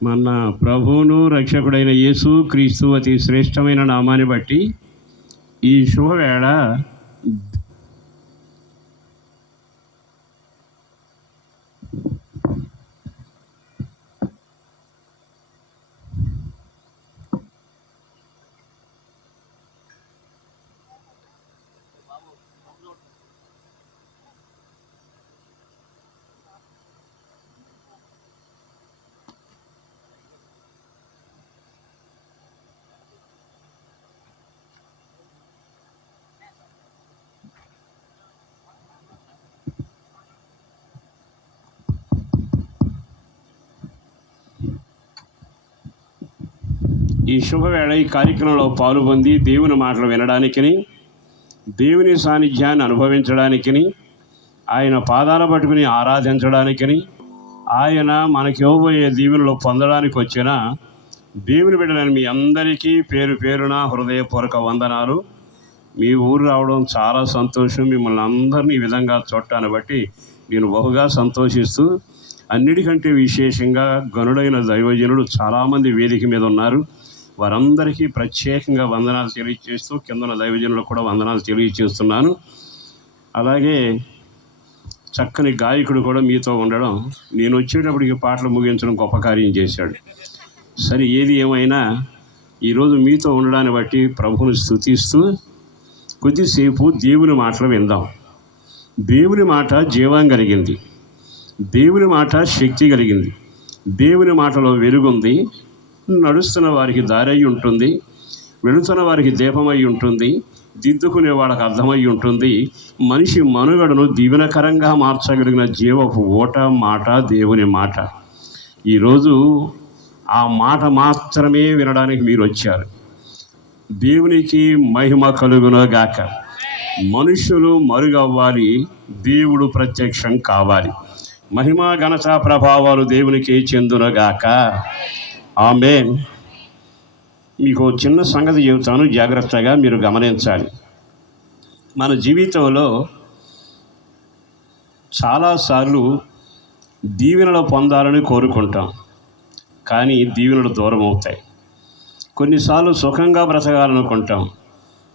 మన ప్రభువును రక్షకుడైన యేసు క్రీస్తు అతి శ్రేష్టమైన నామాన్ని బట్టి ఈ శుభవేళ ఈ శుభవేళ ఈ కార్యక్రమంలో పాల్గొంది దేవుని మాటలు వినడానికిని దేవుని సాన్నిధ్యాన్ని అనుభవించడానికిని ఆయన పాదాల పట్టుకుని ఆరాధించడానికిని ఆయన మనకి ఇవ్వబోయే దీవెనలో పొందడానికి వచ్చిన దేవుని బిడ్డలని మీ అందరికీ పేరు పేరున హృదయపూర్వక వందనాలు. మీ ఊరు రావడం చాలా సంతోషం. మిమ్మల్ని అందరినీ ఈ విధంగా చూడటాన్ని బట్టి నేను బహుగా సంతోషిస్తూ, అన్నిటికంటే విశేషంగా గనుడైన దైవజనులు చాలామంది వేదిక మీద ఉన్నారు. వారందరికీ ప్రత్యేకంగా వందనాలు తెలియజేస్తూ కిందన దైవజనులకు కూడా వందనాలు తెలియజేస్తున్నాను. అలాగే చక్కని గాయకుడు కూడా మీతో ఉండడం, నేను వచ్చేటప్పటికి పాటలు ముగించడం గొప్ప కార్యం చేశాడు. సరే, ఏది ఏమైనా ఈరోజు మీతో ఉండడాన్ని బట్టి ప్రభువుని స్తుతిస్తూ కొద్దిసేపు దేవుని మాటలు విందాం. దేవుని మాట జీవం కలిగింది, దేవుని మాట శక్తి కలిగింది, దేవుని మాటలో వెలుగుంది. నడుస్తున్న వారికి దారి అయి ఉంటుంది, వెళుతున్న వారికి దీపమై ఉంటుంది, దిద్దుకునే వాళ్ళకి అర్థమై ఉంటుంది. మనిషి మనుగడను దీవెనకరంగా మార్చగలిగిన జీవపు ఓట మాట దేవుని మాట. ఈరోజు ఆ మాట మాత్రమే వినడానికి మీరు వచ్చారు. దేవునికి మహిమ కలుగునగాక. మనుషులు మరుగవ్వాలి, దేవుడు ప్రత్యక్షం కావాలి. మహిమ ఘనత ప్రభావాలు దేవునికి చెందునగాక. ఆమేన్. మీకు చిన్న సంగతి చెబుతాను, జాగ్రత్తగా మీరు గమనించాలి. మన జీవితంలో చాలాసార్లు దీవెనలు పొందాలని కోరుకుంటాం, కానీ దీవెనలు దూరం అవుతాయి. కొన్నిసార్లు సుఖంగా బ్రతకాలనుకుంటాం,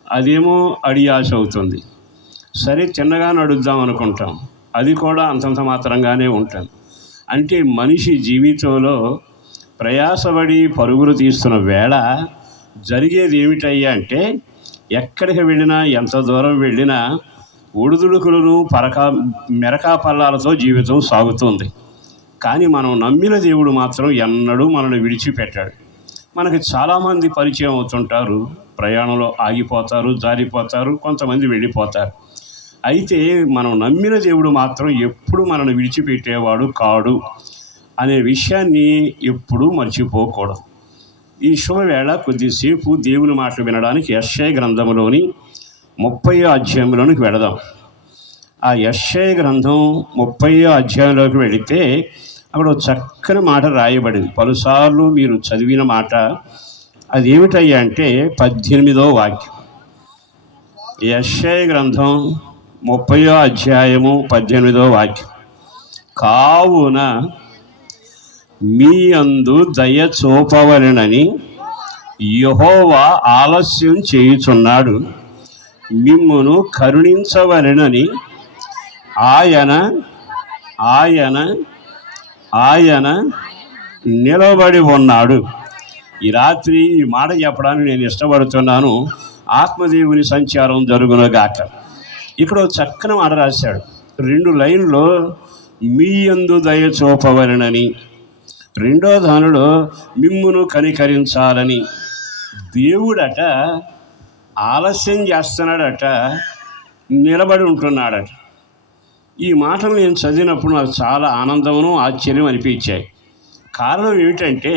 అదేమో అడియాశ అవుతుంది. సరే, చిన్నగా నడుద్దాం అనుకుంటాం, అది కూడా అంతంత మాత్రంగానే ఉంటుంది. అంటే మనిషి జీవితంలో ప్రయాసపడి పరుగులు తీస్తున్న వేళ జరిగేది ఏమిటయ్యా అంటే, ఎక్కడికి వెళ్ళినా ఎంత దూరం వెళ్ళినా ఒడిదుడుకులను మెరకా పల్లాలతో జీవితం సాగుతుంది. కానీ మనం నమ్మిన దేవుడు మాత్రం ఎన్నడూ మనల్ని విడిచిపెట్టాడు. మనకి చాలామంది పరిచయం అవుతుంటారు, ప్రయాణంలో ఆగిపోతారు, జారిపోతారు, కొంతమంది వెళ్ళిపోతారు. అయితే మనం నమ్మిన దేవుడు మాత్రం ఎప్పుడు మనల్ని విడిచిపెట్టేవాడు కాడు అనే విషయాన్ని ఎప్పుడూ మర్చిపోకూడదు. ఈ శుభవేళ కొద్దిసేపు దేవుని మాటలు వినడానికి యెషయా గ్రంథంలోని 30వ అధ్యాయంలోనికి వెళదాం. ఆ యెషయా గ్రంథం 30వ అధ్యాయంలోకి వెళితే అక్కడ చక్కని మాట రాయబడింది. పలుసార్లు మీరు చదివిన మాట. అది ఏమిటయ్యా అంటే 18వ వాక్యం. యెషయా గ్రంథం 30వ అధ్యాయము 18వ వాక్యం. కావున మీ యందు దయ చూపవలెనని యెహోవా ఆలస్యం చేయుచున్నాడు, మిమ్మును కరుణించవలెనని ఆయన నిలబడి ఉన్నాడు. ఈ రాత్రి ఈ మాట చెప్పడానికి నేను ఇష్టపడుతున్నాను. ఆత్మదేవుని సంచారం జరుగునుగాక. ఇక్కడ చక్కని మాట రాశాడు, 2 లైన్లో మీ యందు దయ చూపవలెనని, రెండో దానిలో మిమ్మును కనికరించాలని. దేవుడట ఆలస్యం చేస్తున్నాడట, నిలబడి ఉంటున్నాడట. ఈ మాటలు నేను చదివినప్పుడు నాకు చాలా ఆనందమును ఆశ్చర్యం అనిపించాయి. కారణం ఏమిటంటే,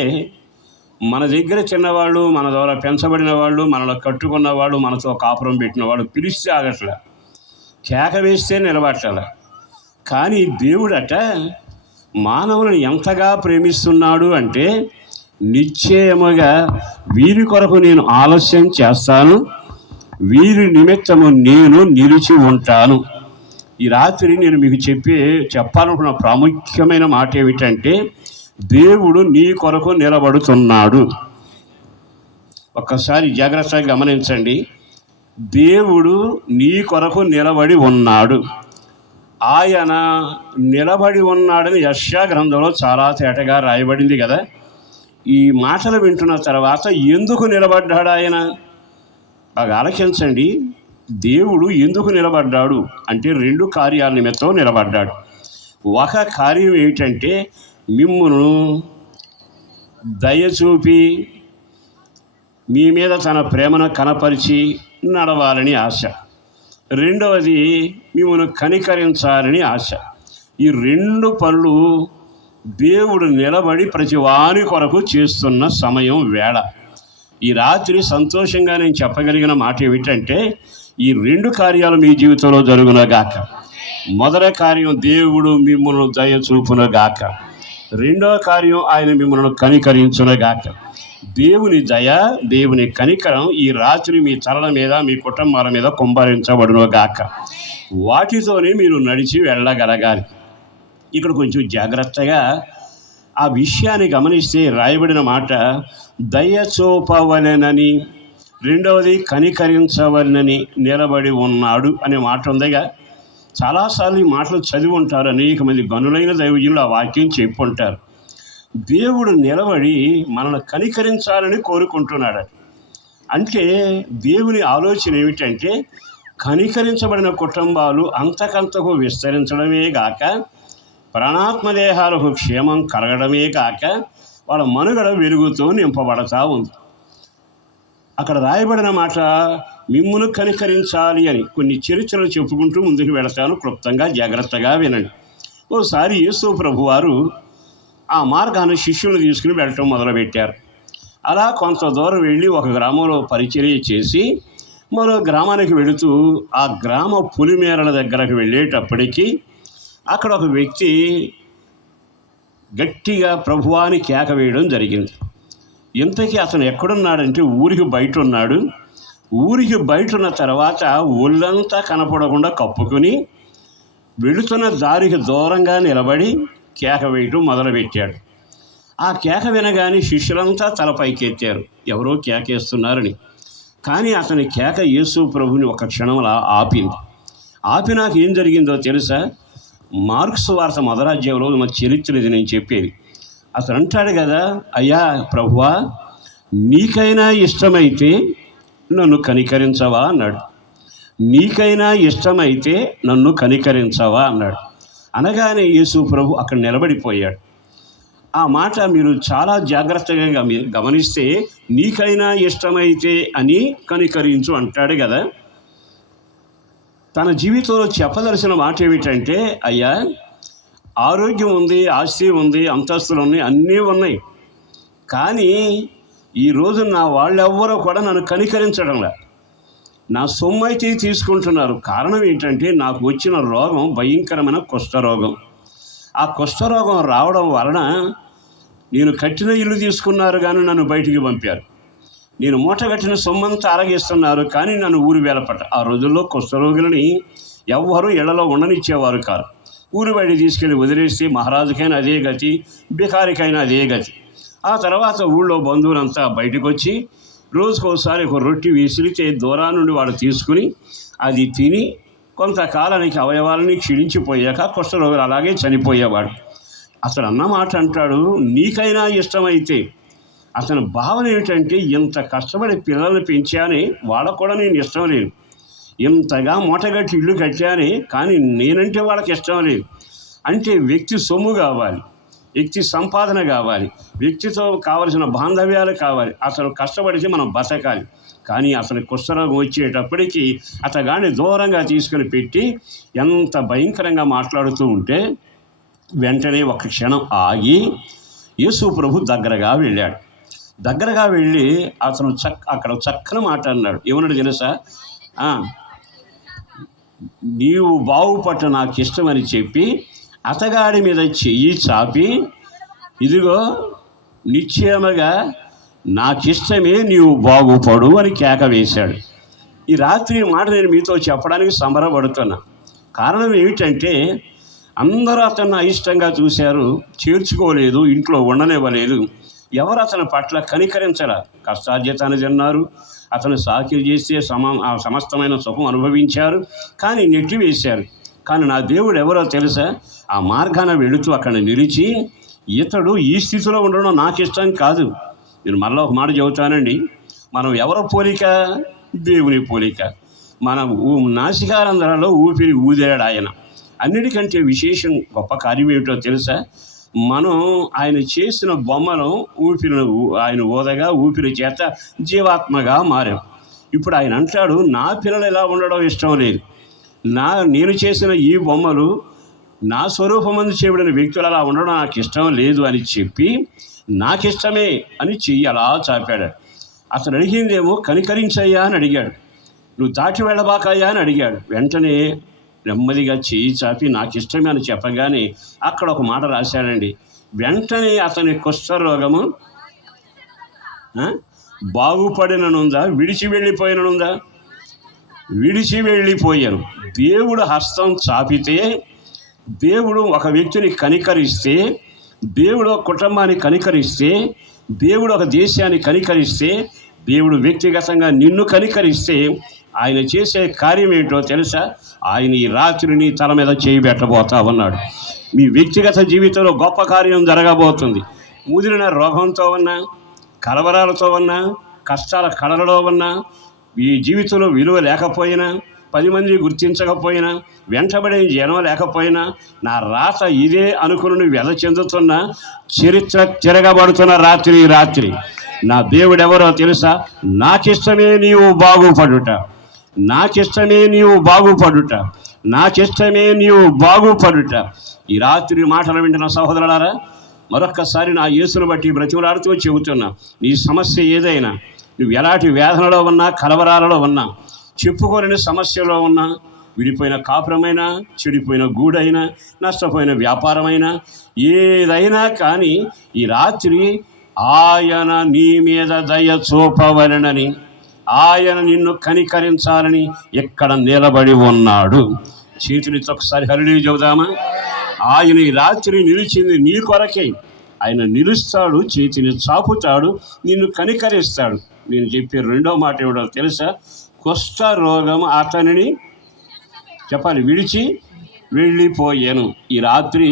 మన దగ్గర చిన్నవాళ్ళు, మన ద్వారా పెంచబడిన వాళ్ళు, మనలో కట్టుకున్న వాళ్ళు, మనతో కాపురం పెట్టిన వాళ్ళు పిలిస్తే ఆగట్లా, కేక వేస్తే నిలబట్టాల. కానీ దేవుడట మానవులను ఎంతగా ప్రేమిస్తున్నాడు అంటే, నిశ్చయముగా వీరి కొరకు నేను ఆలస్యం చేస్తాను, వీరి నిమిత్తము నేను నిలిచి ఉంటాను. ఈ రాత్రి నేను మీకు చెప్పాలనుకున్న ప్రాముఖ్యమైన మాట ఏమిటంటే, దేవుడు నీ కొరకు నిలబడుతున్నాడు. ఒక్కసారి జాగ్రత్తగా గమనించండి. దేవుడు నీ కొరకు నిలబడి ఉన్నాడు. ఆయన నిలబడి ఉన్నాడని యెషయా గ్రంథంలో చాలా తేటగా రాయబడింది కదా. ఈ మాటలు వింటున్న తర్వాత ఎందుకు నిలబడ్డాడు ఆయన? బాగా ఆలోచించండి. దేవుడు ఎందుకు నిలబడ్డాడు అంటే 2 కార్యాల నిమిత్తం నిలబడ్డాడు. ఒక కార్యం ఏమిటంటే మిమ్మును దయచూపి మీ మీద తన ప్రేమను కనపరిచి నడవాలని ఆశ. రెండవది మిమ్మల్ని కనికరించాలని ఆశ. ఈ 2 పనులు దేవుడు నిలబడి ప్రతి వాని కొరకు చేస్తున్న సమయం వేళ. ఈ రాత్రి సంతోషంగా నేను చెప్పగలిగిన మాట ఏమిటంటే ఈ 2 కార్యాలు మీ జీవితంలో జరుగునగాక. మొదటి కార్యం దేవుడు మిమ్మల్ని దయ చూపునగాక. రెండవ కార్యం ఆయన మిమ్మల్ని కనికరించునగాక. దేవుని దయ, దేవుని కనికరం ఈ రాత్రి మీ తలల మీద, మీ కుటుంబాల మీద కుమ్మరించబడునుగాక. వాటితోనే మీరు నడిచి వెళ్ళగలగాలి. ఇక్కడ కొంచెం జాగ్రత్తగా ఆ విషయాన్ని గమనిస్తే రాయబడిన మాట దయ చూపవలెనని, రెండవది కనికరించవలెనని నిలబడి ఉన్నాడు అనే మాట ఉందిగా. చాలాసార్లు ఈ మాటలు చదివి ఉంటారు. అనేక మంది గనులైన దైవజనులు ఆ వాక్యం చెప్పుంటారు. దేవుడు నిలబడి మనల్ని కనికరించాలని కోరుకుంటున్నాడు. అంటే దేవుని ఆలోచన ఏమిటంటే కనికరించబడిన కుటుంబాలు అంతకంతకు విస్తరించడమే గాక, ప్రాణాత్మదేహాలకు క్షేమం కలగడమే కాక వాళ్ళ మనుగడ వెలుగుతో నింపబడతా ఉంది. అక్కడ రాయబడిన మాట మిమ్మును కనికరించాలి అని. కొన్ని చరిత్రలు చెప్పుకుంటూ ముందుకు వెళతాను, క్లుప్తంగా జాగ్రత్తగా వినండి. ఓసారి యేసు ప్రభువారు ఆ మార్గాన్ని శిష్యులు తీసుకుని వెళ్ళటం మొదలుపెట్టారు. అలా కొంత దూరం వెళ్ళి ఒక గ్రామంలో పరిచర్య చేసి మరో గ్రామానికి వెళుతూ ఆ గ్రామ పులిమేరల దగ్గరకు వెళ్ళేటప్పటికీ అక్కడ ఒక వ్యక్తి గట్టిగా ప్రభువాని కేక వేయడం జరిగింది. ఇంతకీ అతను ఎక్కడున్నాడంటే ఊరికి బయట ఉన్నాడు. ఊరికి బయట ఉన్న తర్వాత ఒళ్ళంతా కనపడకుండా కప్పుకొని వెళుతున్న దారికి దూరంగా నిలబడి కేక వేయటం మొదలుపెట్టాడు. ఆ కేక వినగానే శిష్యులంతా తలపైకెత్తారు, ఎవరో కేకేస్తున్నారని. కానీ అతని కేక యేసు ప్రభుని ఒక క్షణంలా ఆపింది. ఆపినాక ఏం జరిగిందో తెలుసా? మార్క్స్ వార్త మొదటి అధ్యాయంలో మన చరిత్ర ఇది నేను చెప్పేది. అతను అంటాడు కదా, అయ్యా ప్రభువా, నీకైనా ఇష్టమైతే నన్ను కనికరించవా అన్నాడు. నీకైనా ఇష్టమైతే నన్ను కనికరించవా అన్నాడు. అనగానే యేసు ప్రభు అక్కడ నిలబడిపోయాడు. ఆ మాట మీరు చాలా జాగ్రత్తగా గమనిస్తే నీకైనా ఇష్టమైతే అని కనికరించు అంటాడు కదా. తన జీవితంలో చెప్పదలసిన మాట ఏమిటంటే, అయ్యా ఆరోగ్యం ఉంది, ఆస్తి ఉంది, అంతస్తులు ఉన్నాయి, అన్నీ ఉన్నాయి. కానీ ఈరోజు నా వాళ్ళెవ్వరూ కూడా నన్ను కనికరించడంలా. నా సొమ్ము అయితే తీసుకుంటున్నారు. కారణం ఏంటంటే నాకు వచ్చిన రోగం భయంకరమైన కుష్ఠరోగం. ఆ కుష్ఠరోగం రావడం వలన నేను కట్టిన ఇల్లు తీసుకున్నారు కానీ నన్ను బయటికి పంపారు. నేను మూట కట్టిన సొమ్మంతా అరగిస్తున్నారు కానీ నన్ను ఊరి వేలపట్ట. ఆ రోజుల్లో కుష్ఠరోగులని ఎవ్వరూ ఇళ్లలో ఉండనిచ్చేవారు కాదు. ఊరి బయట తీసుకెళ్ళి వదిలేస్తే మహారాజుకైనా అదే గతి, బికారికైనా అదే గతి. ఆ తర్వాత ఊళ్ళో బంధువులంతా బయటకు వచ్చి రోజుకోసారి ఒక రొట్టె విసిరితే దూరా నుండి వాడు తీసుకుని అది తిని కొంతకాలానికి అవయవాలని క్షీణించిపోయాక కుష్ఠరోగులు అలాగే చనిపోయేవాడు. అతను అన్నమాట అంటాడు, నీకైనా ఇష్టమైతే. అతని భావన ఏమిటంటే, ఇంత కష్టపడి పిల్లల్ని పెంచానే వాళ్ళకు కూడా నేను ఇష్టం లేదు, ఇంతగా మూటగట్టి ఇల్లు కట్టానే కానీ నేనంటే వాళ్ళకి ఇష్టం లేదు. అంటే వ్యక్తి సొమ్ము కావాలి, వ్యక్తి సంపాదన కావాలి, వ్యక్తితో కావలసిన బాంధవ్యాలు కావాలి. అతను కష్టపడితే మనం బతకాలి. కానీ అతని కుష్ఠరోగం వచ్చేటప్పటికీ అతగాని దూరంగా తీసుకుని పెట్టి ఎంత భయంకరంగా మాట్లాడుతూ ఉంటే వెంటనే ఒక క్షణం ఆగి యేసు ప్రభు దగ్గరగా వెళ్ళాడు. దగ్గరగా వెళ్ళి అతను అక్కడ చక్కని మాట అన్నాడు. ఏమన్నాడు తెలుసా? నీవు బాగుపట్ట నాకు ఇష్టమని చెప్పి అతగాడి మీద చెయ్యి చాపి, ఇదిగో నిశ్చయముగా నాకిష్టమే, నీవు బాగుపడు అని కేక వేశాడు. ఈ రాత్రి మాట నేను మీతో చెప్పడానికి సంబరపడుతున్నా. కారణం ఏమిటంటే, అందరూ అతన్ని అయిష్టంగా చూశారు, చేర్చుకోలేదు, ఇంట్లో ఉండనివ్వలేదు. ఎవరు అతని పట్ల కనికరించరా. కష్టార్జితాన్ని తిన్నారు, అతను సాకిరి చేస్తే సమస్తమైన సుఖం అనుభవించారు, కానీ నెట్టివేశారు. కానీ నా దేవుడు ఎవరో తెలుసా? ఆ మార్గాన వెళుతూ అక్కడ నిలిచి, ఇతడు ఈ స్థితిలో ఉండడం నాకు ఇష్టం కాదు. నేను మళ్ళీ ఒక మాట చెబుతానండి. మనం ఎవరి పోలిక? దేవుని పోలిక. మన నాసికారంధ్రాల్లో ఊపిరి ఊదాడు ఆయన. అన్నిటికంటే విశేషం గొప్ప కార్యం ఏమిటో తెలుసా? మనం ఆయన చేసిన బొమ్మను ఆయన ఊదగా ఊపిరి చేత జీవాత్మగా మారాం. ఇప్పుడు ఆయన అంటాడు, నా పిల్లలు ఇలా ఉండడం ఇష్టం లేదు, నేను చేసిన ఈ బొమ్మలు నా స్వరూపమందు చేయబడిన వ్యక్తులు అలా ఉండడం నాకు ఇష్టం లేదు అని చెప్పి, నాకిష్టమే అని చెయ్యి అలా చాపాడు. అతను అడిగిందేమో కనికరించయ్యా అని అడిగాడు, నువ్వు దాటి వెళ్ళబాకయ్యా అని అడిగాడు. వెంటనే నెమ్మదిగా చెయ్యి చాపి నాకు ఇష్టమే అని చెప్పగానే అక్కడ ఒక మాట రాశాడండి. వెంటనే అతని కుష్ఠరోగము బాగుపడిననుందా, విడిచి వెళ్ళిపోయిననుందా? విడిచి వెళ్ళిపోయాను. దేవుడు హస్తం చాపితే, దేవుడు ఒక వ్యక్తిని కనికరిస్తే, దేవుడు ఒక కుటుంబాన్ని కనికరిస్తే, దేవుడు ఒక దేశాన్ని కనికరిస్తే, దేవుడు వ్యక్తిగతంగా నిన్ను కనికరిస్తే ఆయన చేసే కార్యం ఏంటో తెలుసా? ఆయన ఈ రాత్రిని తల మీద చేయి పెట్టబోతా ఉన్నాడు. మీ వ్యక్తిగత జీవితంలో గొప్ప కార్యం జరగబోతుంది. ముదిరిన రోగంతో ఉన్నా, కలవరాలతో ఉన్నా, కష్టాల కడలలో ఉన్నా, ఈ జీవితంలో విలువ లేకపోయినా, 10 మంది గుర్తించకపోయినా, వెంటబడే జనం లేకపోయినా, నా రాత ఇదే అనుకుని నువ్వు వెల చెందుతున్న, చరిత్ర తిరగబడుతున్న రాత్రి నా దేవుడెవరో తెలుసా? నాకిష్టమే నీవు బాగుపడుట, నాకిష్టమే నీవు బాగుపడుట, నాకిష్టమే నీవు బాగుపడుట. ఈ రాత్రి మాటలు వింటున్న సహోదరులారా, మరొక్కసారి నా యేసును బట్టి బ్రతిమలాడుతూ చెబుతున్నా, నీ సమస్య ఏదైనా, నువ్వు ఎలాంటి వేదనలో ఉన్నా, కలవరాలలో ఉన్నా, చెప్పుకోలేని సమస్యలో ఉన్నా, విడిపోయిన కాపురమైనా, చెడిపోయిన గూడైనా, నష్టపోయిన వ్యాపారమైనా, ఏదైనా కానీ ఈ రాత్రి ఆయన నీ మీద దయ చూపవలెనని, ఆయన నిన్ను కనికరించాలని ఇక్కడ నిలబడి ఉన్నాడు. చేతులతో ఒకసారి హల్లెలూయా చెబుదామా? ఆయన ఈ రాత్రి నిలిచింది నీ కొరకే. ఆయన నిలుస్తాడు, చేతిని చాపుతాడు, నిన్ను కనికరిస్తాడు. నేను చెప్పే రెండో మాట ఏమిటో తెలుసా? కుష్ఠ రోగం అతనిని చెప్పాలి విడిచి వెళ్ళిపోయాను. ఈ రాత్రి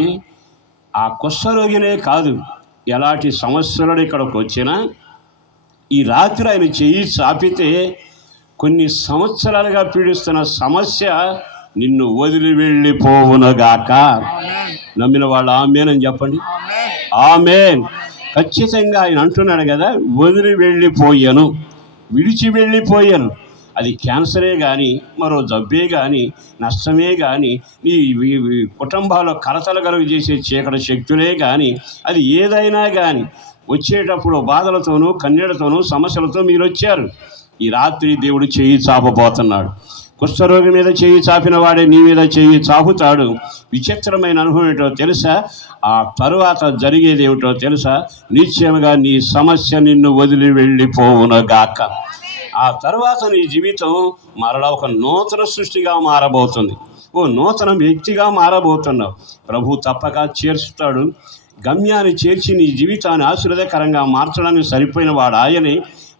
ఆ కుష్ఠరోగినే కాదు, ఎలాంటి సమస్యలు ఇక్కడికి వచ్చినా ఈ రాత్రి ఆయన చెయ్యి చాపితే కొన్ని సంవత్సరాలుగా పీడిస్తున్న సమస్య నిన్ను వదిలి వెళ్ళిపోవునుగాక. నమ్మిన వాళ్ళు ఆమేన్ అని చెప్పండి. ఆమేన్. ఖచ్చితంగా ఆయన అంటున్నాడు కదా, వదిలి వెళ్ళిపోయాను, విడిచి వెళ్ళిపోయాను. అది క్యాన్సరే కానీ, మరో జబ్బే కానీ, నష్టమే కానీ, ఈ కుటుంబాల్లో కలతలు కలుగు చేసే చీకటి శక్తులే కానీ, అది ఏదైనా కానీ వచ్చేటప్పుడు బాధలతోనూ, కన్నీళ్లతోనూ, సమస్యలతో మీరు వచ్చారు. ఈ రాత్రి దేవుడు చెయ్యి చాపబోతున్నాడు. కుష్ఠరోగి మీద చెయ్యి చాపిన వాడే నీ మీద చెయ్యి చాపుతాడు. విచిత్రమైన అనుభవం ఏమిటో తెలుసా? ఆ తరువాత జరిగేది ఏమిటో తెలుసా? నిశ్చయంగా నీ సమస్య నిన్ను వదిలి వెళ్ళిపోవునుగాక. ఆ తర్వాత నీ జీవితం మరలా ఒక నూతన సృష్టిగా మారబోతుంది. ఓ నూతన వ్యక్తిగా మారబోతున్నావు. ప్రభు తప్పక చేర్చుతాడు. గమ్యాన్ని చేర్చి నీ జీవితాన్ని ఆశీర్వాదకరంగా మార్చడానికి సరిపోయిన వాడు ఆయనే.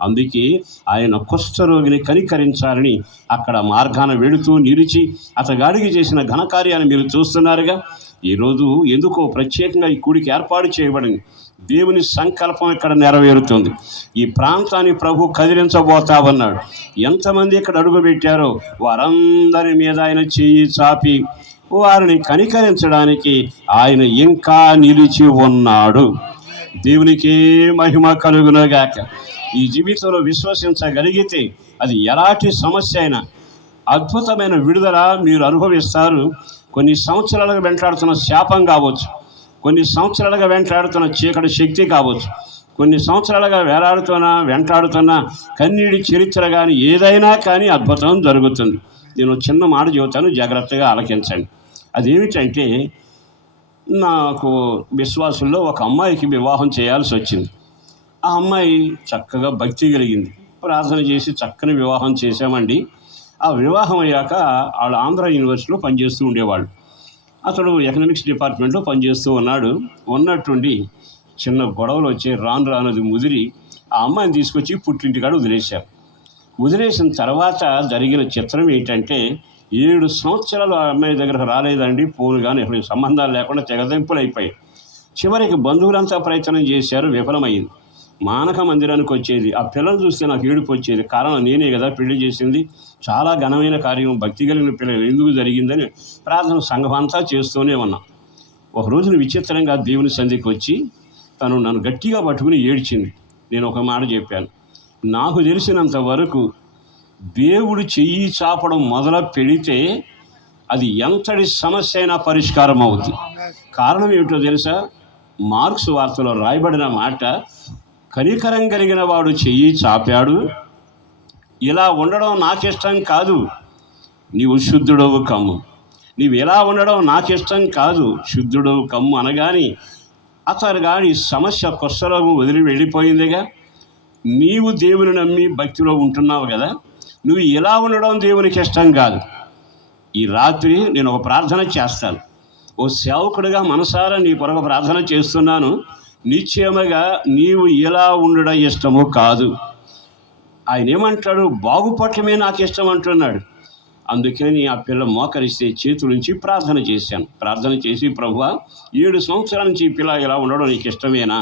అందుకే ఆయన కుష్ఠరోగిని కనికరించాలని అక్కడ మార్గాన వెళుతూ నిలిచి అతగాడికి చేసిన ఘనకార్యాన్ని మీరు చూస్తున్నారుగా. ఈరోజు ఎందుకో ప్రత్యేకంగా ఈ కూడికి ఏర్పాటు చేయబడింది. దేవుని సంకల్పం ఇక్కడ నెరవేరుతుంది. ఈ ప్రాంతాన్ని ప్రభు కదిలించబోతా ఉన్నాడు. ఎంతమంది ఇక్కడ అడుగు పెట్టారో వారందరి మీద ఆయన చెయ్యి చాపి వారిని కనికరించడానికి ఆయన ఇంకా నిలిచి ఉన్నాడు. దేవునికే మహిమ కలుగునుగాక. ఈ జీవితంలో విశ్వసించగలిగితే అది ఎలాంటి సమస్య అయినా అద్భుతమైన విడుదల మీరు అనుభవిస్తారు. కొన్ని సంవత్సరాలుగా వెంటాడుతున్న శాపం కావచ్చు, కొన్ని సంవత్సరాలుగా వెంటాడుతున్న చీకటి శక్తి కావచ్చు, కొన్ని సంవత్సరాలుగా వెంటాడుతున్న కన్నీడి చరిత్ర కానీ, ఏదైనా కానీ అద్భుతం జరుగుతుంది. నేను చిన్న మాట చెబుతాను, జాగ్రత్తగా ఆలకించండి. అదేమిటంటే, నాకు విశ్వాసుల్లో ఒక అమ్మాయికి వివాహం చేయాల్సి వచ్చింది. ఆ అమ్మాయి చక్కగా భక్తి కలిగింది. ప్రార్థన చేసి చక్కని వివాహం చేశామండి. ఆ వివాహం అయ్యాక వాళ్ళు ఆంధ్ర యూనివర్సిటీలో పనిచేస్తూ ఉండేవాళ్ళు. అతడు ఎకనామిక్స్ డిపార్ట్మెంట్లో పనిచేస్తూ ఉన్నాడు. ఉన్నట్టుండి చిన్న గొడవలు వచ్చి రాను రానది ముదిరి ఆ అమ్మాయిని తీసుకొచ్చి పుట్టింటికాడ వదిలేశారు. వదిలేసిన తర్వాత జరిగిన చిత్రం ఏంటంటే 7 సంవత్సరాలు ఆ అమ్మాయి దగ్గరకు రాలేదండి. ఫోన్ కానీ ఎప్పుడు సంబంధాలు లేకుండా తెగదెంపులు అయిపోయాయి. చివరికి బంధువులంతా ప్రయత్నం చేశారు, విఫలమైంది. మానక మందిరానికి వచ్చేది. ఆ పిల్లలు చూస్తే నాకు ఏడుపు వచ్చేది. కారణం నేనే కదా పెళ్లి చేసింది. చాలా ఘనమైన కార్యం, భక్తి కలిగిన పిల్లలు ఎందుకు జరిగిందని ప్రార్థన సంఘం అంతా చేస్తూనే ఉన్నాం. ఒక రోజున విచిత్రంగా దేవుని సంధికి వచ్చి తను నన్ను గట్టిగా పట్టుకుని ఏడ్చింది. నేను ఒక మాట చెప్పాను, నాకు తెలిసినంత వరకు దేవుడు చెయ్యి చాపడం మొదలు పెడితే అది ఎంతటి సమస్య అయినా పరిష్కారం అవుతుంది. కారణం ఏమిటో తెలుసా? మార్క్స్ వార్తలో రాయబడిన మాట, కనికరం కలిగిన వాడు చెయ్యి చాపాడు, ఇలా ఉండడం నాకిష్టం కాదు, నీవు శుద్ధుడవు కమ్ము. నీవు ఇలా ఉండడం నాకిష్టం కాదు, శుద్ధుడవు కమ్ము అనగాని అతను కానీ సమస్య కొస్సరోగం వదిలి వెళ్ళిపోయిందిగా. నీవు దేవుని నమ్మి భక్తిలో ఉంటున్నావు కదా, నువ్వు ఇలా ఉండడం దేవునికి ఇష్టం కాదు. ఈ రాత్రి నేను ఒక ప్రార్థన చేస్తాను. ఓ సేవకుడిగా మనసారా నీ కొరకు ప్రార్థన చేస్తున్నాను. నిశ్చయముగా నీవు ఇలా ఉండడం ఇష్టము కాదు. ఆయన ఏమంటాడు? బాగుపడటమే నాకు ఇష్టం అంటున్నాడు. అందుకని ఆ పిల్ల మోకరిస్తే చేతుల నుంచి ప్రార్థన చేశాను. ప్రార్థన చేసి, ప్రభువా 7 సంవత్సరాల నుంచి ఈ పిల్ల ఇలా ఉండడం నీకు ఇష్టమేనా?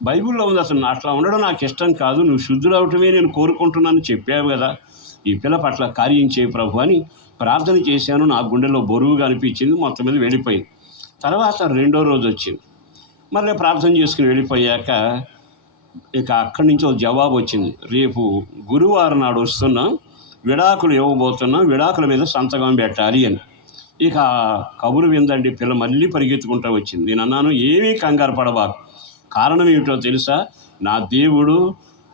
బైబిల్లో ఉంది, అసలు అట్లా ఉండడం నాకు ఇష్టం కాదు, నువ్వు శుద్ధుడవటమే నేను కోరుకుంటున్నాను చెప్పావు కదా, ఈ పిల్ల పట్ల కార్యం చేయి ప్రభు అని ప్రార్థన చేశాను. నా గుండెలో బరువుగా అనిపించింది. మొత్తం మీద వెళ్ళిపోయింది. తర్వాత 2వ రోజు వచ్చింది. మళ్ళీ ప్రార్థన చేసుకుని వెళ్ళిపోయాక ఇక అక్కడి నుంచి ఒక జవాబు వచ్చింది, రేపు గురువారం నాడు వస్తున్నాం, విడాకులు ఇవ్వబోతున్నాం, విడాకుల మీద సంతకం పెట్టాలి అని. ఇక కబురు విందండి పిల్ల మళ్ళీ పరిగెత్తుకుంటూ వచ్చింది. నేను అన్నాను, ఏమీ కంగారు పడబాకు, కారణం ఏమిటో తెలుసా? నా దేవుడు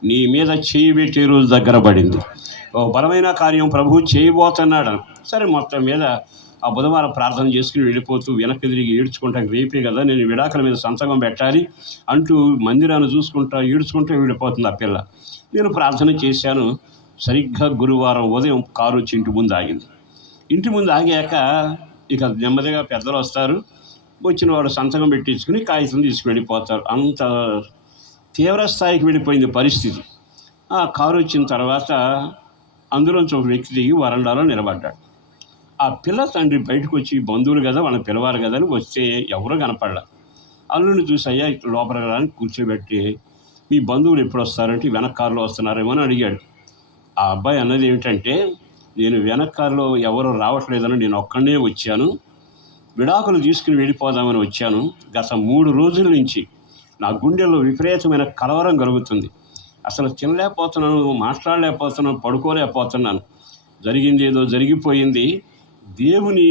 నీ మీద చేయి పెట్టే రోజు దగ్గర పడింది, ఒక బలమైన కార్యం ప్రభువు చేయబోతున్నాడు. సరే, మొత్తం మీద ఆ బుధవారం ప్రార్థన చేసుకుని వెళ్ళిపోతూ వెనక్కి తిరిగి ఏడ్చుకుంటాను, రేపే కదా నేను విడాకుల మీద సంతకం పెట్టాలి అంటూ మందిరాన్ని చూసుకుంటా ఏడ్చుకుంటూ వెళ్ళిపోతుంది ఆ పిల్ల. నేను ప్రార్థన చేశాను. సరిగ్గా గురువారం ఉదయం కారు వచ్చి ఇంటి ముందు ఆగింది. ఇంటి ముందు ఆగాక ఇక నెమ్మదిగా పెద్దలు వస్తారు, వచ్చిన వాడు సంతకం పెట్టించుకుని కాగితం తీసుకువెళ్ళిపోతారు. అంత తీవ్ర స్థాయికి వెళ్ళిపోయింది పరిస్థితి. ఆ కారు వచ్చిన తర్వాత అందులోంచి ఒక వ్యక్తి దిగి వరండాలో నిలబడ్డాడు. ఆ పిల్ల తండ్రి బయటకు వచ్చి, బంధువులు కదా వాళ్ళని పిలవాలి కదా అని వస్తే ఎవరో కనపడలా. అల్లుడిని చూసి, అయ్యా ఇక్కడ లోపలికి రాని కూర్చోబెట్టి, మీ బంధువులు ఎప్పుడు వస్తారంటే వెనక కారులో వస్తున్నారేమో అని అడిగాడు. ఆ అబ్బాయి అన్నది ఏమిటంటే, నేను వెనక కారులో ఎవరు రావట్లేదని నేను ఒక్కడనే వచ్చాను, విడాకులు తీసుకుని వెళ్ళిపోదామని వచ్చాను. గత 3 రోజుల నుంచి నా గుండెల్లో విపరీతమైన కలవరం కలుగుతుంది. అసలు తినలేకపోతున్నాను, మాట్లాడలేకపోతున్నాను, పడుకోలేకపోతున్నాను. జరిగింది ఏదో జరిగిపోయింది. దేవుని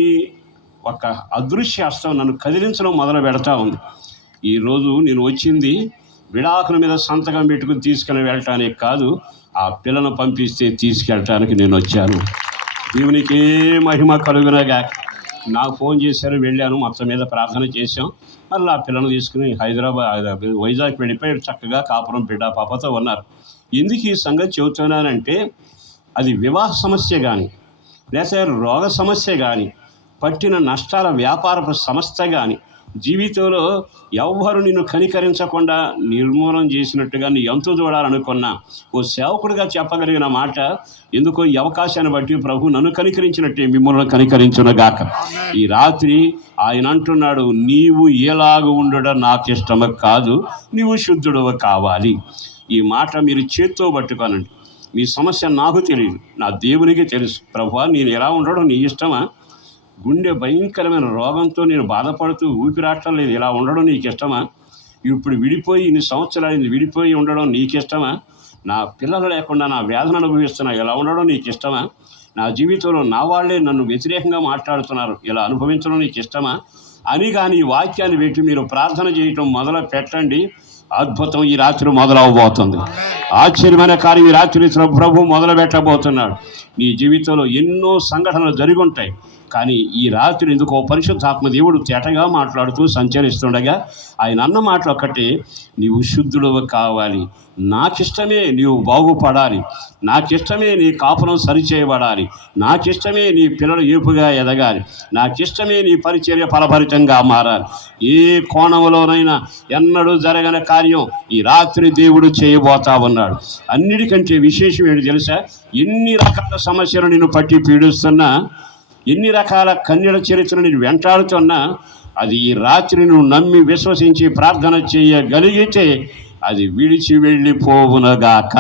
ఒక అదృశ్య హస్తం నన్ను కదిలించడం మొదలు పెడతా ఉంది. ఈరోజు నేను వచ్చింది విడాకుల మీద సంతకం పెట్టుకుని తీసుకుని వెళ్ళటానికి కాదు, ఆ పిల్లను పంపిస్తే తీసుకెళ్ళటానికి నేను వచ్చాను. దేవునికే మహిమ కలుగునగా. నాకు ఫోన్ చేశారు, వెళ్ళాను, మొత్తం మీద ప్రార్థన చేశాం. మళ్ళీ ఆ పిల్లను తీసుకుని వైజాగ్ వెళ్ళిపోయి చక్కగా కాపురం బిడ్డ పాపతో ఉన్నారు. ఎందుకు ఈ సంగతి చెబుతున్నానంటే, అది వివాహ సమస్య కానీ, లేకపోతే రోగ సమస్య కానీ, పట్టిన నష్టాల వ్యాపారపు సమస్య కానీ, జీవితంలో ఎవ్వరు నిన్ను కనికరించకుండా నిర్మూలన చేసినట్టుగా నీ ఎంతో చూడాలనుకున్నా ఓ సేవకుడిగా చెప్పగలిగిన మాట, ఎందుకో ఈ అవకాశాన్ని బట్టి ప్రభు నన్ను కనికరించినట్టే మిమ్మల్ని కనికరించునుగాక. ఈ రాత్రి ఆయన అంటున్నాడు, నీవు ఎలాగ ఉండడం నాకు ఇష్టము కాదు, నీవు శుద్ధుడవ కావాలి. ఈ మాట మీరు చేత్తో పట్టుకోనండి. మీ సమస్య నాకు తెలియదు, నా దేవునికి తెలుసు. ప్రభువా, నేను ఎలా ఉండడం నీ ఇష్టమా? గుండె భయంకరమైన రోగంతో నేను బాధపడుతూ ఊపిరాటం లేదు, ఇలా ఉండడం నీకు ఇష్టమా? ఇప్పుడు విడిపోయి ఇన్ని సంవత్సరాలు విడిపోయి ఉండడం నీకు ఇష్టమా? నా పిల్లలు లేకుండా నా వేదన అనుభవిస్తున్నా, ఇలా ఉండడం నీకు ఇష్టమా? నా జీవితంలో నా వాళ్ళే నన్ను వ్యతిరేకంగా మాట్లాడుతున్నారు, ఇలా అనుభవించడం నీకు ఇష్టమా అని కానీ ఈ వాక్యాన్ని పెట్టి మీరు ప్రార్థన చేయటం మొదలు పెట్టండి. అద్భుతం ఈ రాత్రి మొదలవబోతుంది. ఆశ్చర్యమైన కార్యం ఈ రాత్రి ప్రభు మొదలు పెట్టబోతున్నాడు. నీ జీవితంలో ఎన్నో సంఘటనలు జరిగి ఉంటాయి, కానీ ఈ రాత్రి ఎందుకో పరిశుద్ధాత్మ దేవుడు తేటగా మాట్లాడుతూ సంచరిస్తుండగా ఆయన అన్న మాటలు ఒక్కటే, నీవు శుద్ధుడు కావాలి, నాకిష్టమే నీవు బాగుపడాలి, నాకిష్టమే నీ కాపురం సరిచేయబడాలి, నాకిష్టమే నీ పిల్లలు ఏపుగా ఎదగాలి, నాకిష్టమే నీ పరిచర్య ఫలభరితంగా మారాలి. ఏ కోణంలోనైనా ఎన్నడూ జరగని కార్యం ఈ రాత్రి దేవుడు చేయబోతా ఉన్నాడు. అన్నిటికంటే విశేషం ఏంటి తెలుసా? ఎన్ని రకాల సమస్యలు నిన్ను పట్టి పీడిస్తున్నా, ఎన్ని రకాల కన్యల చరిత్ర నేను వెంటాడుతున్నా, అది ఈ రాత్రి నువ్వు నమ్మి విశ్వసించి ప్రార్థన చేయగలిగితే అది విడిచి వెళ్ళిపోవునగాక.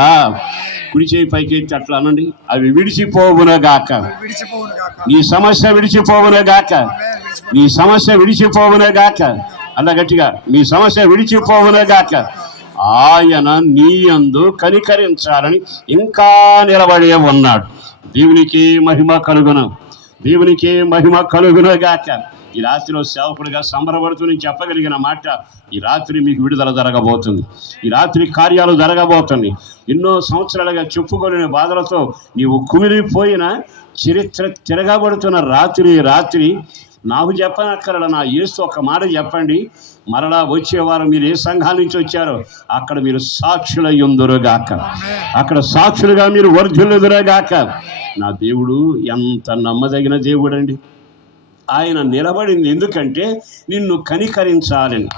కుడి చేయి పైకి ఎత్తి అట్లా అనండి, అవి విడిచిపోవునగాక. నీ సమస్య విడిచిపోవునగాక, నీ సమస్య విడిచిపోవునగాక. అలా గట్టిగా, నీ సమస్య విడిచిపోవునగాక. ఆయన నీ యందు కనికరించాలని ఇంకా నిలబడి ఉన్నాడు. దేవునికి మహిమ కలుగును, దేవునికి మహిమ కలుగునగాక. ఈ రాత్రిలో సేవకుడిగా సంబరపడుతూ నేను చెప్పగలిగిన మాట, ఈ రాత్రి మీకు విడుదల జరగబోతుంది, ఈ రాత్రి కార్యాలు జరగబోతుంది. ఎన్నో సంవత్సరాలుగా చెప్పుకోలేని బాధలతో నీవు కుమిలిపోయిన చరిత్ర తిరగబడుతున్న రాత్రి నాకు చెప్పనక్కర్ల, నా యేసు ఒక మాట చెప్పండి, మరలా వచ్చేవారు మీరు ఏ సంఘాల నుంచి వచ్చారో అక్కడ మీరు సాక్షులై ఉందురుగాక, అక్కడ సాక్షులుగా మీరు వర్ధిల్లుదురుగాక. నా దేవుడు ఎంత నమ్మదగిన దేవుడు అండి. ఆయన నిలబడింది ఎందుకంటే నిన్ను కనికరించాలని,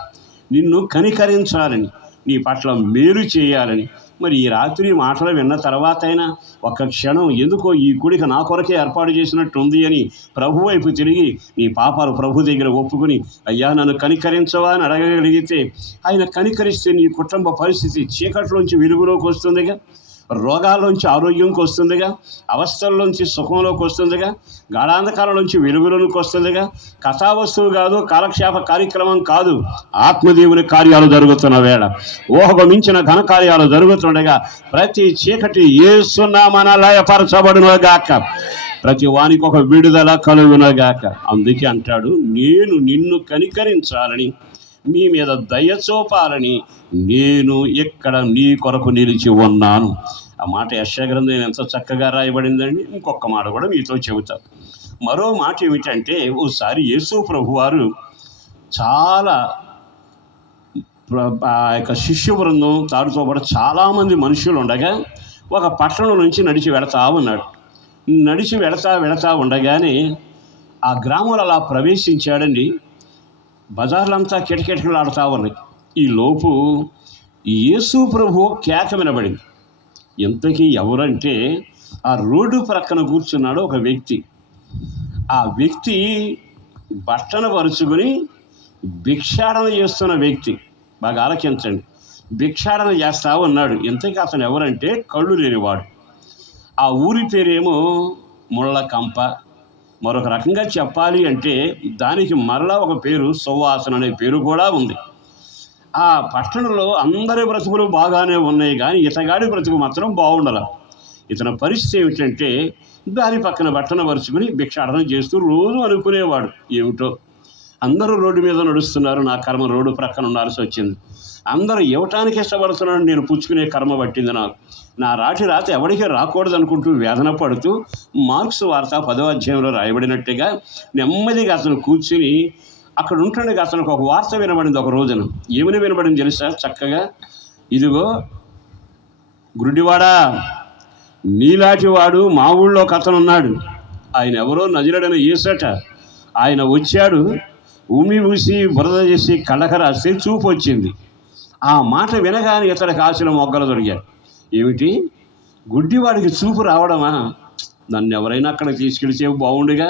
నీ పట్ల మేలు చేయాలని. మరి ఈ రాత్రి మాటలు విన్న తర్వాత అయినా ఒక్క క్షణం ఎందుకో ఈ కూడిక నా కొరకే ఏర్పాటు చేసినట్టు ఉంది అని ప్రభు వైపు తిరిగి నీ పాపాలు ప్రభు దగ్గర ఒప్పుకొని, అయ్యా నన్ను కనికరించవా అని అడగగలిగితే ఆయన కనికరిస్తే నీ కుటుంబ పరిస్థితి చీకట్లోంచి వెలుగులోకి వస్తుందిగా, రోగాల్లోంచి ఆరోగ్యంకి వస్తుందిగా, అవస్థల్లోంచి సుఖంలోకి వస్తుందిగా, గాఢాంధకారంలోంచి వెలుగులోకి వస్తుందిగా. కథావస్తువు కాదు, కాలక్షేప కార్యక్రమం కాదు, ఆత్మదేవుని కార్యాలు జరుగుతున్న వేళ, ఊహకు మించిన ఘన కార్యాలు జరుగుతుండగా ప్రతి చీకటి యేసు నామమున లయపరచబడునుగాక, ప్రతి వానికి ఒక విడుదల కలుగునుగాక. అందుకే అంటాడు, నేను నిన్ను కనికరించాలని, నీ మీద దయ చూపాలని నేను ఇక్కడ నీ కొరకు నిలిచి ఉన్నాను. ఆ మాట యెషయా గ్రంథం ఎంత చక్కగా రాయబడిందండి. ఇంకొక మాట కూడా మీతో చెబుతాను. మరో మాట ఏమిటంటే, ఓసారి యేసు ప్రభువారు చాలా ఆ యొక్క శిష్య బృందం తాడుతో పాటు చాలామంది మనుషులు ఉండగా ఒక పట్టణం నుంచి నడిచి వెళతా ఉన్నాడు. నడిచి వెళతా ఉండగానే ఆ గ్రామంలో అలా ప్రవేశించాడండి. బజార్లంతా కిటకిటలాడుతూ ఉన్నాయి. ఈ లోపు యేసు ప్రభు కేక వినబడింది. ఇంతకీ ఎవరంటే, ఆ రోడ్డు ప్రక్కన కూర్చున్నాడు ఒక వ్యక్తి. ఆ వ్యక్తి బట్టను పరుచుకొని భిక్షాటన చేస్తున్న వ్యక్తి. బాగా ఆలకించండి, భిక్షాటన చేస్తూ ఉన్నాడు. ఇంతకీ అతను ఎవరంటే కళ్ళు లేనివాడు. ఆ ఊరి పేరేమో ముళ్ళకంప. మరొక రకంగా చెప్పాలి అంటే దానికి మరలా ఒక పేరు సువాసన అనే పేరు కూడా ఉంది. ఆ పట్టణంలో అందరి బ్రతుకులు బాగానే ఉన్నాయి, కానీ ఇతగాడి బ్రతుకు మాత్రం బాగుండాల. ఇతని పరిస్థితి ఏమిటంటే, దాని పక్కన బట్టను పరుచుకుని భిక్షాటన చేస్తూ రోజు అనుకునేవాడు, ఏమిటో అందరూ రోడ్డు మీద నడుస్తున్నారు, నా కర్మ రోడ్డు ప్రక్కన ఉండాల్సి వచ్చింది. అందరూ ఇవ్వటానికి ఇష్టపడుతున్నాడు, నేను పుచ్చుకునే కర్మ పట్టింది నాకు. నా రాతి ఎవరికి రాకూడదు అనుకుంటూ వేదన పడుతూ మార్క్స్ వార్త 10వ అధ్యాయంలో రాయబడినట్టుగా నెమ్మదిగా అతను కూర్చుని అక్కడ ఉంటుండగా అతనికి ఒక వార్త వినబడింది. ఒక రోజున ఏమని వినబడింది తెలుసా? చక్కగా, ఇదిగో గురుడివాడా, నీలాంటి వాడు మా ఊళ్ళో ఒక అతను ఉన్నాడు, ఆయన ఎవరో నజరేయుడైన యేసట. ఆయన వచ్చాడు, ఉమ్మి ఊసి బురద చేసి కళ్ళక రాస్తే చూపు వచ్చింది. ఆ మాట వినగానే ఇతడికి ఆశలు మొగ్గలు దొరికారు. ఏమిటి, గుడ్డివాడికి చూపు రావడమా? నన్ను ఎవరైనా అక్కడికి తీసుకెళ్తే బాగుండుగా.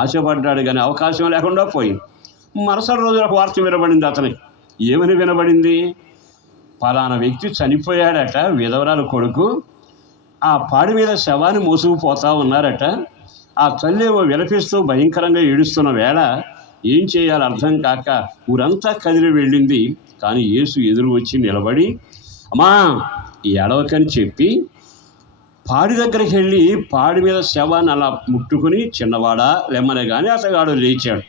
ఆశపడ్డాడు, కానీ అవకాశం లేకుండా పోయింది. మరుసటి రోజు ఒక వార్త వినబడింది అతనికి. ఏమని వినబడింది? పలానా వ్యక్తి చనిపోయాడట, విధవరాలు కొడుకు. ఆ పాడి మీద శవాన్ని మోసుకుపోతా ఉన్నారట. ఆ తల్లేమో విలపిస్తూ భయంకరంగా ఏడుస్తున్న వేళ ఏం చేయాలో అర్థం కాక ఊరంతా కదిలి వెళ్ళింది. కానీ యేసు ఎదురు వచ్చి నిలబడి, అమ్మా ఏడవకని చెప్పి పాడి దగ్గరికి వెళ్ళి పాడి మీద శవాన్ని అలా ముట్టుకుని, చిన్నవాడా లెమ్మనే కానీ అతగాడు లేచాడు.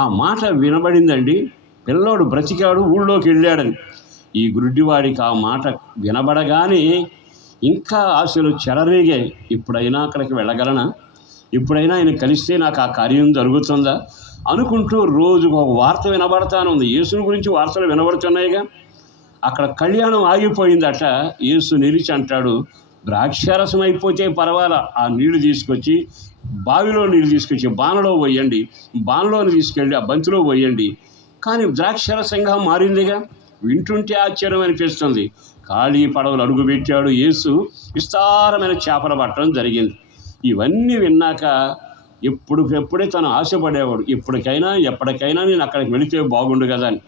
ఆ మాట వినబడిందండి. పిల్లోడు బ్రతికాడు, ఊళ్ళోకి వెళ్ళాడని. ఈ గుడ్డివాడికి ఆ మాట వినబడగానే ఇంకా ఆశలు చెలరేగాయి. ఇప్పుడైనా అక్కడికి వెళ్ళగలనా, ఎప్పుడైనా ఆయన కలిస్తే నాకు ఆ కార్యం జరుగుతుందా అనుకుంటూ రోజుకు ఒక వార్త వినబడతానుంది. యేసుని గురించి వార్తలు వినబడుతున్నాయిగా. అక్కడ కళ్యాణం ఆగిపోయిందట. యేసు నిలిచి అంటాడు, ద్రాక్షారసం అయిపోతే పర్వాలా, ఆ నీళ్లు తీసుకొచ్చి బావిలో నీళ్ళు తీసుకొచ్చి బాణలో పోయండి, బాణలోని తీసుకెళ్ళి ఆ బంతిలో పోయండి. కానీ ద్రాక్షారసంగా మారిందిగా. వింటుంటే ఆశ్చర్యం అనిపిస్తుంది. ఖాళీ పడవలు అడుగుపెట్టాడు యేసు. విస్తారమైన చేపలు పట్టడం జరిగింది. ఇవన్నీ విన్నాక ఎప్పుడే తను ఆశపడేవాడు, ఎప్పటికైనా నేను అక్కడికి వెళితే బాగుండు కదా అని.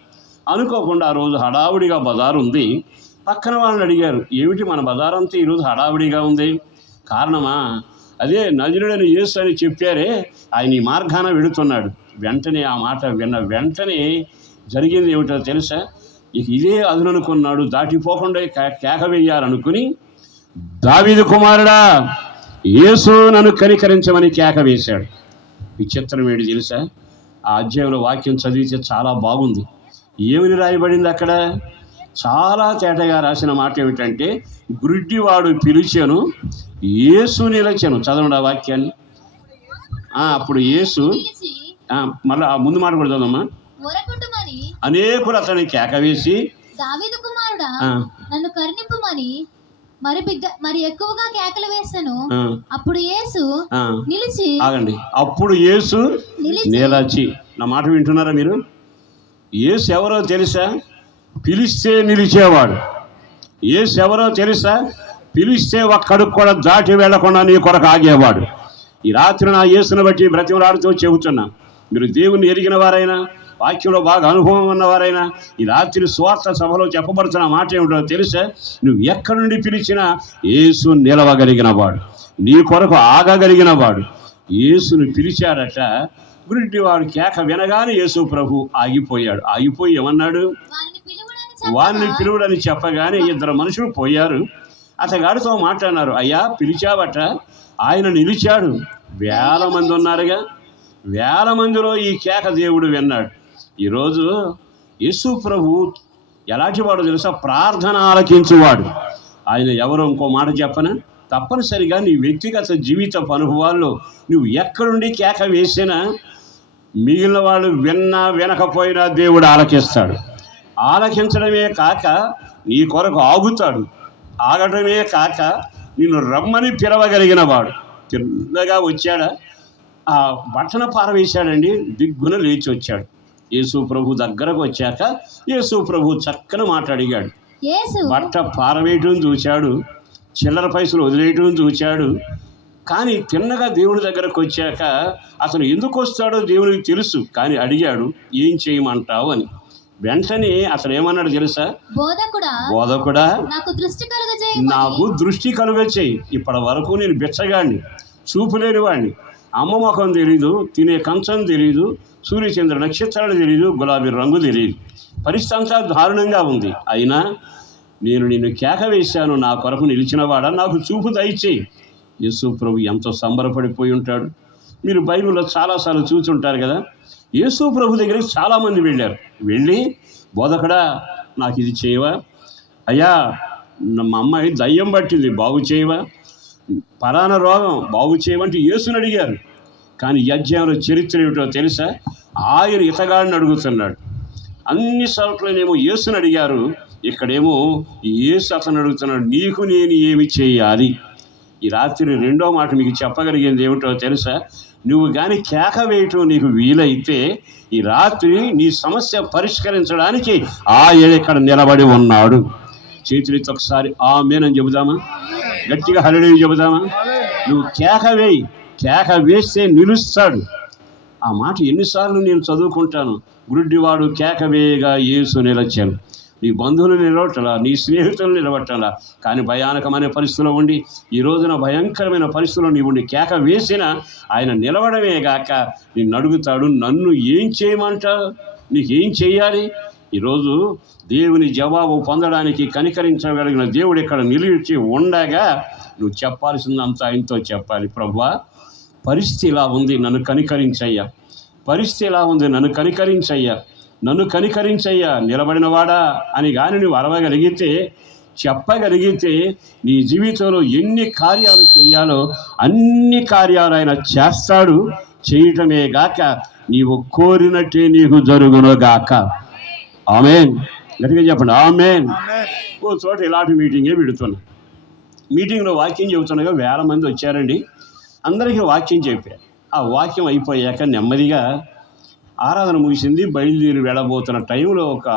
అనుకోకుండా ఆ రోజు హడావుడిగా బజారు ఉంది. పక్కన వాళ్ళని అడిగారు, ఏమిటి మన బజారంతా ఈరోజు హడావుడిగా ఉంది, కారణమా? అదే నజరుడైన యేసు అని చెప్పారే, ఆయన ఈ మార్గాన వెళుతున్నాడు. వెంటనే ఆ మాట విన్న వెంటనే జరిగింది ఏమిటో తెలుసా? ఇదే అదుననుకున్నాడు. దాటిపోకుండా కేక వేయాలనుకుని, దావీదు కుమారుడా యేసు నన్ను కనికరించమని కేక వేశాడు. విచిత్రం ఏంటి తెలుసా? ఆ అధ్యాయంలో వాక్యం చదివితే చాలా బాగుంది. ఏమని రాయబడింది అక్కడ? చాలా తేటగా రాసిన మాట ఏమిటంటే, గుడ్డివాడు పిలిచెను, యేసు నిలచెను. చదవండి ఆ వాక్యాన్ని. అప్పుడు యేసు, మళ్ళీ ఆ ముందు మాట కూడా చదవమ్మా. అనేకులు అతని కేక వేసి, దావీదు కుమారుడా నన్ను కరుణింపుమని మరి ఎక్కువగా కేకలు వేశాను. అప్పుడు యేసు నిలిచి, ఆగండి, అప్పుడు యేసు నిలచి. నా మాట వింటున్నారా మీరు? యేసు ఎవరో తెలుసా? పిలిస్తే నిలిచేవాడు. యేసు ఎవరో తెలుసా? పిలిస్తే ఒక్కడికి కూడా దాటి వెళ్లకుండా నీ కొరకు ఆగేవాడు. ఈ రాత్రి నా యేసుని బట్టి బ్రతిమలాడుతూ చెబుతున్నా, మీరు దేవుని ఎరిగిన వారైనా, వాక్యంలో బాగా అనుభవం ఉన్నవారైనా, ఈ రాత్రి స్వార్థ సభలో చెప్పబడుతున్న మాట ఏమిటో తెలుసా? నువ్వు ఎక్కడి నుండి పిలిచినా యేసు నిలవగలిగిన వాడు, నీ కొరకు ఆగగలిగిన వాడు. యేసుని పిలిచారట. గుడ్డివాడు కేక వినగానే యేసు ప్రభు ఆగిపోయాడు. ఆగిపోయి ఏమన్నాడు? వారిని పిలువుడని చెప్పగానే ఇద్దరు మనుషులు పోయారు. అతగాడితో మాట్లాడినారు, అయ్యా పిలిచావట. ఆయన నిలిచాడు. 1000 మంది ఉన్నారుగా. 1000 మందిలో ఈ కేక దేవుడు విన్నాడు. ఈరోజు యేసు ప్రభు ఎలాంటి వాడు తెలుసా? ప్రార్థన ఆలకించువాడు. ఆయన ఎవరో ఇంకో మాట చెప్పనా? తప్పనిసరిగా నీ వ్యక్తిగత జీవిత అనుభవాల్లో నువ్వు ఎక్కడుండి కేక వేసినా, మిగిలిన వాళ్ళు విన్నా వినకపోయినా దేవుడు ఆలకిస్తాడు. ఆలకించడమే కాక నీ కొరకు ఆగుతాడు. ఆగటమే కాక నిన్ను రమ్మని పిలవగలిగిన వాడు. తిన్నగా వచ్చాడా? ఆ బట్టన పారవేశాడండి. దిగ్గున లేచి వచ్చాడు. యేసు ప్రభు దగ్గరకు వచ్చాక యేసు ప్రభు చక్కని మాట అడిగాడు. బట్ట పారవేయటం చూశాడు, చిల్లర పైసలు వదిలేయటం చూశాడు. కానీ తిన్నగా దేవుని దగ్గరకు వచ్చాక అతను ఎందుకు వస్తాడో దేవునికి తెలుసు. కానీ అడిగాడు, ఏం చేయమంటావు అని. వెంటనే అతను ఏమన్నాడు తెలుసా? బోధకుడా నాకు దృష్టి కలుగచేయి. ఇప్పటి వరకు నేను బిచ్చగాడిని, చూపు లేని వాడిని, అమ్మ ముఖం తెలీదు, తినే కంచం తెలీదు, సూర్యచంద్ర నక్షత్రాలు తెలీదు, గులాబీ రంగు తెలీదు, పరిస్థితి అంతా దారుణంగా ఉంది. అయినా నేను నిన్ను కేక వేశాను, నా కొరకు నిలిచినవాడా నాకు చూపు దయచేయి. యేసు ప్రభు ఎంతో సంబరపడిపోయి ఉంటాడు. మీరు బైబిల్లో చాలాసార్లు చూసుంటారు కదా. యేసు ప్రభు దగ్గరికి చాలామంది వెళ్ళారు. వెళ్ళి, బోధకుడా నాకు ఇది చేయవా, అయ్యా మా అమ్మాయి దయ్యం పట్టింది బాగు చేయవా, పలానా రోగం బాగు చేయమంటే యేసుని అడిగారు. కానీ ఈ అధ్యాయంలో చరిత్ర ఏమిటో తెలుసా? ఆయన ఇతగాడిని అడుగుతున్నాడు. అన్ని చోట్లనేమో యేసుని అడిగారు, ఇక్కడేమో యేసు అతను అడుగుతున్నాడు, నీకు నేను ఏమి చేయాలి? ఈ రాత్రి రెండో మాట మీకు చెప్పగలిగింది ఏమిటో తెలుసా? నువ్వు కానీ కేక వేయటం నీకు వీలైతే ఈ రాత్రి నీ సమస్య పరిష్కరించడానికి ఆయన ఇక్కడ నిలబడి ఉన్నాడు. చేతులతో ఒకసారి ఆమేనని చెబుదామా? గట్టిగా హల్లెలూయా చెబుదామా? నువ్వు కేక వేస్తే నిలుస్తాడు. ఆ మాట ఎన్నిసార్లు నేను చదువుకుంటాను. గుడ్డివాడు కేక వేయగా యేసు నిలచాను. నీ బంధువులు నిలబట్టాలా, నీ స్నేహితులు నిలబట్టాలా. కానీ భయానకమైన పరిస్థితిలో ఉండి, ఈ రోజున భయంకరమైన పరిస్థితిలో నీ ఉండి కేక వేసిన ఆయన నిలవడమే గాక నిన్ను అడుగుతాడు, నన్ను ఏం చేయమంటావు, నీకేం చేయాలి? ఈరోజు దేవుని జవాబు పొందడానికి కనికరించగలిగిన దేవుడు ఇక్కడ నిలిచి ఉండగా నువ్వు చెప్పాల్సిందంతా ఆయనతో చెప్పాలి. ప్రభువా, పరిస్థితి ఇలా ఉంది, నన్ను కనికరించయ్యా. పరిస్థితి ఇలా ఉంది, నన్ను కనికరించయ్యా, నన్ను కనికరించయ్యా, నిలబడినవాడా అని కానీ నువ్వు అరవగలిగితే చెప్పగలిగితే నీ జీవితంలో ఎన్ని కార్యాలు చేయాలో అన్ని కార్యాలు ఆయన చేస్తాడు. చేయటమే గాక నీవు కోరినట్టే నీకు జరుగును గాక. ఆమేన్. గట్టిగా చెప్పండి ఆమేన్. ఓ చోట ఇలాంటి మీటింగే పెడుతున్నా. మీటింగ్లో వాక్యం చెబుతుండగా 1000 మంది వచ్చారండి. అందరికీ వాక్యం చెప్పారు. ఆ వాక్యం అయిపోయాక నెమ్మదిగా ఆరాధన ముగిసింది. బయలుదేరి వెళ్ళబోతున్న టైంలో ఒక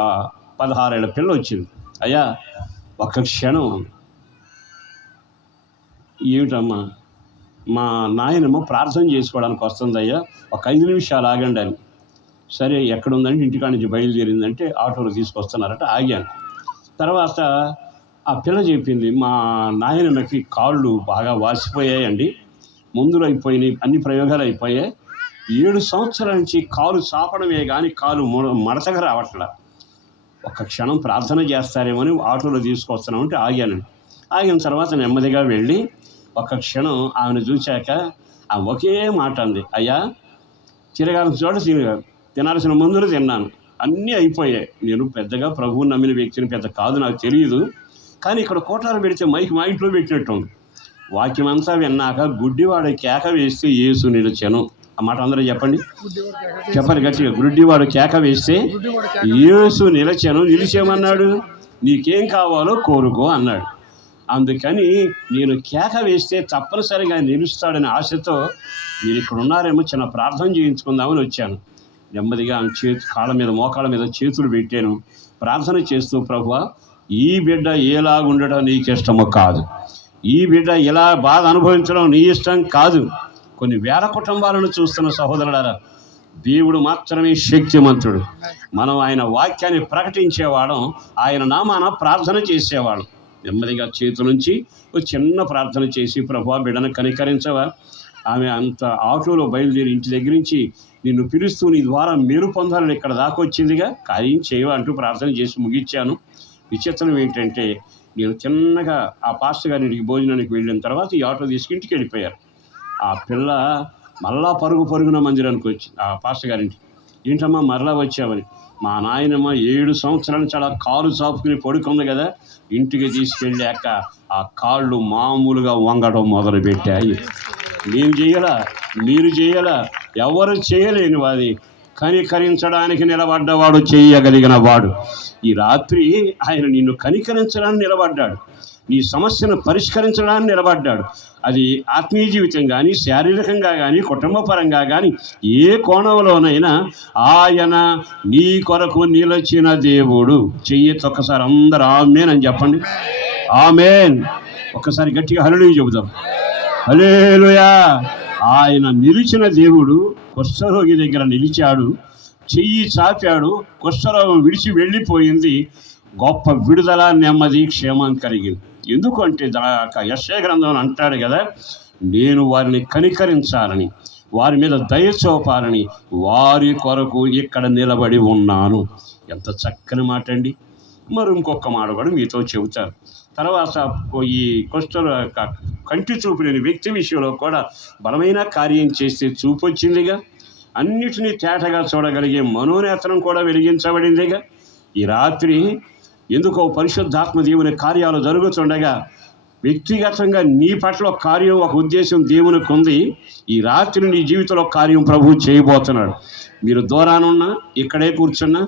16 ఏళ్ల పిల్ల వచ్చింది. అయ్యా ఒక్క క్షణం, ఏమిటమ్మా, మా నాయనమ్మ ప్రార్థన చేసుకోవడానికి వస్తుందయ్యా, ఒక 5 నిమిషాలు ఆగండి అని. సరే ఎక్కడుందంటే ఇంటికాడ నుంచి బయలుదేరిందంటే ఆటోలో తీసుకొస్తున్నారట. ఆగాను. తర్వాత ఆ పిల్ల చెప్పింది, మా నాయనమ్మకి కాళ్ళు బాగా వాసిపోయాయండి, మందులు అయిపోయినాయి, అన్ని ప్రయోగాలు అయిపోయాయి, 7 సంవత్సరాల నుంచి కాలు చాపడమే కానీ కాలు మడతగా రావట్లా, ఒక్క క్షణం ప్రార్థన చేస్తారేమని ఆటోలో తీసుకొస్తున్నామంటే ఆగాను. ఆగిన తర్వాత నెమ్మదిగా వెళ్ళి ఒక్క క్షణం ఆమెను చూశాక ఆమె ఒకే మాట అంది, అయ్యా తిరగాల్సిన చోట తినాల్సిన మందులు తిన్నాను, అన్నీ అయిపోయాయి. నేను పెద్దగా ప్రభువుని నమ్మిన వ్యక్తిని పెద్ద కాదు, నాకు తెలియదు, కానీ ఇక్కడ కోటాలు పెడితే మైక్ మా ఇంట్లో పెట్టినట్టు ఉంది. వాక్యం అంతా విన్నాక గుడ్డివాడు కేక వేస్తే యేసు నిలిచెను. ఆ మాట అందరూ చెప్పండి, చెప్పండి గట్టిగా. గుడ్డివాడు కేక వేస్తే యేసు నిలిచెను. నిలిచేమన్నాడు? నీకేం కావాలో కోరుకో అన్నాడు. అందుకని నేను కేక వేస్తే తప్పనిసరిగా నిలుస్తాడనే ఆశతో మీరు ఇక్కడ ఉన్నారేమో చిన్న ప్రార్థన చేయించుకుందామని వచ్చాను. నెమ్మదిగా ఆమె కాళ్ళ మీద మోకాళ్ళ మీద చేతులు పెట్టాను. ప్రార్థన చేస్తూ, ప్రభువా ఈ బిడ్డ ఏలాగుండడం నీకు ఇష్టమో కాదు, ఈ బిడ్డ ఇలా బాధ అనుభవించడం నీ ఇష్టం కాదు. కొన్ని వేల కుటుంబాలను చూస్తున్న సహోదరులారా, దేవుడు మాత్రమే శక్తిమంతుడు. మనం ఆయన వాక్యాన్ని ప్రకటించేవాళ్ళం, ఆయన నామాన ప్రార్థన చేసేవాళ్ళం. నెమ్మదిగా చేతుల నుంచి ఒక చిన్న ప్రార్థన చేసి, ప్రభువా బిడ్డను కనికరించవా, ఆమె అంత ఆటోలో బయలుదేరి ఇంటి దగ్గర నుంచి నిన్ను పిలుస్తూ నీ ద్వారా మేలు పొందాలని ఇక్కడ దాకా వచ్చిందిగా, కార్యం చేయవా అంటూ ప్రార్థన చేసి ముగించాను. విచిత్రం ఏంటంటే, నేను చిన్నగా ఆ పాస్టర్ గారికి భోజనానికి వెళ్ళిన తర్వాత ఈ ఆటో తీసుకు ఇంటికి వెళ్ళిపోయారు. ఆ పిల్ల మళ్ళా పరుగున మందిరానికి వచ్చింది ఆ పాస్టర్ గారింటికి. ఏంటమ్మా మరలా వచ్చావని, మా నాయనమ్మ 7 సంవత్సరాల నుంచి అలా కాలు చాపుకుని పడుకుంది కదా, ఇంటికి తీసుకెళ్ళాక ఆ కాళ్ళు మామూలుగా వంగడం మొదలుపెట్టాయి. నేను చేయలా, మీరు చేయలా, ఎవరు చేయలేని వాది కనికరించడానికి నిలబడ్డవాడు, చేయగలిగిన వాడు. ఈ రాత్రి ఆయన నిన్ను కనికరించడానికి నిలబడ్డాడు, నీ సమస్యను పరిష్కరించడానికి నిలబడ్డాడు. అది ఆత్మీయ జీవితం కానీ, శారీరకంగా కానీ, కుటుంబపరంగా కానీ, ఏ కోణంలోనైనా ఆయన నీ కొరకు నిలిచిన దేవుడు. చెయ్యెత్తి ఒక్కసారి అందరూ ఆమేన్ అని చెప్పండి. ఆమేన్. ఒక్కసారి గట్టిగా హల్లెలూయా చెబుదాం. హల్లెలూయా. ఆయన నిలిచిన దేవుడు. కుష్ఠరోగి దగ్గర నిలిచాడు, చెయ్యి చాపాడు, కుష్ఠరోగం విడిచి వెళ్ళిపోయింది, గొప్ప విడుదల, నెమ్మది, క్షేమం కలిగింది. ఎందుకంటే యెషయా గ్రంథం అంటాడు కదా, నేను వారిని కనికరించాలని, వారి మీద దయ చూపాలని వారి కొరకు ఇక్కడ నిలబడి ఉన్నాను. ఎంత చక్కని మాట అండి. మరి ఇంకొక మాట కూడా మీతో చెబుతాను. తర్వాత ఈ కంటి చూపు లేని వ్యక్తి విషయంలో కూడా బలమైన కార్యం చేస్తే చూపు వచ్చిందిగా, అన్నిటినీ తేటగా చూడగలిగే మనోనేత్రం కూడా వెలిగించబడిందిగా. ఈ రాత్రి ఎందుకో పరిశుద్ధాత్మ దేవుని కార్యాలు జరుగుతుండగా వ్యక్తిగతంగా నీ పట్ల ఒక కార్యం, ఒక ఉద్దేశం దేవునికి ఉంది. ఈ రాత్రి నీ జీవితంలో కార్యం ప్రభువు చేయబోతున్నాడు. మీరు దూరానున్నా, ఇక్కడే కూర్చున్నా,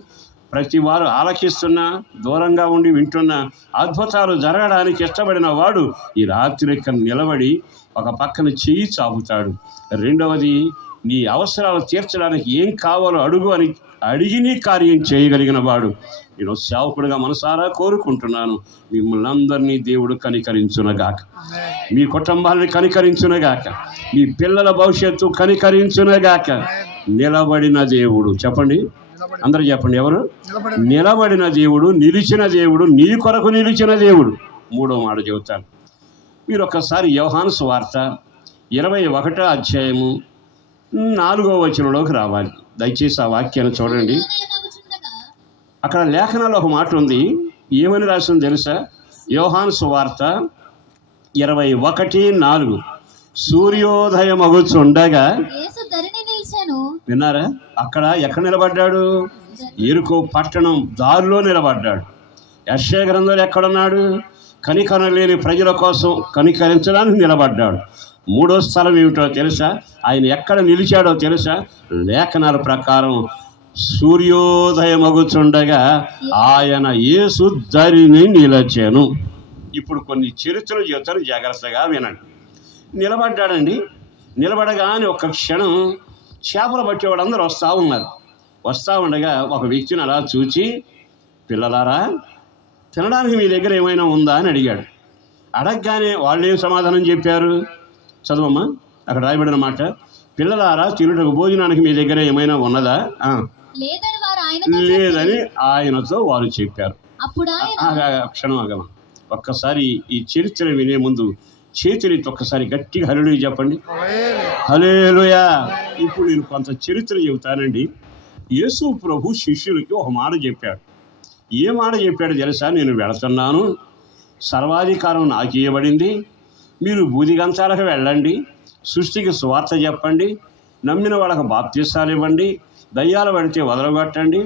ప్రతి వారు ఆలకిస్తున్నా, దూరంగా ఉండి వింటున్న అద్భుతాలు జరగడానికి ఇష్టపడిన వాడు ఈ రాత్రి ఇక్కడ నిలబడి ఒక పక్కన చెయ్యి చాపుతాడు. రెండవది, నీ అవసరాలు తీర్చడానికి ఏం కావాలో అడుగు అని అడిగి నీ కార్యం చేయగలిగిన వాడు. నేను సేవకుడిగా మనసారా కోరుకుంటున్నాను, మిమ్మల్ని అందరినీ దేవుడు కనికరించునగాక, మీ కుటుంబాన్ని కనికరించునగాక, మీ పిల్లల భవిష్యత్తు కనికరించునగాక. నిలబడిన దేవుడు, చెప్పండి అందరూ చెప్పండి, ఎవరు? నిలబడిన దేవుడు, నిలిచిన దేవుడు, నీ కొరకు నిలిచిన దేవుడు. మూడో మాట చెబుతాను. మీరు ఒక్కసారి యోహాను సువార్త 21వ అధ్యాయము 4వ వచనంలోకి రావాలి. దయచేసి ఆ వాక్యాన్ని చూడండి. అక్కడ లేఖనాల్లో ఒక మాట ఉంది. ఏమని రాసింది తెలుసా? యోహాను సువార్త 21:4 సూర్యోదయమగుచుండగా విన్నారా? అక్కడ ఎక్కడ నిలబడ్డాడు? ఎరుకో పట్టణం దారిలో నిలబడ్డాడు. యెషయా గ్రంథంలో ఎక్కడున్నాడు? కనికరం లేని ప్రజల కోసం కనికరించడానికి నిలబడ్డాడు. మూడో స్థలం ఏమిటో తెలుసా? ఆయన ఎక్కడ నిలిచాడో తెలుసా? లేఖనాల ప్రకారం సూర్యోదయమగుచుండగా ఆయన యేసు దరిని నిలచెను. ఇప్పుడు కొన్ని చరిత్రలు చెబుతారు, జాగ్రత్తగా వినండి. నిలబడ్డాడండి. నిలబడగానే ఒక్క క్షణం చేపలు పట్టేవాడు అందరూ వస్తూ ఉండగా ఒక వ్యక్తిని అలా చూచి, పిల్లలారా, తినడానికి మీ దగ్గర ఏమైనా ఉందా అని అడిగాడు. అడగగానే వాళ్ళు ఏం సమాధానం చెప్పారు? చదవమ్మా, అక్కడ రాయబడిన మాట. పిల్లలారా, తినుటకు భోజనానికి మీ దగ్గర ఏమైనా ఉన్నదా? లేదని ఆయనతో వారు చెప్పారు. క్షణం ఆగమా, ఒక్కసారి ఈ చరిత్ర వినే ముందు చేతులు ఒక్కసారి గట్టిగా హల్లెలూయా చెప్పండి. హల్లెలూయా. ఇప్పుడు నేను కొంత చరిత్ర చెబుతానండి. యేసు ప్రభు శిష్యులకి ఒక మాట చెప్పాడు. ఏ మాట చెప్పాడు తెలుసా? నేను వెళుతున్నాను, సర్వాధికారం నాకు ఇవ్వబడింది, మీరు బూదిగంతాలకు వెళ్ళండి, సృష్టికి సువార్త చెప్పండి, నమ్మిన వాళ్ళకు బాప్తిసాలు ఇవ్వండి, దయ్యాలు పడితే వదలగొట్టండి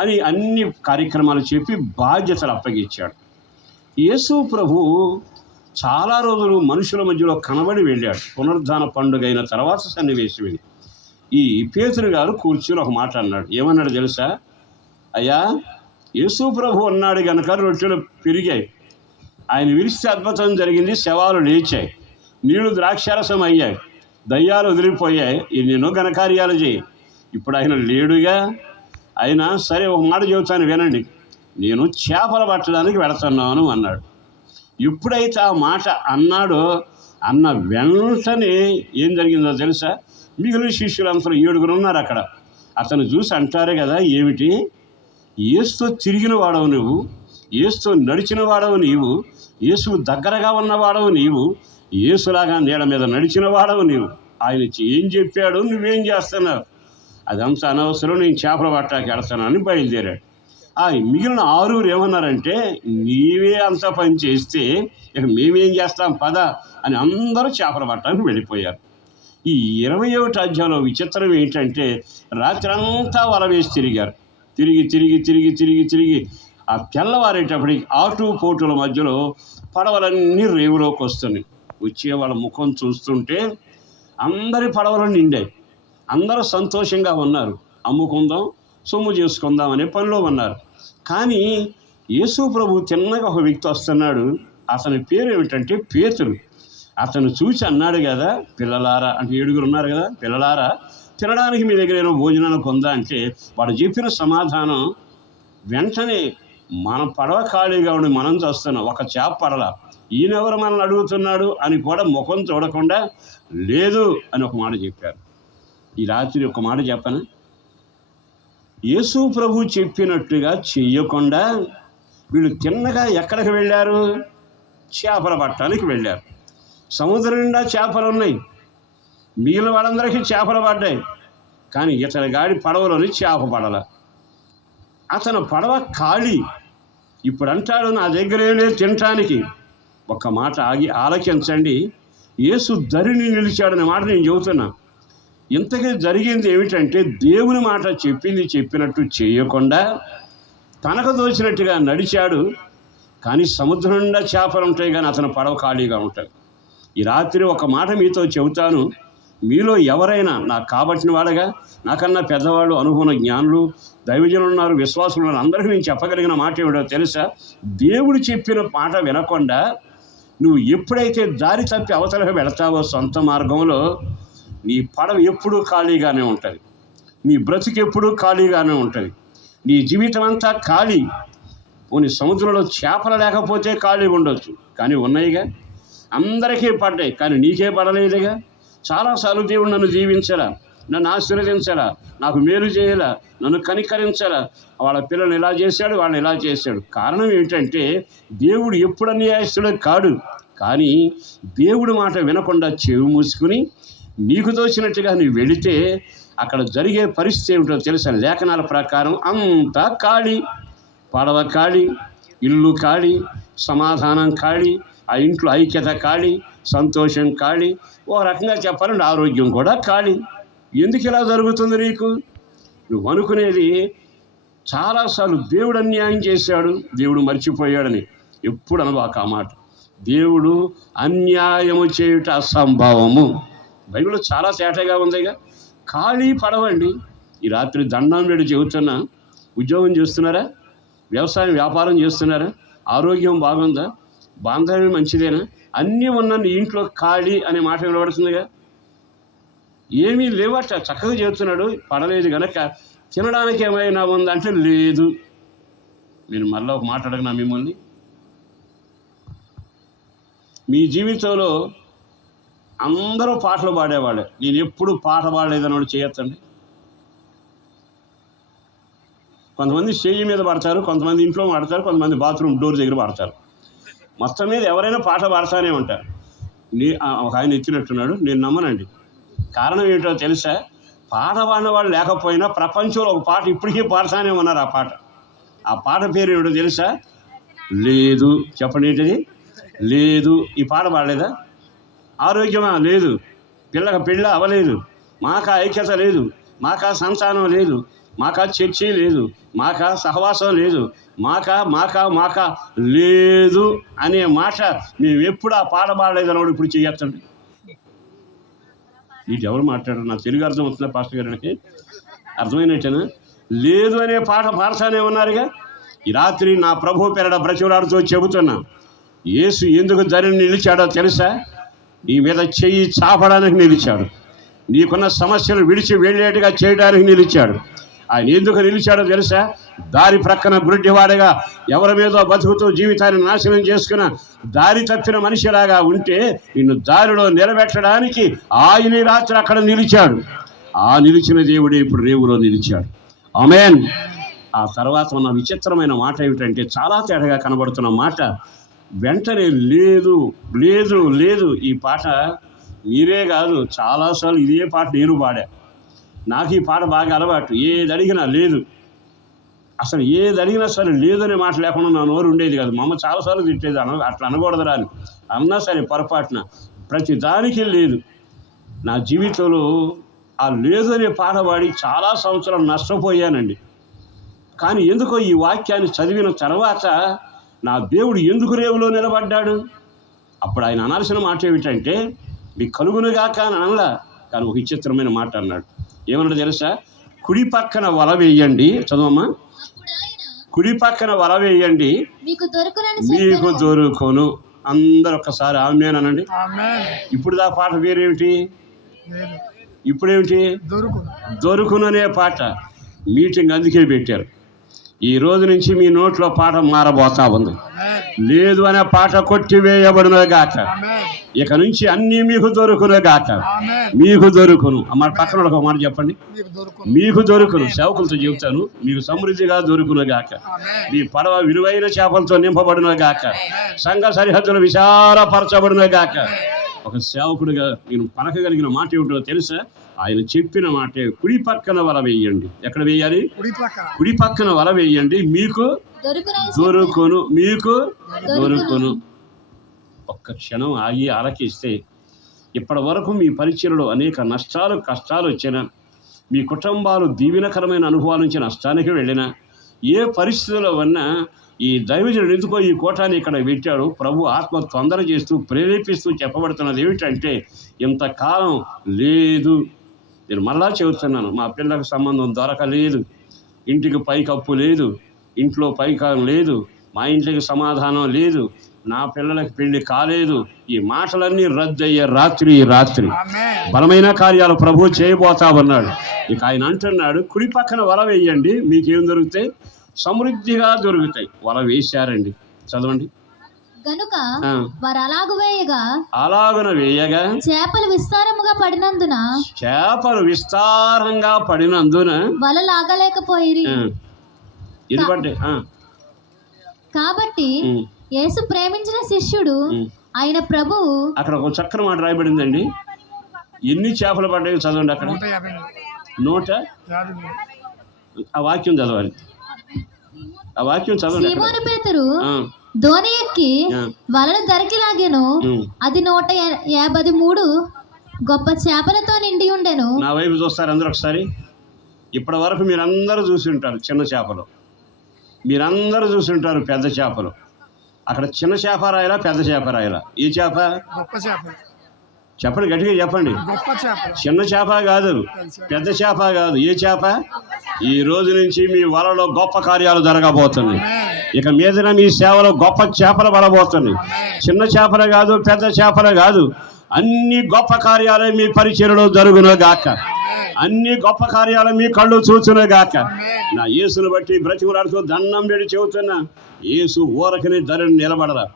అని అన్ని కార్యక్రమాలు చెప్పి బాధ్యతలు అప్పగించాడు. యేసు ప్రభు చాలా రోజులు మనుషుల మధ్యలో కనబడి వెళ్ళాడు. పునరుద్ధాన పండుగ అయిన తర్వాత సన్నివేశం ఇది. ఈ పేతురు గారు కూర్చుని ఒక మాట అన్నాడు. ఏమన్నాడు తెలుసా? అయ్యా, యేసు ప్రభు అన్నాడు కనుక రొట్టెలు పెరిగాయి, ఆయన విరిస్తే అద్భుతం జరిగింది, శవాలు లేచాయి, నీళ్లు ద్రాక్షారసం అయ్యాయి, దయ్యాలు వదిలిపోయాయి, ఎన్నెన్నో ఘనకార్యాలు చేయి. ఇప్పుడు ఆయన లేడుగా. అయినా సరే, ఒక మాట చెబుతాను వినండి, నేను చేపలు పట్టడానికి వెళుతున్నాను అన్నాడు. ఎప్పుడైతే ఆ మాట అన్నాడో అన్న వెంటనే ఏం జరిగిందో తెలుసా? మిగిలిన శిష్యులంతా 7 ఉన్నారు అక్కడ. అతను చూసి అంటారే కదా, ఏమిటి, యేసుతో తిరిగిన వాడవు నువ్వు, యేసుతో నడిచిన వాడవు నీవు, యేసు దగ్గరగా ఉన్నవాడవు నీవు, యేసులాగా నీళ్ళ మీద నడిచిన వాడవు నీవు, ఆయన ఏం చెప్పాడు నువ్వేం చేస్తున్నావు? అదంతా అనవసరం, నేను చేపల పట్టాకి వెళ్తానని బయలుదేరాడు. మిగిలిన 6 ఏమన్నారంటే, నీవే అంత పని చేస్తే ఇక మేమేం చేస్తాం పద అని అందరూ చేపల పట్టడానికి వెళ్ళిపోయారు. ఈ 21వ అధ్యాయంలో విచిత్రం ఏంటంటే, రాత్రి అంతా వల వేసి తిరిగారు. తిరిగి ఆ తెల్లవారేటప్పటికి ఆటు పోటుల మధ్యలో పడవలన్నీ రేవులోకి వస్తున్నాయి. వచ్చే వాళ్ళ ముఖం చూస్తుంటే అందరి పడవలు నిండాయి. అందరూ సంతోషంగా ఉన్నారు. అమ్ముకుందాం, సొమ్ము చేసుకుందాం అనే పనిలో ఉన్నారు. కానీ యేసు ప్రభు తిన్నగా ఒక వ్యక్తి వస్తున్నాడు. అతని పేరు ఏమిటంటే పేతురు. అతను చూసి అన్నాడు కదా, పిల్లలారా, అంటే 7 ఉన్నారు కదా, పిల్లలారా, తినడానికి మీ దగ్గర ఏమో భోజనానికి ఉందా అంటే, వాడు చెప్పిన సమాధానం వెంటనే, మన పడవ ఖాళీగా ఉండి మనం చూస్తున్నాం, ఒక చేప పడల, ఈయనెవరు మనల్ని అడుగుతున్నాడు అని కూడా ముఖం చూడకుండా లేదు అని ఒక మాట చెప్పారు. ఈ రాత్రి ఒక మాట చెప్పను, యేసు ప్రభు చెప్పినట్టుగా చెయ్యకుండా వీళ్ళు తిన్నగా ఎక్కడికి వెళ్ళారు? చేపల పట్టడానికి వెళ్ళారు. సముద్రం నిండా చేపలు ఉన్నాయి, మిగిలిన వాళ్ళందరికీ చేపలు పడ్డాయి. కానీ ఇతని గాడి పడవలోని చేప పడల. అతను పడవ ఖాళీ. ఇప్పుడు అంటాడు, నా దగ్గర ఏం లేదు తినటానికి. ఒక్క మాట ఆగి ఆలకించండి. యేసు ధరిని నిలిచాడనే మాట నేను చెబుతున్నా. ఇంతకీ జరిగింది ఏమిటంటే, దేవుని మాట చెప్పినట్టు చేయకుండా తనకు దోచినట్టుగా నడిచాడు. కానీ సముద్రం నిండా చేపలు ఉంటాయి, కానీ అతను పడవ ఖాళీగా ఉంటాడు. ఈ రాత్రి ఒక మాట మీతో చెబుతాను. మీలో ఎవరైనా నాకు కాబట్టిన వాళ్ళగా, నాకన్నా పెద్దవాళ్ళు, అనుభవ జ్ఞానులు, దైవజనులు ఉన్నారు, విశ్వాసులు ఉన్నారు, అందరికీ నేను చెప్పగలిగిన మాట ఏమిటో తెలుసా? దేవుడు చెప్పిన మాట వినకుండా నువ్వు ఎప్పుడైతే దారి తప్పి అవతలకు వెళతావో సొంత మార్గంలో, నీ పడవ ఎప్పుడూ ఖాళీగానే ఉంటుంది, నీ బ్రతుకు ఎప్పుడూ ఖాళీగానే ఉంటుంది, నీ జీవితం అంతా ఖాళీ. పోనీ సముద్రంలో చేపలు లేకపోతే ఖాళీగా ఉండొచ్చు, కానీ ఉన్నాయిగా, అందరికీ పడ్డాయి, కానీ నీకే పడలేదుగా. చాలాసార్లు దేవుడు నన్ను దీవించరా, నన్ను ఆశీర్వదించరా, నాకు మేలు చేయరా, నన్ను కనికరించరా, వాళ్ళ పిల్లల్ని ఇలా చేశాడు, వాళ్ళని ఇలా చేశాడు. కారణం ఏంటంటే, దేవుడు ఎప్పుడు అన్యాయస్తుడు కాడు. కానీ దేవుడి మాట వినకుండా చెవి మూసుకుని నీకు తోచినట్టుగా నువ్వు వెళితే అక్కడ జరిగే పరిస్థితి ఏమిటో తెలుసా? లేఖనాల ప్రకారం అంతా ఖాళీ. పడవ ఖాళీ, ఇల్లు ఖాళీ, సమాధానం ఖాళీ, ఆ ఇంట్లో ఐక్యత ఖాళీ, సంతోషం ఖాళీ, ఓ రకంగా చెప్పాలంటే ఆరోగ్యం కూడా ఖాళీ. ఎందుకు ఇలా జరుగుతుంది నీకు? నువ్వు అనుకునేది చాలాసార్లు దేవుడు అన్యాయం చేశాడు, దేవుడు మర్చిపోయాడని. ఎప్పుడు అనబాక ఆ మాట. దేవుడు అన్యాయము చేయుట అసంభవము. బైబిల్లో చాలా తేటగా ఉందిగా. ఖాళీ పడవండి. ఈ రాత్రి దండం వేడి చెబుతున్నా. ఉద్యోగం చేస్తున్నారా? వ్యవసాయం వ్యాపారం చేస్తున్నారా? ఆరోగ్యం బాగుందా? బాంధవ్యం మంచిదేనా? అన్నీ ఉన్న నీ ఇంట్లో ఖాళీ అనే మాట వినబడుతుందిగా. ఏమీ లేవట, చక్కగా చెబుతున్నాడు. పడలేదు కనుక తినడానికి ఏమైనా ఉందంటే లేదు. నేను మళ్ళీ ఒక మాట అడగనా మిమ్మల్ని, మీ జీవితంలో అందరూ పాటలు పాడేవాళ్ళే, నేను ఎప్పుడు పాట పాడలేదని వాడు చేయొచ్చండి. కొంతమంది స్టేజ్ మీద పాడతారు, కొంతమంది ఇంట్లో పాడతారు, కొంతమంది బాత్రూమ్ డోర్ దగ్గర పాడతారు. మొత్తం మీద ఎవరైనా పాట పాడతానే ఉంటారు. ఒక ఆయన ఎత్తినట్టున్నాడు, నేను నమ్మనండి. కారణం ఏమిటో తెలుసా? పాట పాడిన వాళ్ళు లేకపోయినా ప్రపంచంలో ఒక పాట ఇప్పటికీ పాడతానే ఉన్నారు. ఆ పాట పేరు ఏమిటో తెలుసా? లేదు. చెప్పండి ఏంటది? లేదు. ఈ పాట పాడలేదా? ఆరోగ్యమా? లేదు. పిల్లకి పెళ్ళ అవ్వలేదు. మాకా ఐక్యత లేదు, మాకా సంతానం లేదు, మాకా చర్చి లేదు, మాకా సహవాసం లేదు, మాకా లేదు అనే మాట మేము ఎప్పుడు ఆ పాట పాడలేదు అన్నవాడు ఇప్పుడు చేయొచ్చండి. నీకు ఎవరు మాట్లాడారు? నాకు తెలుగు అర్థం అవుతుందా పాస్టర్ గారికి? అర్థమైనట్టేనా? లేదు అనే పాట పాడతానే ఉన్నారుగా. ఈ రాత్రి నా ప్రభు పేరట బ్రతిమలాడుతూ చెబుతున్నా, యేసు ఎందుకు ధరిని నిలిచాడో తెలుసా? నీ మీద చెయ్యి చాపడానికి నిలిచాడు. నీకున్న సమస్యలు విడిచి వెళ్ళేట్టుగా చేయడానికి నిలిచాడు. ఆయన ఎందుకు నిలిచాడో తెలుసా? దారి ప్రక్కన గుడ్డివాడిగా ఎవరి మీదో బతుకుతూ జీవితాన్ని నాశనం చేసుకున్న దారి తప్పిన మనిషిలాగా ఉంటే నిన్ను దారిలో నిలబెట్టడానికి ఆయన రాత్రి అక్కడ నిలిచాడు. ఆ నిలిచిన దేవుడే ఇప్పుడు రేవులో నిలిచాడు. ఆమేన్. ఆ తర్వాత ఉన్న విచిత్రమైన మాట ఏమిటంటే, చాలా తేటగా కనబడుతున్న మాట, వెంటనే లేదు లేదు లేదు. ఈ పాట మీరే కాదు, చాలాసార్లు ఇదే పాట నేను పాడా. నాకు ఈ పాట బాగా అలవాటు. ఏది అడిగినా లేదు, అసలు ఏది అడిగినా సరే లేదనే మాట లేకుండా నా నోరు ఉండేది కాదు. మా అమ్మ చాలాసార్లు తిట్టేది, అట్లా అనకూడదురా అని. అన్నా సరే పొరపాటున ప్రతి దానికి లేదు. నా జీవితంలో ఆ లేదు అనే పాట పాడి చాలా సంవత్సరాలు నష్టపోయానండి. కానీ ఎందుకో ఈ వాక్యాన్ని చదివిన తర్వాత నా దేవుడు ఎందుకు రేవులో నిలబడ్డాడు? అప్పుడు ఆయన అనాల్సిన మాట ఏమిటంటే, మీకు కలుగునుగాక అని అనలా, కానీ ఒక విచిత్రమైన మాట అన్నాడు. ఏమన్నాడు తెలుసా? కుడి పక్కన వల వేయండి. చదవమ్మా. కుడి పక్కన వల వేయండి, మీకు దొరుకును. అందరు ఒక్కసారి ఆమేన్ అనండి. ఇప్పుడు దా పాట పేరేమిటి? ఇప్పుడేమిటి? దొరుకును అనే పాట. మీటింగ్ అందుకే పెట్టారు. ఈ రోజు నుంచి మీ నోట్లో పాట మారబోతా ఉంది. లేదు అనే పాట కొట్టివేయబడును గాక. ఇక నుంచి అన్నీ మీకు దొరుకును గాక. మీకు దొరుకును. అమ్మ పక్కన ఒక మాట చెప్పండి. మీకు దొరుకును. సేవకులతో చెబుతాను, మీకు సమృద్ధిగా దొరుకును గాక. మీ పడవ విలువైన చేపలతో నింపబడును గాక. సంఘ సరిహద్దులు విశాలపరచబడును గాక. ఒక సేవకుడిగా నేను పలకగలిగిన మాట ఏమిటో తెలుసా? ఆయన చెప్పిన మాటే, కుడి పక్కన వల వేయండి. ఎక్కడ వేయాలి? కుడి పక్కన వల వేయండి, మీకు దొరుకును. మీకు దొరుకును. ఒక్క క్షణం ఆగి ఆలకిస్తే, ఇప్పటి వరకు మీ పరిచయలో అనేక నష్టాలు కష్టాలు వచ్చినా, మీ కుటుంబాలు దీవెనకరమైన అనుభవాల నుంచి నష్టానికి వెళ్ళినా, ఏ పరిస్థితుల్లో ఉన్నా ఈ దైవజనుడు ఎందుకో ఈ కోటాన్ని ఇక్కడ పెట్టాడు. ప్రభు ఆత్మ తొందర చేస్తూ ప్రేరేపిస్తూ చెప్పబడుతున్నది ఏమిటంటే, ఇంతకాలం లేదు. నేను మళ్ళా చెబుతున్నాను, మా పిల్లలకు సంబంధం దొరకలేదు, ఇంటికి పైకప్పు లేదు, ఇంట్లో పైకం లేదు, మా ఇంటికి సమాధానం లేదు, నా పిల్లలకి పెళ్లి కాలేదు. ఈ మాటలన్నీ రద్దయ్యే రాత్రి బలమైన కార్యాలు ప్రభు చేయబోతా ఉన్నాడు. ఇక ఆయన అంటున్నాడు, కుడి పక్కన వల వేయండి, మీకేం దొరుకుతాయి? సమృద్ధిగా దొరుకుతాయి. వల వేశారండి. చదవండి. గనుక వారు అలాగున వేయగా చేపలు విస్తారంగా పడినందున వల లాగలేకపోయిరి. ఎందుకంటే కాబట్టి యేసు ప్రేమించిన శిష్యుడు ఆయన ప్రభువు. అక్కడ ఒక చక్కని మాట రాయబడిందండి. ఎన్ని చేపలు పడ్డాయో చదవండి. అక్కడ 150. ఆ వాక్యం చదవాలి. ఆ వాక్యం చదవండి. సీమోను పేతురు ధోని ఎక్కి వలను ధరికి లాగెను. అది 153 గొప్ప చేపలతో నిండి ఉండెను. నా వైపు చూస్తారు అందరూ ఒకసారి. ఇప్పటి వరకు మీరందరూ చూసి ఉంటారు చిన్న చేపలు, మీరందరూ చూసి ఉంటారు పెద్ద చేపలు. అక్కడ చిన్న చేప రాయాలా, పెద్ద చేప రాయాలా? ఏ చేప? గొప్ప చేప. చెప్పండి, గట్టిగా చెప్పండి. గొప్ప చేప. చిన్న చేప కాదు, పెద్ద చేప కాదు. ఏ చేప? ఈ రోజు నుంచి మీ వలలో గొప్ప కార్యాలు జరగబోతున్నాయి. ఇక మీదన మీ సేవలో గొప్ప చేపలు పడబోతున్నాయి. చిన్న చేపలు కాదు, పెద్ద చేపలు కాదు, అన్ని గొప్ప కార్యాలు మీ పరిచర్యలో జరుగును గాక. అన్ని గొప్ప కార్యాలు మీ కళ్ళు చూచును గాక. నా యేసును బట్టి బ్రతిమలాడుతూ దండం పెట్టి చెబుతున్నా, యేసు ఊరకని ధరని నిలబడరా.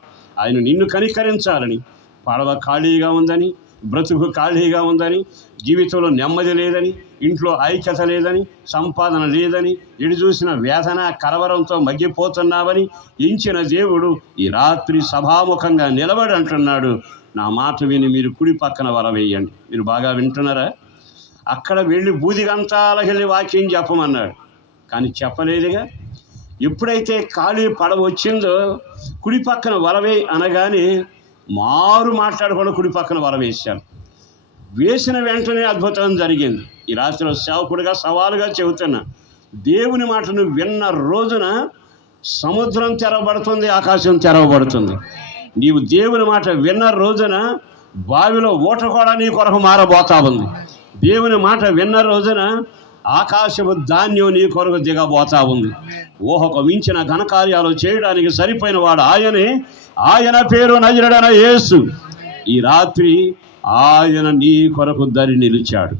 ఆయన నిన్ను కనికరించాలని. పడవ ఖాళీగా ఉందని, బ్రతుకు ఖాళీగా ఉందని, జీవితంలో నెమ్మది లేదని, ఇంట్లో ఐక్యత లేదని, సంపాదన లేదని, ఎటు చూసిన వేదన కలవరంతో మగ్గిపోతున్నావని ఎంచిన దేవుడు ఈ రాత్రి సభాముఖంగా నిలబడి అంటున్నాడు, నా మాట విని మీరు కుడి పక్కన వల వేయండి. మీరు బాగా వింటున్నారా? అక్కడ వెళ్ళి బూదిగంతాలకు వెళ్ళి వాక్యం చెప్పమన్నాడు, కానీ చెప్పలేదుగా. ఎప్పుడైతే ఖాళీ పడవ వచ్చిందో కుడి పక్కన వలవే అనగానే మారు మాట్లాడకుండా కుడి పక్కన వల వేశాను. వేసిన వెంటనే అద్భుతం జరిగింది. ఈ రాత్రిలో సేవకుడిగా సవాలుగా చెబుతున్నా, దేవుని మాటను విన్న రోజున సముద్రం తెరవబడుతుంది, ఆకాశం తెరవబడుతుంది. నీవు దేవుని మాట విన్న రోజున బావిలో ఊట కూడా నీ కొరకు మారబోతా ఉంది. దేవుని మాట విన్న రోజున ఆకాశపు ధాన్యం నీ కొరకు దిగబోతా ఉంది. ఊహకు మించిన ఘనకార్యాలు చేయడానికి సరిపోయిన వాడు ఆయనే. ఆయన పేరు నజరుడైన యేసు. ఈ రాత్రి ఆయన నీ కొరకు దరి నిలిచాడు.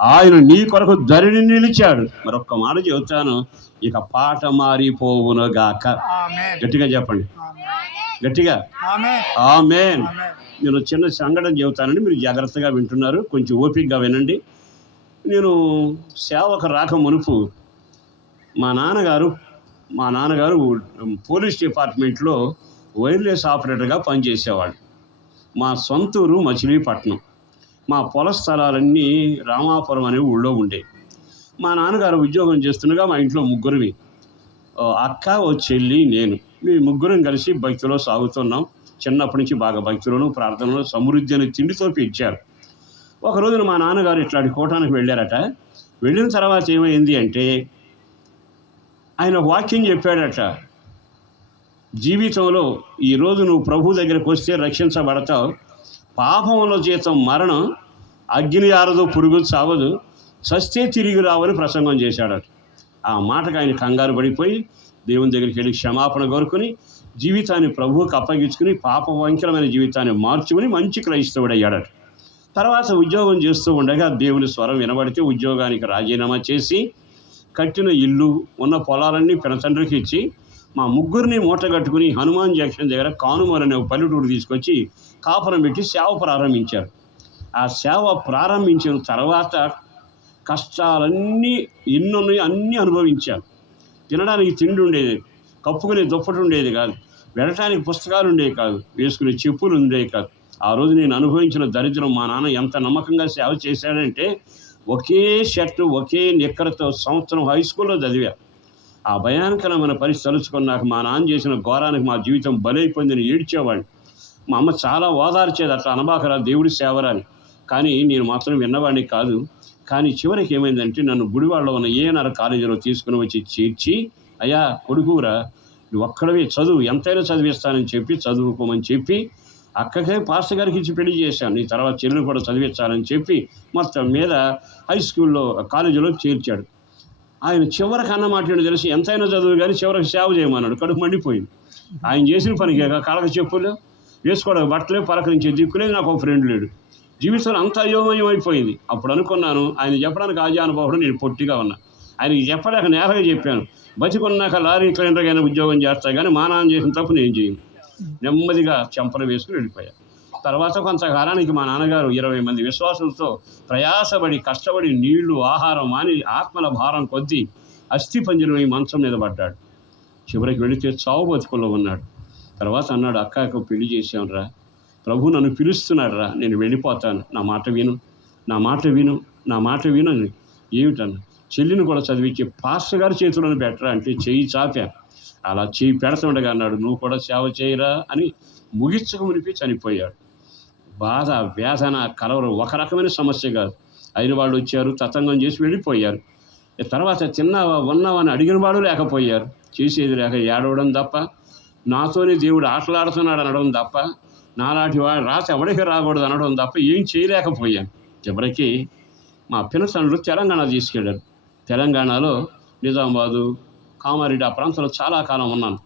ఆయన నీ కొరకు దరిని నిలిచాడు. మరొక్క మాట చెబుతాను, ఇక పాట మారిపోవునుగాక. గట్టిగా చెప్పండి, గట్టిగా ఆమేన్. నేను చిన్న సంఘటన చెబుతానండి, మీరు జాగ్రత్తగా వింటున్నారు, కొంచెం ఓపికగా వినండి. నేను సేవకు రాక మునుపు మా నాన్నగారు పోలీస్ డిపార్ట్మెంట్లో వైర్లెస్ ఆపరేటర్గా పనిచేసేవాడు. మా సొంతూరు మచిలీపట్నం. మా పొల స్థలాలన్నీ రామాపురం అనే ఊళ్ళో ఉండేవి. మా నాన్నగారు ఉద్యోగం చేస్తుండగా మా ఇంట్లో ముగ్గురివి, అక్క, ఓ చెల్లి, నేను. మీ ముగ్గురం కలిసి భక్తిలో సాగుతున్నాం. చిన్నప్పటి నుంచి బాగా భక్తిలోను ప్రార్థనలో సమృద్ధి అనే తిండితో పెంచారు. ఒక రోజున మా నాన్నగారు ఇట్లాంటి కోటానికి వెళ్ళారట. వెళ్ళిన తర్వాత ఏమైంది అంటే, ఆయన వాక్యం చెప్పాడట, జీవితంలో ఈరోజు నువ్వు ప్రభు దగ్గరికి వస్తే రక్షించబడతావు. పాపంలో జీతం మరణం, అగ్ని ఆరదు, పురుగు చావదు, చస్తే తిరిగి రావని ప్రసంగం చేశాడట. ఆ మాటకు ఆయన కంగారు పడిపోయి దేవుని దగ్గరికి వెళ్ళి క్షమాపణ కోరుకుని జీవితాన్ని ప్రభువుకి అప్పగించుకుని పాపవంకరమైన జీవితాన్ని మార్చుకుని మంచి క్రైస్తవుడయ్యాడట. తర్వాత ఉద్యోగం చేస్తూ ఉండగా దేవుని స్వరం వినబడితే ఉద్యోగానికి రాజీనామా చేసి కట్టిన ఇల్లు, ఉన్న పొలాలన్నీ పినతండ్రికి ఇచ్చి మా ముగ్గురిని మూటగట్టుకుని హనుమాన్ జంక్షన్ దగ్గర కానుమూరు అనే పల్లెటూరు తీసుకొచ్చి కాపురం పెట్టి సేవ ప్రారంభించారు. ఆ సేవ ప్రారంభించిన తర్వాత కష్టాలన్నీ ఎన్నున్నాయి, అన్నీ అనుభవించాను. తినడానికి తిండి ఉండేది, కప్పుకునే దుప్పటి ఉండేది కాదు, వెళ్ళటానికి పుస్తకాలు ఉండేవి కాదు, వేసుకునే చెప్పులు ఉండేవి కాదు. ఆ రోజు నేను అనుభవించిన దరిద్రం, మా నాన్న ఎంత నమ్మకంగా సేవ చేశాడంటే, ఒకే షర్టు ఒకే నిక్కరతో సంవత్సరం హై స్కూల్లో చదివా. ఆ భయానకరమైన పరిస్థితి తలుచుకున్నాక మా నాన్న చేసిన ఘోరానికి మా జీవితం బలైపోయిందని ఏడ్చేవాడిని. మా అమ్మ చాలా ఓదార్చేది, అట్లా అనబాకరా, దేవుడి సేవరాని. కానీ నేను మాత్రం విన్నవాడిని కాదు. కానీ చివరికి ఏమైందంటే, నన్ను గుడివాడలో ఉన్న ఏఎన్ఆర్ కాలేజీలో తీసుకుని వచ్చి చేర్చి, అయ్యా కొడుకురా, నువ్వు ఒక్కడవే చదువు, ఎంతైనా చదివిస్తానని చెప్పి చదువుకోమని చెప్పి అక్కకే పాస్టర్ గారికి ఇచ్చి పెళ్లి చేశాను. నీ తర్వాత చెల్లిని కూడా చదివించాలని చెప్పి మొత్తం మీద హై స్కూల్లో కాలేజీలో చేర్చాడు. ఆయన చివరికి అన్న మాట్లాడి తెలిసి ఎంతైనా చదువు కానీ చివరికి సేవ చేయమన్నాడు. కడుపు మండిపోయింది. ఆయన చేసిన పనికి కాళ్ళకి చెప్పులు వేసుకోవడానికి బట్టలే, పలకరించే దిక్కులేదు, నాకు ఒక ఫ్రెండ్ లేడు. జీవితంలో అంత అయోమయం అయిపోయింది. అప్పుడు అనుకున్నాను, ఆయన చెప్పడానికి ఆజానుభావుడు, నేను పొట్టిగా ఉన్నా. ఆయనకి చెప్పలేక నేరగా చెప్పాను, బతికున్నాక లారీ క్లీనర్గా ఉద్యోగం చేస్తా కానీ మా నాన్న చేసిన తప్పు నేను చేయను. నెమ్మదిగా చెంపలు వేసుకుని వెళ్ళిపోయాను. తర్వాత కొంతకాలానికి మా నాన్నగారు 20 మంది విశ్వాసులతో ప్రయాసపడి కష్టపడి నీళ్లు ఆహారం మాని ఆత్మల భారం కొద్దీ అస్థి పంజరమై మంచం మీద పడ్డాడు. చివరికి వెళితే చావు బతుకుల్లో ఉన్నాడు. తర్వాత అన్నాడు, అక్కకు పెళ్లి చేశానురా, ప్రభు నన్ను పిలుస్తున్నాడు రా, నేను వెళ్ళిపోతాను, నా మాట విను, నా మాట విను, నా మాట విను అని. ఏమిటన్నా, చెల్లిని కూడా చదివించి పాస్టర్ గారి చేతులను పెట్టరా అంటే చెయ్యి చాపాను. అలా చెయ్యి పెడుతుండగా అన్నాడు, నువ్వు కూడా సేవ చేయరా అని ముగించకమునిపి చనిపోయాడు. బాధ, వేదన, కలవరం ఒక రకమైన సమస్య కాదు. అయిన వాళ్ళు వచ్చారు, తతంగం చేసి వెళ్ళిపోయారు. తర్వాత తిన్నావా ఉన్నావా అని అడిగిన వాడు లేకపోయారు. చేసేది లేక ఏడవడం తప్ప నాతోనే దేవుడు ఆటలాడుతున్నాడు అనడం తప్ప, నాలాంటి వాడు రాత ఎవరికి రాకూడదు అనడం తప్ప ఏం చేయలేకపోయాను. చివరికి మా పినతండ్రులు తెలంగాణ తీసుకెళ్ళారు. తెలంగాణలో నిజామాబాదు, కామారెడ్డి ఆ ప్రాంతంలో చాలా కాలం ఉన్నాను.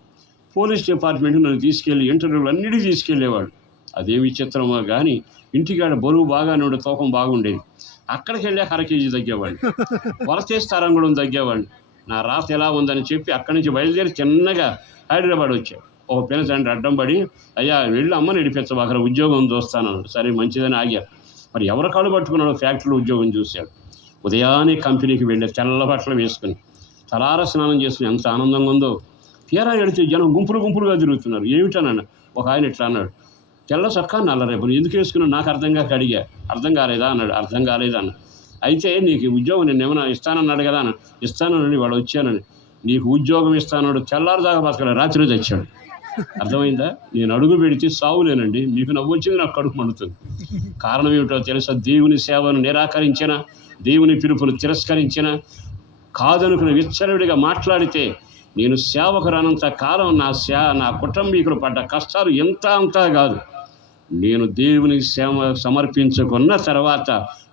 పోలీస్ డిపార్ట్మెంట్ నన్ను తీసుకెళ్ళి ఇంటర్వ్యూలు అన్నిటికీ తీసుకెళ్ళేవాడు. అదే విచిత్రమో కానీ ఇంటికాడ బరువు బాగానే ఉండే, తూకం బాగుండేది. అక్కడికి వెళ్ళాక 1/2 kg తగ్గేవాడిని. వలసేస్తారం కూడా తగ్గేవాడిని. నా రాత ఎలా ఉందని చెప్పి అక్కడి నుంచి బయలుదేరి చిన్నగా హైదరాబాద్ వచ్చాడు. ఒక పినతండ్రి అడ్డం పడి, అయ్యా వెళ్ళి అమ్మని నడిపించవు, అక్కడ ఉద్యోగం చూస్తానన్నాడు. సరే మంచిదని ఆగారు. మరి ఎవరి కాళ్ళు పట్టుకున్నాడో ఫ్యాక్టరీలో ఉద్యోగం చూశాడు. ఉదయాన్నే కంపెనీకి వెళ్ళే తెల్ల బట్టలు వేసుకుని తలార స్నానం చేసుకుని ఎంత ఆనందంగా ఉందో. తీరా ఎడితే జనం గుంపులు గుంపులుగా తిరుగుతున్నారు. ఏమిటనన్నా ఒక ఆయన ఇట్లా అన్నాడు, తెల్ల చొక్కా నల్ల రేపు ఎందుకు వేసుకున్నావు నాకు అడిగా. అర్థం కాలేదా అన్నాడు. అర్థం కాలేదా అన్న. అయితే నీకు ఉద్యోగం నేను ఏమైనా ఇస్తానన్నాడు కదా అన్న. ఇస్తానని వాడు వచ్చానని. నీకు ఉద్యోగం ఇస్తానన్నాడు. తెల్లారుదాకా బతకలే, రాత్రి తెచ్చాడు. అర్థమైందా? నేను అడుగు పెడితే సావులేనండి. మీకు నవ్వు వచ్చింది, నాకు కడుపు మండుతుంది. కారణం ఏమిటో తెలుసా? దేవుని సేవను నిరాకరించిన, దేవుని పిలుపును తిరస్కరించిన, కాదనుకుని విచ్చలవిడిగా మాట్లాడితే నేను సేవకు రానంత కాలం నా కుటుంబీకులు పడ్డ కష్టాలు ఎంత అంతా కాదు. నేను దేవుని సేవ సమర్పించుకున్న తర్వాత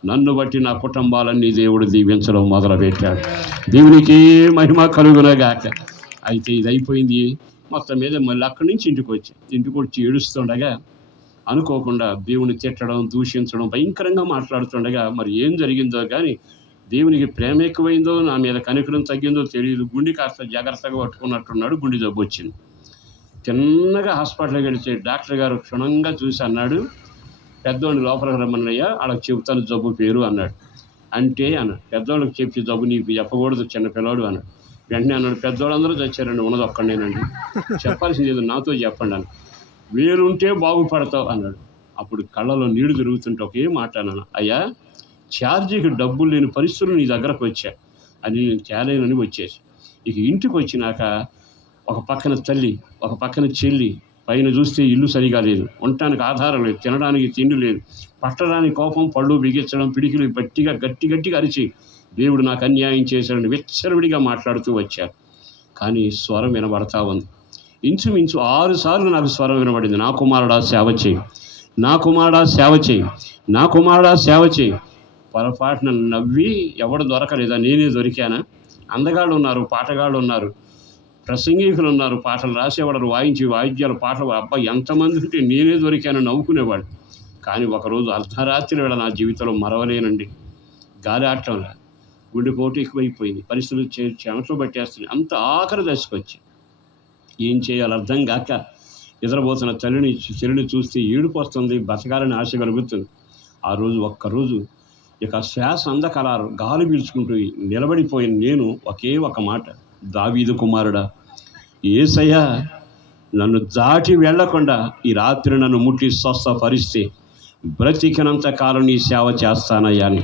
నన్ను బట్టి నా కుటుంబాలన్నీ దేవుడు దీవించడం మొదలుపెట్టాడు. దేవునికి మహిమ కలుగునగాక. అయితే ఇది అయిపోయింది. మొత్తం మీద మళ్ళీ అక్కడి నుంచి ఇంటికి వచ్చి ఏడుస్తుండగా అనుకోకుండా దేవుని తిట్టడం, దూషించడం, భయంకరంగా మాట్లాడుతుండగా మరి ఏం జరిగిందో కానీ దేవునికి ప్రేమ ఎక్కువైందో నా మీద కనికరం తగ్గిందో తెలియదు. గుండె కాస్త జాగ్రత్తగా పట్టుకున్నట్టున్నాడు. గుండె జబ్బు వచ్చింది. చిన్నగా హాస్పిటల్కి వెళితే డాక్టర్ గారు క్షుణ్ణంగా చూసి అన్నాడు, పెద్దోడిని లోపలికి రమ్మన్నయ్యా, వాళ్ళకి చెబుతాను జబ్బు పేరు అన్నాడు. అంటే అన్నాడు, పెద్దోళ్ళకి చెప్పి జబ్బు నీకు చెప్పకూడదు చిన్న పిల్లవాడు అన్నాడు. వెంటనే అన్నాడు, పెద్దోళ్ళందరూ చచ్చారండి, ఉన్నది ఒక్కడేనండి, చెప్పాల్సింది ఏదో నాతో చెప్పండి అన్న. వేరుంటే బాగుపడతావు అన్నాడు. అప్పుడు కళ్ళలో నీళ్లు తిరుగుతుంటే ఒకే మాట అన్నాను, అయ్యా ఛార్జీకి డబ్బులు లేని పరిస్థితులు నీ దగ్గరకు వచ్చా అని నేను తేలేనని వచ్చేసి. ఇక ఇంటికి వచ్చినాక ఒక పక్కన తల్లి, ఒక పక్కన చెల్లి, పైన చూస్తే ఇల్లు సరిగా లేదు, ఉండటానికి ఆధారం లేదు, తినడానికి తిండి లేదు, పట్టడానికి కోపం, పళ్ళు బిగించడం, పిడికిలు గట్టిగా అరిచి దేవుడు నాకు అన్యాయం చేశాడని విచ్చలవిడిగా మాట్లాడుతూ వచ్చారు. కానీ స్వరం వినబడతా ఉంది. ఇంచుమించు 6 సార్లు నాకు స్వరం వినబడింది, నా కుమారుడా సేవ చేయి, నా కుమారుడా సేవ చేయి, నా కుమారుడా సేవ చేయి. పొరపాటున నవ్వి ఎవడు దొరకలేదా, నేనే దొరికానా? అందగాళ్ళు ఉన్నారు, పాటగాళ్ళు ఉన్నారు, ప్రసంగికులు ఉన్నారు, పాటలు రాసేవాడు, వాయిద్యాలు పాటలు, అబ్బాయి ఎంతమంది ఉంటే నేనే దొరికాను నవ్వుకునేవాడు. కానీ ఒకరోజు అర్ధరాత్రి వేళ నా జీవితంలో మరవలేనండి. గాలి ఆటంలా గుండెపోటు ఎక్కువైపోయింది, పరిస్థితులు చెమటలు పట్టేస్తున్నాయి. అంత ఆఖరి దశకు వచ్చి ఏం చేయాలి అర్థం కాక నిద్రపోతున్న చెల్లిని చూస్తే ఏడుపు వస్తుంది, బతకాలని ఆశ కలుగుతుంది. ఆ రోజు ఒక్కరోజు ఇక శ్వాస అందకలారు గాలి పీల్చుకుంటూ నిలబడిపోయిన నేను ఒకే ఒక మాట, దావీదు కుమారుడా యేసయ్యా నన్ను దాటి వెళ్లకుండా ఈ రాత్రి నన్ను ముట్టి స్వస్థపరిస్తే బ్రతికినంత కాలం నీ సేవ చేస్తానయ్యా అని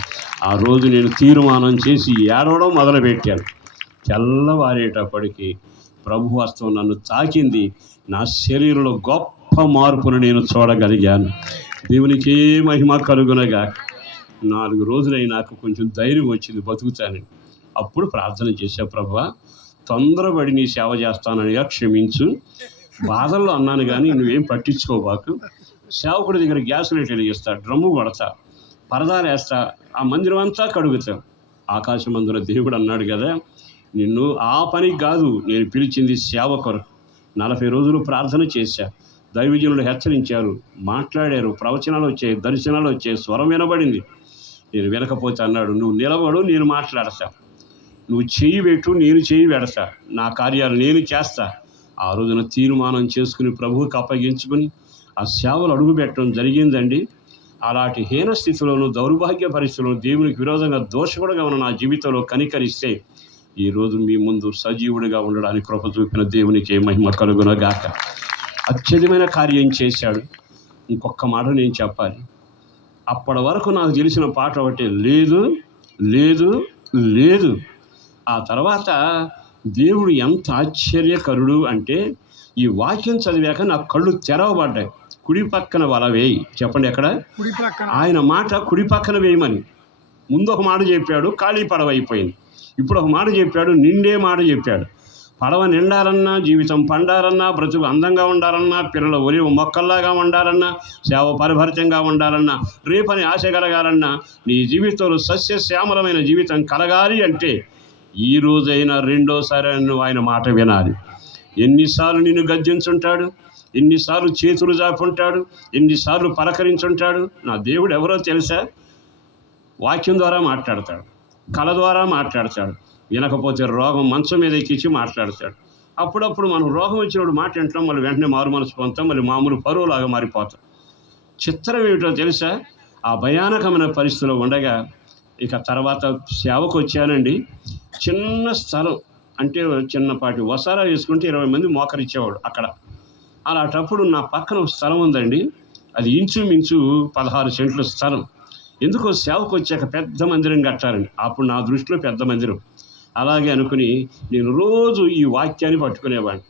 ఆ రోజు నేను తీర్మానం చేసి ఏడవడం మొదలుపెట్టాను. తెల్లవారేటప్పటికి ప్రభు హస్తం నన్ను తాకింది. నా శరీరంలో గొప్ప మార్పును నేను చూడగలిగాను. దేవునికి మహిమ కలుగునగా. 4 రోజులైనాక కొంచెం ధైర్యం వచ్చింది, బతుకుతానని. అప్పుడు ప్రార్థన చేశా, ప్రభువా తొందరపడి నీ సేవ చేస్తానని క్షమించు, బాధల్లో అన్నాను కానీ నువ్వేం పట్టించుకోబాకు. సేవకుడి దగ్గర గ్యాస్ లైట్ వెలిగిస్తా, డ్రమ్ము కొడతా, పరదాలు వేస్తా, ఆ మందిరం అంతా కడుగుతా. ఆకాశమందుల దేవుడు అన్నాడు కదా, నిన్ను ఆ పనికి కాదు నేను పిలిచింది సేవ కొరకు. 40 రోజులు ప్రార్థన చేశా, దైవజనులు హెచ్చరించారు, మాట్లాడారు, ప్రవచనాలు వచ్చాయి, దర్శనాలు వచ్చాయి, స్వరం వినబడింది. నేను వినకపోతే అన్నాడు, నువ్వు నిలబడు నేను మాట్లాడతా, నువ్వు చెయ్యి పెట్టు నేను చెయ్యి పెడతా, నా కార్యాలు నేను చేస్తా. ఆ రోజున తీర్మానం చేసుకుని ప్రభువుకి అప్పగించుకుని ఆ సేవలు అడుగు పెట్టడం జరిగిందండి. అలాంటి హీన స్థితిలోనూ దౌర్భాగ్య పరిస్థితుల్లో దేవునికి విరోధంగా దోషకుడుగా ఉన్న నా జీవితంలో కనికరిస్తే ఈరోజు మీ ముందు సజీవుడిగా ఉండడానికి కృప చూపిన దేవునికి మహిమ కలుగునగాక. అత్యధికమైన కార్యం చేశాడు. ఇంకొక మాట నేను చెప్పాలి, అప్పటి వరకు నాకు తెలిసిన పాట ఒకటి, లేదు లేదు లేదు. ఆ తర్వాత దేవుడు ఎంత ఆశ్చర్యకరుడు అంటే ఈ వాక్యం చదివాక నా కళ్ళు తెరవబడ్డాయి. కుడి పక్కన వల వేయి, చెప్పండి ఎక్కడ? ఆయన మాట కుడి పక్కన వేయమని. ముందు ఒక మాట చెప్పాడు, ఖాళీ పడవ అయిపోయింది. ఇప్పుడు ఒక మాట చెప్పాడు, నిండే మాట చెప్పాడు. పడవ నిండాలన్నా, జీవితం పండాలన్నా, బ్రతుకు అందంగా ఉండాలన్నా, పిల్లలు ఒలివ మొక్కల్లాగా ఉండాలన్నా, సేవ పరిభరితంగా ఉండాలన్నా, రేపని ఆశ కలగాలన్నా, నీ జీవితంలో సస్యశ్యామలమైన జీవితం కలగాలి అంటే ఈ రోజైనా రెండోసారి నువ్వు ఆయన మాట వినాలి. ఎన్నిసార్లు నిన్ను గద్దించుంటాడు, ఎన్నిసార్లు చేతులు జాపుంటాడు, ఎన్నిసార్లు పలకరించుంటాడు. నా దేవుడు ఎవరో తెలుసా? వాక్యం ద్వారా మాట్లాడతాడు, కళ ద్వారా మాట్లాడతాడు, వినకపోతే రోగం మంచం మీద ఎక్కించి మాట్లాడతాడు. అప్పుడప్పుడు మనం రోగం వచ్చినప్పుడు మాట వింటాం, మళ్ళీ వెంటనే మారు మనసు పొందుతాం, మళ్ళీ మామూలు పరువులాగా మారిపోతాం. చిత్రం ఏమిటో తెలుసా? ఆ భయానకమైన పరిస్థితిలో ఉండగా ఇక తర్వాత సేవకు వచ్చానండి. చిన్న స్థలం, అంటే చిన్నపాటి వసారా వేసుకుంటే 20 మంది మోకరిచ్చేవాడు అక్కడ. అలాంటప్పుడు నా పక్కన ఒక స్థలం ఉందండి, అది ఇంచుమించు 16 సెంట్ల స్థలం. ఎందుకో సేవకు వచ్చాక పెద్ద మందిరం కట్టారండి. అప్పుడు నా దృష్టిలో పెద్ద మందిరం. అలాగే అనుకుని నేను రోజు ఈ వాక్యాన్ని పట్టుకునేవాడిని.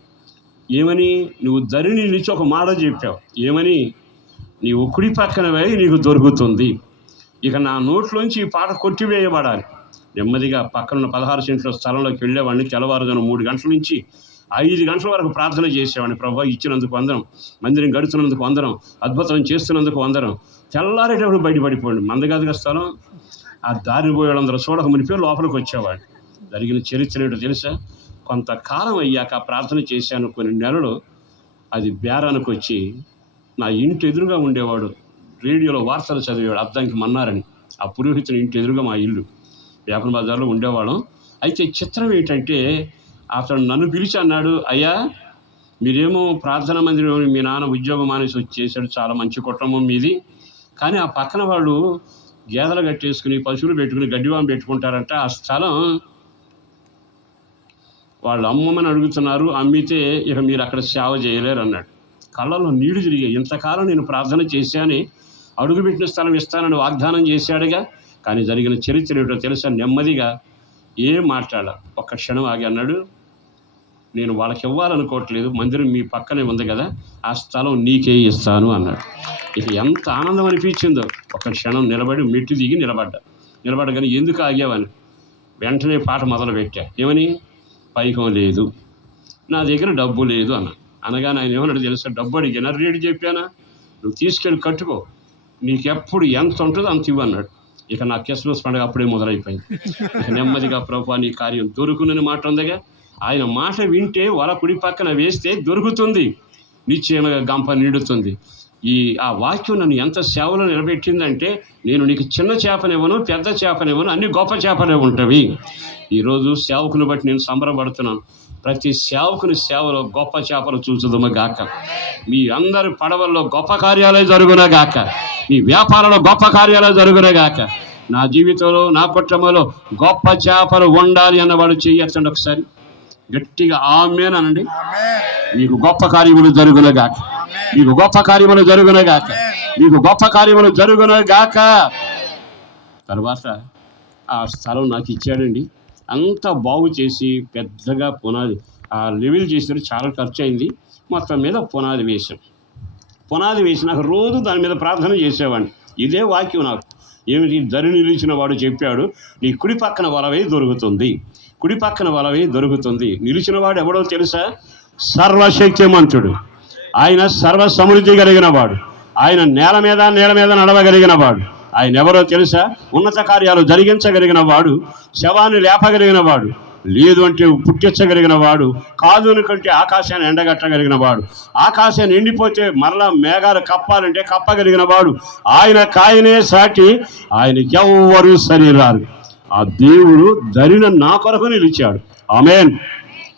ఏమని? నువ్వు ధరిని నిలిచి ఒక మాట చెప్పావు. ఏమని? నీవు కుడి పక్కన పోయి నీకు దొరుకుతుంది. ఇక నా నోట్లోంచి ఈ పాట కొట్టివేయబడాలి. నెమ్మదిగా పక్కనున్న 16 సెంట్ల స్థలంలోకి వెళ్ళేవాడిని. తెల్లవారుజామున 3 గంటల నుంచి 5 గంటల వరకు ప్రార్థన చేసేవాడిని. ప్రభువా, ఇచ్చినందుకు వందనం, మందిరం గడుతున్నందుకు వందనం, అద్భుతం చేస్తున్నందుకు వందనం. తెల్లారేటప్పుడు బయటపడిపోండి, మందగాదిగా స్థలం. ఆ దారిని పోయేవాళ్ళందరూ చూడక మునిపే లోపలికి వచ్చేవాడు. జరిగిన చరిత్ర ఏంటో తెలుసా? కొంతకాలం అయ్యాక ప్రార్థన చేశాను, కొన్ని నెలలు. అది బేరానికి వచ్చి నా ఇంటి ఎదురుగా ఉండేవాడు. రేడియోలో వార్తలు చదివేవాడు, అద్దంకి మన్నారని. ఆ పురోహితుని ఇంటి ఎదురుగా మా ఇల్లు, వేపన బజార్లో ఉండేవాళ్ళం. అయితే చిత్రం ఏంటంటే, అతను నన్ను పిలిచి అన్నాడు, అయ్యా మీరేమో ప్రార్థన మందిరం, మీ నాన్న ఉద్యోగం మానేసి వచ్చి చేశాడు, చాలా మంచి కుటుంబం మీది, కానీ ఆ పక్కన వాళ్ళు గేదెలు కట్టేసుకుని పశువులు పెట్టుకుని గడ్డివాం పెట్టుకుంటారంట. ఆ స్థలం వాళ్ళు అమ్మమని అడుగుతున్నారు, అమ్మితే ఇక మీరు అక్కడ సేవ చేయలేరు అన్నాడు. కళ్ళలో నీళ్లు తిరిగాయి. ఇంతకాలం నేను ప్రార్థన చేశాను, అడుగుపెట్టిన స్థలం ఇస్తానని వాగ్దానం చేశాడుగా. కానీ జరిగిన చరిత్ర ఏమిటో తెలుసా? నెమ్మదిగా ఏం మాట్లాడాల, ఒక్క క్షణం ఆగి అన్నాడు, నేను వాళ్ళకి ఇవ్వాలనుకోవట్లేదు, మందిరం మీ పక్కనే ఉంది కదా, ఆ స్థలం నీకే ఇస్తాను అన్నాడు. ఇక ఎంత ఆనందం అనిపించిందో. ఒక క్షణం నిలబడి మెట్టు దిగి నిలబడగానే ఎందుకు ఆగావని వెంటనే పాట మొదలుపెట్టా. ఏమని? పైకం లేదు, నా దగ్గర డబ్బు లేదు అన్న. అనగానే ఆయన ఏమన్నాడు తెలుసా? డబ్బు అడిగినా రేటు చెప్పానా, నువ్వు తీసుకెళ్ళి కట్టుకో, నీకెప్పుడు ఎంత ఉంటుందో అంత ఇవ్వు అన్నాడు. ఇక నా క్రిస్మస్ పండుగ అప్పుడే మొదలైపోయింది. ఇక నెమ్మదిగా ప్రభువా నీ కార్యం దొరుకునని మాట ఉందిగా, ఆయన మాట వింటే వల కుడి పక్కన వేస్తే దొరుకుతుంది, నిశ్చయముగా గంప నిండుతుంది. ఆ వాక్యం నన్ను ఎంత సేవలో నిలబెట్టిందంటే, నేను నీకు చిన్న చేపనివ్వను, పెద్ద చేపనివ్వను, అన్ని గొప్ప చేపలే ఉంటవి. ఈరోజు సేవకుని బట్టి నేను సంబరపడుతున్నాను. ప్రతి సేవకుని సేవలో గొప్ప చేపలు చూచుదుము గాక. మీ అందరి పడవల్లో గొప్ప కార్యాలయం జరుగునా గాక. మీ వ్యాపారంలో గొప్ప కార్యాలయం జరుగునా గాక. నా జీవితంలో, నా కుటుంబంలో గొప్ప చేపలు ఉండాలి అన్నవాడు చెయ్యొచ్చండి ఒకసారి గట్టిగా ఆమేన్ అనండి. మీకు గొప్ప కార్యములు జరుగునా గాక, మీకు గొప్ప కార్యములు జరుగునా గాక, మీకు గొప్ప కార్యములు జరుగునా గాక. తర్వాత ఆ స్థలం నాకు ఇచ్చాడండి. అంతా బాగు చేసి పెద్దగా పునాది ఆ లెవెల్ చేసినట్టు చాలా ఖర్చు అయింది. మొత్తం మీద పునాది వేసి నాకు రోజు దాని మీద ప్రార్థన చేసేవాడిని. ఇదే వాక్యం నాకు. ఏమిటి? దరి నిలిచిన వాడు చెప్పాడు, నీ కుడి పక్కన వలవే దొరుకుతుంది, కుడి పక్కన వలవే దొరుకుతుంది. నిలిచిన వాడు ఎవడో తెలుసా? సర్వశక్తిమంతుడు. ఆయన సర్వ సమృద్ధి కలిగిన వాడు. ఆయన నేల మీద నడవగలిగిన వాడు. ఆయన ఎవరో తెలుసా? ఉన్నత కార్యాలు జరిగించగలిగిన వాడు, శవాన్ని లేపగలిగిన వాడు, లేదు అంటే పుట్టించగలిగిన వాడు, కాదు అనుకుంటే ఆకాశాన్ని ఎండగట్టగలిగిన వాడు, ఆకాశాన్ని ఎండిపోతే మరలా మేఘాలు కప్పాలంటే కప్పగలిగిన వాడు. ఆయనకాయనే సాటి, ఆయనకి ఎవ్వరూ సరిరారు. ఆ దేవుడు దరిన నా కొరకు నిలిచాడు. ఆమేన్,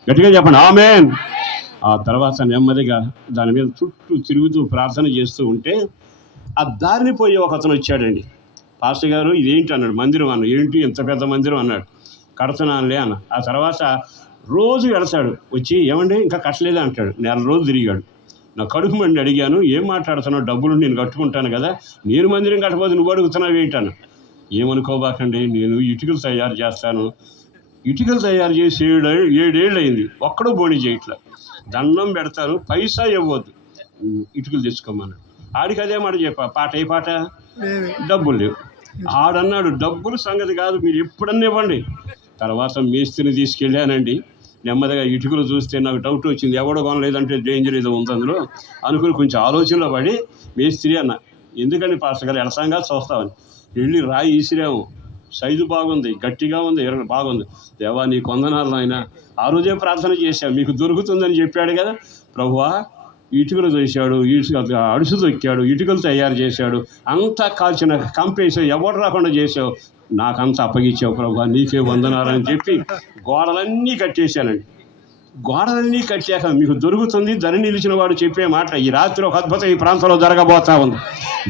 గట్టిగా చెప్పండి ఆమేన్. ఆ తర్వాత నెమ్మదిగా దాని మీద చుట్టూ తిరుగుతూ ప్రార్థన చేస్తూ ఉంటే ఆ దారిని పోయి ఒక అతను వచ్చాడండి. పాస్టర్ గారు ఇదేంటి అన్నాడు. మందిరం అన్నాడు. ఏంటి ఇంత పెద్ద మందిరం అన్నాడు. కడుతున్నానులే అన్న. ఆ తర్వాత రోజు వెళతాడు, వచ్చి ఏమండి ఇంకా కట్టలేదా అంటాడు. నెల రోజు తిరిగాడు. నా కడుపు మండి అడిగాను, ఏం మాట్లాడుతున్నావు, డబ్బులు నేను కట్టుకుంటాను కదా, నేను మందిరం కట్టకపోతే నువ్వు అడుగుతున్నావు ఏంటన్నా. ఏమనుకోబాకండి, నేను ఇటుకలు తయారు చేస్తాను. ఇటుకలు తయారు చేసి 7 ఏళ్ళు అయింది, ఒక్కడూ బోణి చేయట్లా. దండం పెడతాను, పైసా ఇవ్వద్దు, ఇటుకలు తెచ్చుకోమన్నాడు. ఆడికి అదే మాట చెప్పా, పాట ఏ పాట, డబ్బులు లేవు. ఆడన్నాడు డబ్బులు సంగతి కాదు, మీరు ఎప్పుడన్నా ఇవ్వండి. తర్వాత మేస్త్రిని తీసుకెళ్ళానండి. నెమ్మదిగా ఇటుకలు చూస్తే నాకు డౌట్ వచ్చింది, ఎవడో కొనలేదంటే డేంజర్ ఏదో ఉంది అందులో అనుకుని కొంచెం ఆలోచనలో పడి మేస్త్రి అన్న, ఎందుకండి పాస్టర్ గారు ఎలసంగా చూస్తామని వెళ్ళి రాయి ఈసిరాము. సైజు బాగుంది, గట్టిగా ఉంది, బాగుంది. దేవా నీ కొందనాలు నాయన, ఆ రోజే ప్రార్థన చేశాం, మీకు దొరుకుతుందని చెప్పాడు కదా ప్రభువా. ఇటుకలు చేశాడు, అడుసు దొక్కాడు, ఇటుకలు తయారు చేశాడు, అంతా కాల్చిన కంపేసావు, ఎవరు రాకుండా చేసావు, నాకంతా అప్పగించావు ప్రభువా, నీకే వందనాలని చెప్పి గోడలన్నీ కట్టేశానండి. గోడలన్నీ కట్టాక మీకు దొరుకుతుంది ధరణి నిలిచిన వాడు చెప్పే మాట ఈ రాత్రి ఒక అద్భుతం ఈ ప్రాంతంలో జరగబోతా ఉంది.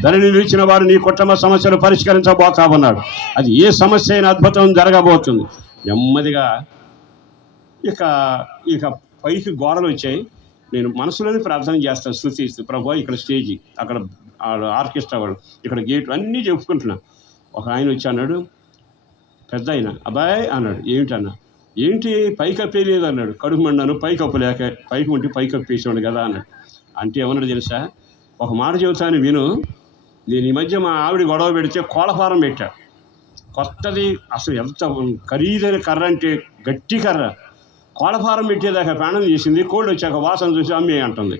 ధరణి నిలిచిన వాడు నీ కుటుంబ సమస్యలు పరిష్కరించబోతా ఉన్నాడు. అది ఏ సమస్య అయినా అద్భుతం జరగబోతుంది. నెమ్మదిగా ఇక పైకి గోడలు వచ్చాయి. నేను మనసులోనే ప్రార్థన చేస్తాను, స్తుతిస్తూ ప్రభువా ఇక్కడ స్టేజీ, అక్కడ ఆర్కెస్ట్రా వాళ్ళు, ఇక్కడ గేట్లు అన్నీ చెప్పుకుంటున్నా. ఒక ఆయన వచ్చి అన్నాడు, పెద్ద ఆయన, అబ్బాయి అన్నాడు. ఏమిటన్నా? ఏంటి పైకప్పేయలేదు అన్నాడు. కడుపు మండాను, పైకప్పు లేక, పైకి ఉంటే పైకప్పేసాడు కదా అన్నాడు. అంటే ఏమన్నాడు తెలుసా? ఒక మాట చెబుతాను విను. నేను ఈ మధ్య మా ఆవిడ గొడవ పెడితే కోళ్ళఫారం పెట్టా, కొత్తది, అసలు ఎంత ఖరీదైన కర్ర అంటే గట్టి కర్ర, కోళ్ళఫారం పెట్టేదాకా ప్రాణం చేసింది. కోళ్ళు వచ్చాక వాసన చూసి అమ్మే అంటుంది.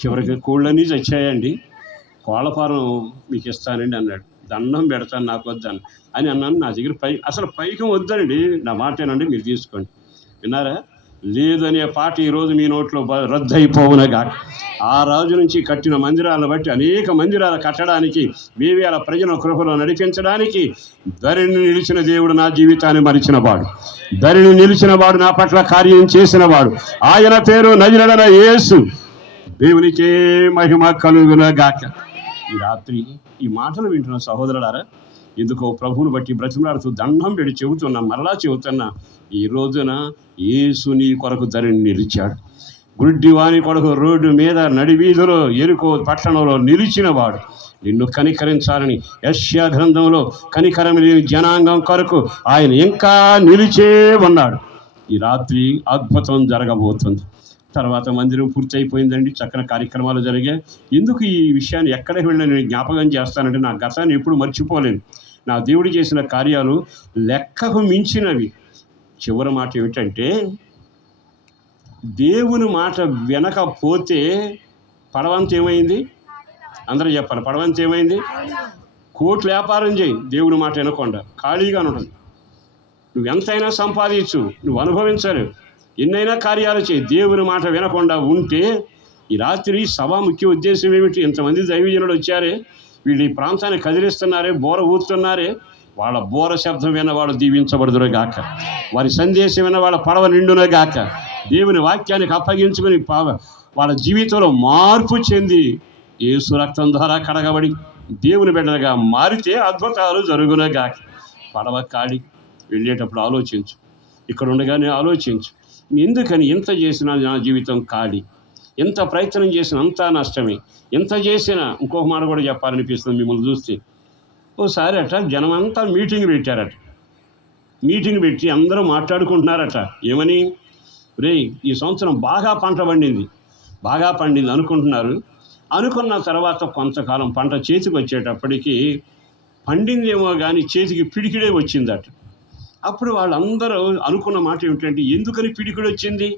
చివరికి కోళ్ళన్నీ చచ్చాయండి. కోళ్ళఫారం మీకు ఇస్తానండి అన్నాడు. దండం పెడతాను, నాకు వద్దాను అని అన్నాను. నా దగ్గర అసలు పైకం వద్దండి, నా మాటేనండి, మీరు తీసుకోండి. విన్నారా? లేదనే పాట ఈరోజు మీ నోట్లో రద్దు అయిపోవునగా. ఆ రాజు నుంచి కట్టిన మందిరాలను బట్టి అనేక మందిరాలు కట్టడానికి, వేవేల ప్రజల కృపలో నడిపించడానికి ధరణి నిలిచిన దేవుడు నా జీవితాన్ని మరిచిన వాడు, ధరణి నిలిచిన వాడు నా పట్ల కార్యం చేసిన వాడు, ఆయన పేరు నజరేయుడైన యేసు. దేవునికే మహిమ కలుగునగాక. ఈ రాత్రి ఈ మాటలు వింటున్న సహోదరులారా, ఎందుకో ప్రభువుని బట్టి బ్రతిమలాడుతూ దండం పెట్టి చెబుతున్నా, మరలా చెబుతున్నా, ఈ రోజున యేసు నీ కొరకు ధరణి నిలిచాడు. గుడ్డివాని కొరకు రోడ్డు మీద నడివీధిలో ఎరుకో పట్టణంలో నిలిచిన వాడు నిన్ను కనికరించాలని యెషయా గ్రంథంలో కనికరం లేని జనాంగం కొరకు ఆయన ఇంకా నిలిచే ఉన్నాడు. ఈ రాత్రి అద్భుతం జరగబోతుంది. తర్వాత మందిరం పూర్తయిపోయిందండి, చక్కని కార్యక్రమాలు జరిగాయి. ఎందుకు ఈ విషయాన్ని ఎక్కడికి వెళ్ళినా నేను జ్ఞాపకం చేస్తానంటే, నా గతాన్ని ఎప్పుడు మర్చిపోలేను. నా దేవుడు చేసిన కార్యాలు లెక్కకు మించినవి. చివరి మాట ఏమిటంటే, దేవుని మాట వినకపోతే పడవంత ఏమైంది? అందరూ చెప్పాలి, పడవంత ఏమైంది? కోట్లు వ్యాపారం చేయి, దేవుని మాట వినకుండా ఖాళీగా ఉంటుంది. నువ్వు ఎంతైనా సంపాదించు, నువ్వు అనుభవించరు, ఎన్నైనా కార్యాలు చేయి, దేవుని మాట వినకుండా ఉంటే. ఈ రాత్రి సభ ముఖ్య ఉద్దేశం ఏమిటి? ఇంతమంది దైవజనులు వచ్చారే, వీళ్ళు ఈ ప్రాంతాన్ని కదిలిస్తున్నారే, బోర ఊతున్నారే, వాళ్ళ బోర శబ్దం విన్నవాడు దీవించబడుదురు గాక, వారి సందేశం విన్నవాళ్ళ పడవ నిండున గాక, దేవుని వాక్యానికి అప్పగించుకుని వాళ్ళ జీవితంలో మార్పు చెంది యేసు రక్తం ద్వారా కడగబడి దేవుని బిడ్డలుగా మారితే అద్భుతాలు జరుగునే గాక. పడవ కాడి వెళ్ళేటప్పుడు ఆలోచించు, ఇక్కడ ఉండగానే ఆలోచించు, ఎందుకని ఇంత చేసినా నా జీవితం ఖాళీ, ఎంత ప్రయత్నం చేసినా అంతా నష్టమే, ఎంత చేసినా. ఇంకొక మాట కూడా చెప్పాలనిపిస్తుంది మిమ్మల్ని చూస్తే. ఓసారి అట జనం అంతా మీటింగ్ పెట్టారట. మీటింగ్ పెట్టి అందరూ మాట్లాడుకుంటున్నారట. ఏమని? రే, ఈ సంవత్సరం బాగా పంట పండింది అనుకుంటున్నారు. అనుకున్న తర్వాత కొంతకాలం పంట చేతికి వచ్చేటప్పటికి పండిందేమో కానీ చేతికి పిడికిడే వచ్చిందట. అప్పుడు వాళ్ళందరూ అనుకున్న మాట ఏమిటంటే, ఎందుకని పిడికిడి వచ్చింది,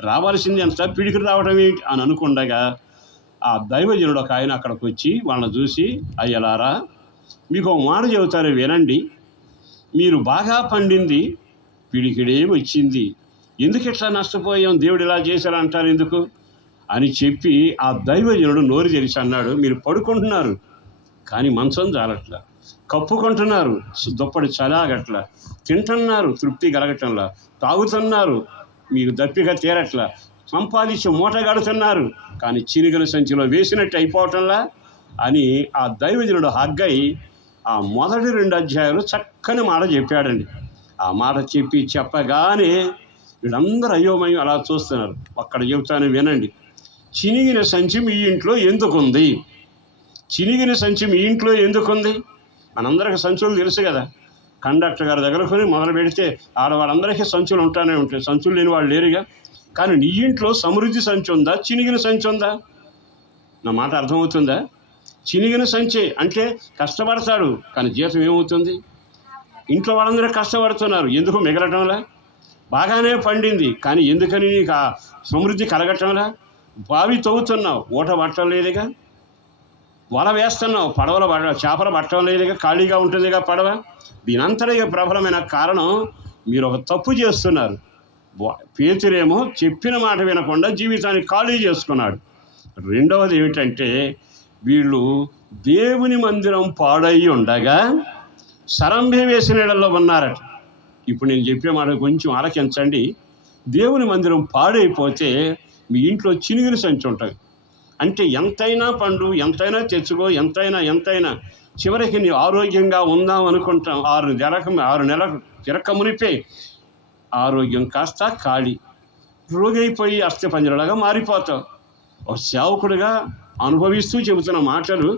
రావాల్సింది అంత పిడికిడి రావడం ఏంటి అని అనుకుండగా ఆ దైవజనుడు ఒక ఆయన అక్కడికి వచ్చి వాళ్ళని చూసి, అయ్యలారా, మీకు ఒక మాట చెబుతారు వినండి, మీరు బాగా పండింది పిడికిడే వచ్చింది, ఎందుకు ఇట్లా నష్టపోయాం, దేవుడు ఇలా చేశారు అంటారు ఎందుకు అని చెప్పి ఆ దైవజనుడు నోరు తెరిచి అన్నాడు, మీరు పడుకుంటున్నారు కానీ మంచం జాలట్లా, కప్పుకుంటున్నారు దుప్పటి చలాగట్లా, తింటున్నారు తృప్తి కలగటంలా, తాగుతున్నారు మీకు దప్పిక తీరట్లా, సంపాదించి మూట గడుతున్నారు కానీ చినిగల సంచిలో వేసినట్టు అయిపోవటంలా అని ఆ దైవజనుడు హగ్గై ఆ మొదటి 2 అధ్యాయాలు చక్కని మాట చెప్పాడండి. ఆ మాట చెప్పగానే వీళ్ళందరూ అయోమయం అలా చూస్తున్నారు. అక్కడ చెబుతాను వినండి. చినిగిన సంచి మీ ఇంట్లో ఎందుకుంది? చినిగిన సంచి మీ ఇంట్లో ఎందుకుంది? మనందరికీ సంచులు తెలుసు కదా, కండక్టర్ గారి దగ్గర కొని మొదలు పెడితే ఆడవాళ్ళందరికీ సంచులు ఉంటానే ఉంటాయి, సంచులు లేని వాళ్ళు లేరుగా. కానీ నీ ఇంట్లో సమృద్ధి సంచి ఉందా, చినిగిన సంచి ఉందా? నా మాట అర్థమవుతుందా? చినిగిన సంచి అంటే కష్టపడతాడు కానీ జీతం ఏమవుతుంది? ఇంట్లో వాళ్ళందరూ కష్టపడుతున్నారు, ఎందుకు మిగలటంలా? బాగానే పండింది, కానీ ఎందుకని నీకు ఆ సమృద్ధి కలగటంలా? బావి తవ్వుతున్నావు, ఊట పట్టడం లేదుగా. వల వేస్తున్నావు, చేపలు పట్టడం లేదుగా, ఖాళీగా ఉంటుందిగా పడవ. దీనంతటికి ప్రబలమైన కారణం మీరు ఒక తప్పు చేస్తున్నారు. పేతురేమో చెప్పిన మాట వినకుండా జీవితాన్ని ఖాళీ చేసుకున్నాడు. రెండవది ఏమిటంటే, వీళ్ళు దేవుని మందిరం పాడై ఉండగా సరంభి వేసిన ఇళ్లలో ఉన్నారట. ఇప్పుడు నేను చెప్పే మాట కొంచెం ఆలకించండి. దేవుని మందిరం పాడైపోతే మీ ఇంట్లో చినిగిన సంచి ఉంటుంది. అంటే ఎంతైనా పండు, ఎంతైనా తెచ్చుకో, ఎంతైనా చివరికి నీ ఆరోగ్యంగా ఉందాం అనుకుంటాం. 6 నెలలకు తిరక్క మునిపే ఆరోగ్యం కాస్త ఖాళీ, రోగైపోయి అస్థిపంజరలాగా మారిపోతావు. ఒక సేవకుడిగా అనుభవిస్తూ చెబుతున్న మాటలు,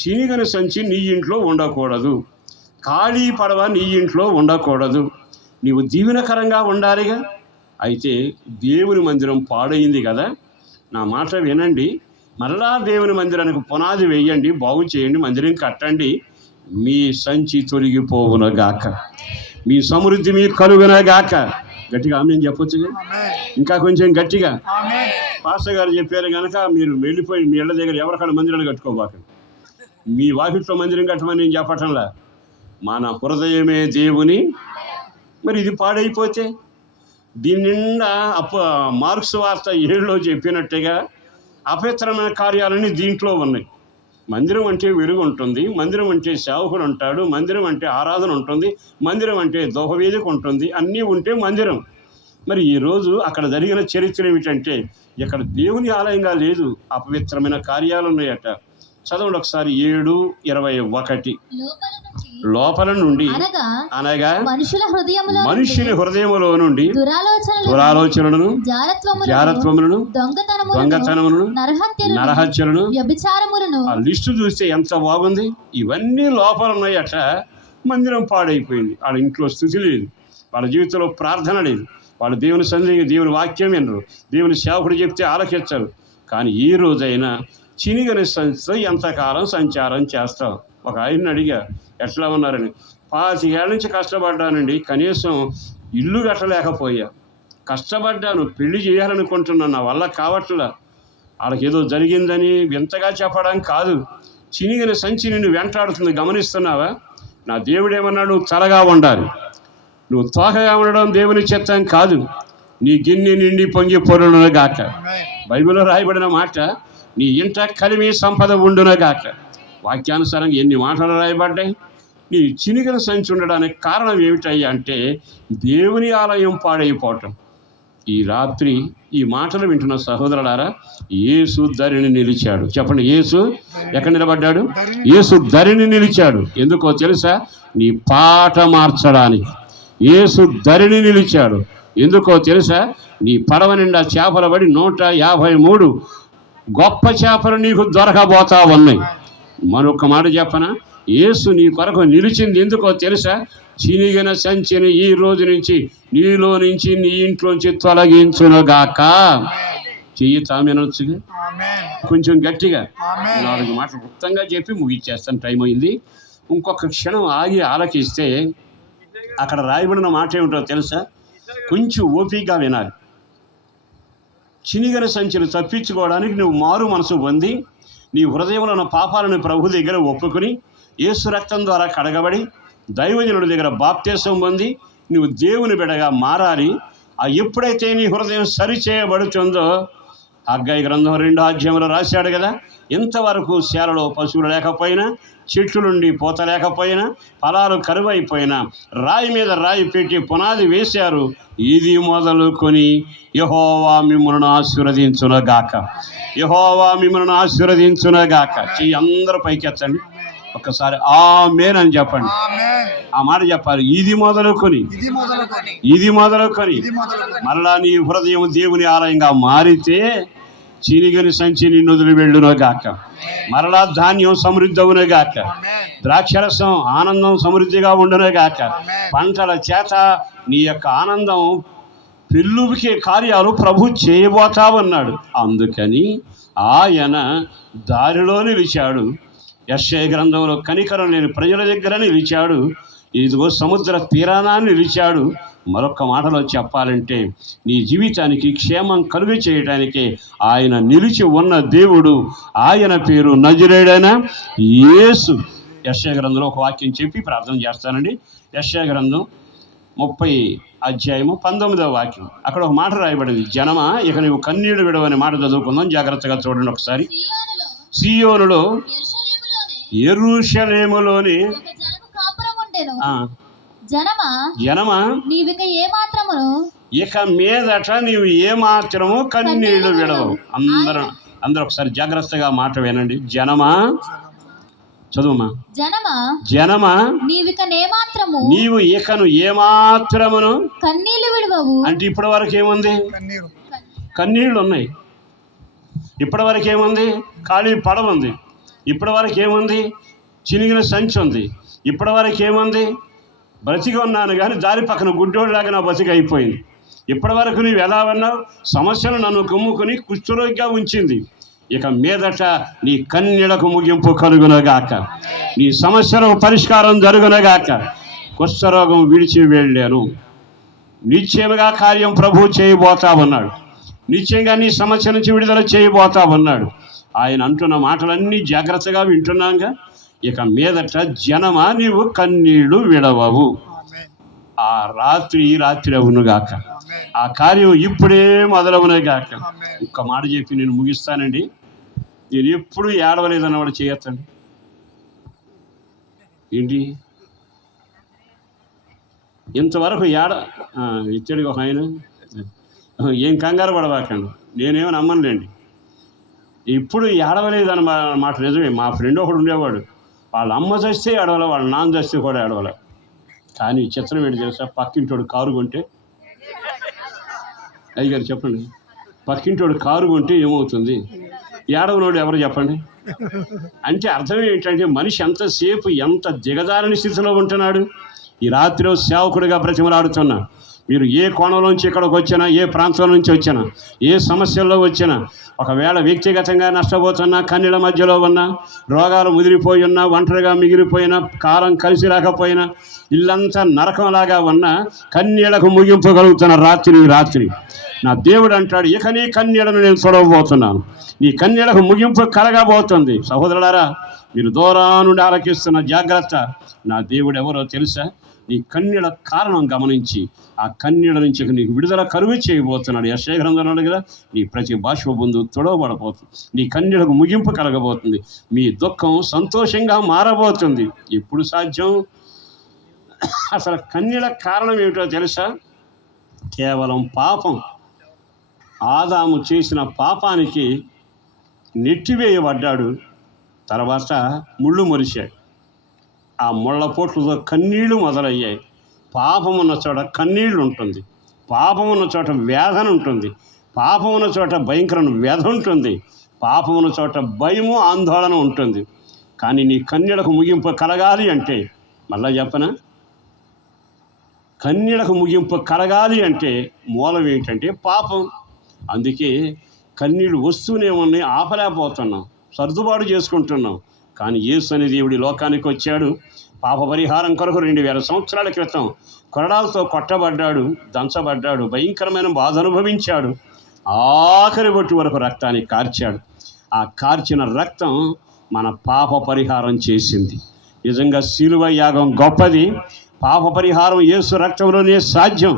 చినిగిన సంచి నీ ఇంట్లో ఉండకూడదు, ఖాళీ పడవ నీ ఇంట్లో ఉండకూడదు. నీవు దీవెనకరంగా ఉండాలిగా. అయితే దేవుని మందిరం పాడైంది కదా, నా మాట వినండి. మరలా దేవుని మందిరానికి పునాది వేయండి, బాగు చేయండి, మందిరం కట్టండి. మీ సంచి తొలగిపోవునగాక, మీ సమృద్ధి మీకు కలుగునగాక. గట్టిగా ఆమేన్ చెప్పొచ్చుగా, ఇంకా కొంచెం గట్టిగా. పాస్టర్ గారు చెప్పారు కనుక మీరు వెళ్ళిపోయి మీ ఇళ్ళ దగ్గర ఎవరికైనా మందిరాలు కట్టుకోబాకండి. మీ వాకిట్లో మందిరం కట్టమని నేను చెప్పటంలా. మన హృదయమే దేవుని. మరి ఇది పాడైపోతే దీని నిండా మార్క్స్ వార్త 7లో చెప్పినట్టుగా అపవిత్రమైన కార్యాలన్నీ దీంట్లో ఉన్నాయి. మందిరం అంటే వెలుగు ఉంటుంది, మందిరం అంటే సేవకుడు ఉంటాడు, మందిరం అంటే ఆరాధన ఉంటుంది, మందిరం అంటే దోహవేదిక ఉంటుంది, అన్నీ ఉంటే మందిరం. మరి ఈరోజు అక్కడ జరిగిన చరిత్ర ఏమిటంటే, ఇక్కడ దేవుని ఆలయంగా లేదు, అపవిత్రమైన కార్యాలు ఉన్నాయట. చదవండి ఒకసారి 7:21. లోపల నుండి అనగా మనుషుని హృదయములో నుండి దురాలోచనలను, జారత్వములను, దొంగతనములను, నరహత్యలను, వ్యభిచారములను. ఆ లిస్టు చూస్తే ఎంత బాగుంది. ఇవన్నీ లోపల ఉన్నాయట. మందిరం పాడైపోయింది. వాళ్ళ ఇంట్లో స్థుతి లేదు, వాళ్ళ జీవితంలో ప్రార్థన లేదు, వాళ్ళు దేవుని సన్నిధికి దేవుని వాక్యం వినరు, దేవుని సేవకుడు చెప్తే ఆలకించరు. కానీ ఈ రోజైనా చినిగని సంస్థ ఎంతకాలం సంచారం చేస్తాం? ఒక ఆయన్ని అడిగా, ఎట్లా ఉన్నారని. 25 ఏళ్ళ నుంచి కష్టపడ్డానండి, కనీసం ఇల్లు కట్టలేకపోయా. కష్టపడ్డాను, పెళ్లి చేయాలనుకుంటున్నాను, నా వల్ల కావట్లా. వాళ్ళకి ఏదో జరిగిందని వింతగా చెప్పడం కాదు, చినిగిన సంచి నిన్ను వెంటాడుతుంది, గమనిస్తున్నావా? నా దేవుడేమన్నాడు? నువ్వు తలగా ఉండాలి, నువ్వు తోకగా ఉండడం దేవుని చిత్తం కాదు. నీ గిన్నె నిండి పొంగి పొరులునగాక. బైబిల్లో రాయబడిన మాట, నీ ఇంట కలిమి సంపద ఉండునగాక. వాక్యానుసారంగా ఎన్ని మాటలు రాయబడ్డాయి. నీ చినిగిన సంచి ఉండడానికి కారణం ఏమిటయ్యా అంటే దేవుని ఆలయం పాడైపోవటం. ఈ రాత్రి ఈ మాటలు వింటున్న సహోదరులారా, యేసు ధరిని నిలిచాడు. చెప్పండి, యేసు ఎక్కడ నిలబడ్డాడు? యేసు ధరిని నిలిచాడు. ఎందుకో తెలుసా? నీ పాట మార్చడానికి. యేసు ధరిని నిలిచాడు. ఎందుకో తెలుసా? నీ పడవ నిండా చేపలు పడి 153 గొప్ప చేపలు నీకు దొరకబోతా ఉన్నాయి. మరొక మాట చెప్పనా? యేసు నీ కొరకు నిలిచింది ఎందుకో తెలుసా? చినిగిన సంచిని ఈ రోజు నుంచి నీలో నుంచి నీ ఇంట్లోంచి తొలగించునుగాక. చెయ్యి తామెనొచ్చుగా, కొంచెం గట్టిగా 4 మాటలు వృత్తంగా చెప్పి ముగిచ్చేస్తాను, టైం అయింది. ఇంకొక క్షణం ఆగి ఆలకిస్తే అక్కడ రాయబడిన మాట ఏమిటో తెలుసా? కొంచెం ఓపికగా వినాలి. చినిగిన సంచిని తప్పించుకోవడానికి నువ్వు మారు మనసు పొంది నీ హృదయంలో ఉన్న పాపాలను ప్రభు దగ్గర ఒప్పుకొని యేసు రక్తం ద్వారా కడగబడి దైవజనుడి దగ్గర బాప్తీసం పొంది నువ్వు దేవుని బిడ్డగా మారాలి. ఎప్పుడైతే నీ హృదయం సరిచేయబడుతుందో, హగ్గయి గ్రంథం 2వ అధ్యాయంలో రాశాడు కదా, ఇంతవరకు శాలలో పశువులు లేకపోయినా, చెట్లు నుండి పూత లేకపోయినా, ఫలాలు కరువైపోయినా, రాయి మీద రాయి పెట్టి పునాది వేశారు. ఇది మొదలుకొని యెహోవా మిమ్ములను ఆశీర్వదించునుగాక, యెహోవా మిమ్ములను ఆశీర్వదించునుగాక. చెయ్యి అందరూ పైకెత్తండి, ఒక్కసారి ఆమేన్ అని చెప్పండి. ఆ మాట చెప్పాలి. ఇది మొదలుకొని మరలా నీ హృదయం దేవుని ఆలయంగా మారితే చినిగని సంచి నిన్ను వదిలి వెళ్ళునుగాక. మరలా ధాన్యం సమృద్ధి అవునుగాక, ద్రాక్షరసం ఆనందం సమృద్ధిగా ఉండునుగాక. పంటల చేత నీ యొక్క ఆనందం పెళ్ళుకే కార్యాలు ప్రభు చేయబోతా ఉన్నాడు. అందుకని ఆయన దారిలో నిలిచాడు. యెషయా గ్రంథంలో కనికరం లేని ప్రజల దగ్గర నిలిచాడు. ఇదిగో సముద్ర తీరాన నిలిచాడు. మరొక మాటలో చెప్పాలంటే నీ జీవితానికి క్షేమం కలుగ చేయడానికి ఆయన నిలిచి ఉన్న దేవుడు. ఆయన పేరు నజరేయుడైన యేసు. యెషయా గ్రంథంలో ఒక వాక్యం చెప్పి ప్రార్థన చేస్తానండి. యెషయా గ్రంథం 30 వాక్యం. అక్కడ ఒక మాట రాయబడింది, జనమా ఇక నువ్వు కన్నీడు విడవనే మాట చదువుకుందాం. జాగ్రత్తగా చూడండి ఒకసారి. సియోనులో యెరూషలేములోని జనమా నీవిక ఏ మాత్రమును ఇక మీదట నీవు ఏ మాత్రము కన్నీళ్లు విడవు. అందరూ ఒకసారి జాగ్రత్తగా మాట వినండి. జనమా, చదువుమా. జనమా నీవు ఇకను ఏ మాత్రమును కన్నీళ్లు విడవవు. అంటే ఇప్పటి వరకు ఏముంది? కన్నీళ్లు ఉన్నాయి. ఇప్పటి వరకు ఏముంది? ఖాళీ పడవ ఉంది. ఇప్పటి వరకు ఏముంది? చినిగిన సంచి ఉంది. ఇప్పటి వరకు ఏముంది? బ్రతికి ఉన్నాను కానీ దారి పక్కన గుడ్డోళ్ళలాగా నా బతికి అయిపోయింది. ఇప్పటి వరకు నీవు ఎలా ఉన్నావు? సమస్యలు నన్ను కమ్ముకొని కుష్ఠరోగిగా ఉంచింది. ఇక మీదట నీ కన్నీళ్లకు ముగింపు కలుగునగాక, నీ సమస్యలకు పరిష్కారం జరుగునగాక. కుష్ఠరోగం విడిచి వెళ్ళాను. నిశ్చయముగా కార్యం ప్రభువు చేయబోతా ఉన్నాడు. నిశ్చయంగా నీ సమస్య నుంచి విడుదల చేయబోతా ఉన్నాడు. ఆయన అంటున్న మాటలన్నీ జాగ్రత్తగా వింటున్నాగా. ఇక మీదట జనమా నీవు కన్నీళ్లు విడవవు. ఆ రాత్రి ఈ రాత్రి అవునుగాక. ఆ కార్యం ఇప్పుడే మొదలవునుగాక. ఒక్క మాట చెప్పి నేను ముగిస్తానండి. నేను ఎప్పుడు ఏడవలేదన్నవాడు చేయొచ్చండి. ఏంటి ఇంతవరకు ఇచ్చాడు ఒక ఆయన. ఏం కంగారు పడబాకండి, నేనేమో నమ్మనులేండి. ఇప్పుడు ఏడవలేదన్న మాట నిజమే. మా ఫ్రెండ్ ఒకడు ఉండేవాడు, వాళ్ళ అమ్మ చస్తే ఏడవలే, వాళ్ళ నాన్న చస్తే కూడా ఏడవలే. కానీ చిత్రం ఏంటి తెలుసా? పక్కింటోడు కారు కొంటే, అయ్యగారు చెప్పండి, పక్కింటోడు కారు కొంటే ఏమవుతుంది? ఏడవనోడు ఎవరు చెప్పండి? అంటే అర్థం ఏంటంటే మనిషి ఎంతసేపు ఎంత దిగజారని స్థితిలో ఉంటున్నాడు. ఈ రాత్రి సేవకుడిగా బ్రతిమలాడుతున్నా. మీరు ఏ కోణంలోంచి ఇక్కడికి వచ్చినా, ఏ ప్రాంతం నుంచి వచ్చినా, ఏ సమస్యల్లో వచ్చినా, ఒకవేళ వ్యక్తిగతంగా నష్టపోతున్నా, కన్నీళ్ళ మధ్యలో ఉన్నా, రోగాలు ముదిరిపోయి ఉన్నా, ఒంటరిగా మిగిలిపోయినా, కాలం కలిసి రాకపోయినా, ఇల్లంతా నరకంలాగా ఉన్నా, కన్నీళ్లకు ముగింపు కలుగుతున్న రాత్రి నా దేవుడు అంటాడు, ఇక నీ కన్నీళ్లను నేను చూడబోతున్నాను. నీ కన్నీళ్లకు ముగింపు కలగబోతుంది. సహోదరులారా, మీరు దూరం నుండి ఆలకిస్తున్న జాగ్రత్త. నా దేవుడు ఎవరో తెలుసా? నీ కన్నీళ్ళ కారణం గమనించి ఆ కన్నీళ్ళ నుంచి నీకు విడుదల కరువు చేయబోతున్నాడు. యెషయా గ్రంథంలో కదా, నీ ప్రతి బాష్ప బంధువు తొడవబడబోతుంది. నీ కన్నీళ్ళకు ముగింపు కలగబోతుంది. మీ దుఃఖం సంతోషంగా మారబోతుంది. ఎప్పుడు సాధ్యం? అసలు కన్నీళ్ళ కారణం ఏమిటో తెలుసా? కేవలం పాపం. ఆదాము చేసిన పాపానికి నెట్టివేయబడ్డాడు. తర్వాత ముళ్ళు మొరిశాడు. ఆ ముళ్ళ పోట్లతో కన్నీళ్లు మొదలయ్యాయి. పాపం ఉన్న చోట కన్నీళ్లు ఉంటుంది. పాపం ఉన్న చోట వేదన ఉంటుంది. పాపం ఉన్న చోట భయంకరమైన వ్యధ ఉంటుంది. పాపం ఉన్న చోట భయము, ఆందోళన ఉంటుంది. కానీ నీ కన్నీళ్లకు ముగింపు కలగాలి అంటే, మళ్ళా చెప్పనా, కన్నీళ్లకు ముగింపు కలగాలి అంటే మూలం ఏంటంటే పాపం. అందుకే కన్నీళ్ళు వస్తూనే ఉన్నాయి, ఆపలేకపోతున్నాం, సర్దుబాటు చేసుకుంటున్నాం. కానీ యేసు అనే దేవుడి లోకానికి వచ్చాడు. పాప పరిహారం కొరకు 2000 సంవత్సరాల క్రితం కొరడాలతో కొట్టబడ్డాడు, దంచబడ్డాడు, భయంకరమైన బాధ అనుభవించాడు. ఆఖరి బొట్టు వరకు రక్తాన్ని కార్చాడు. ఆ కార్చిన రక్తం మన పాప పరిహారం చేసింది. నిజంగా శిలువ యాగం గొప్పది. పాప పరిహారం యేసు రక్తంలోనే సాధ్యం.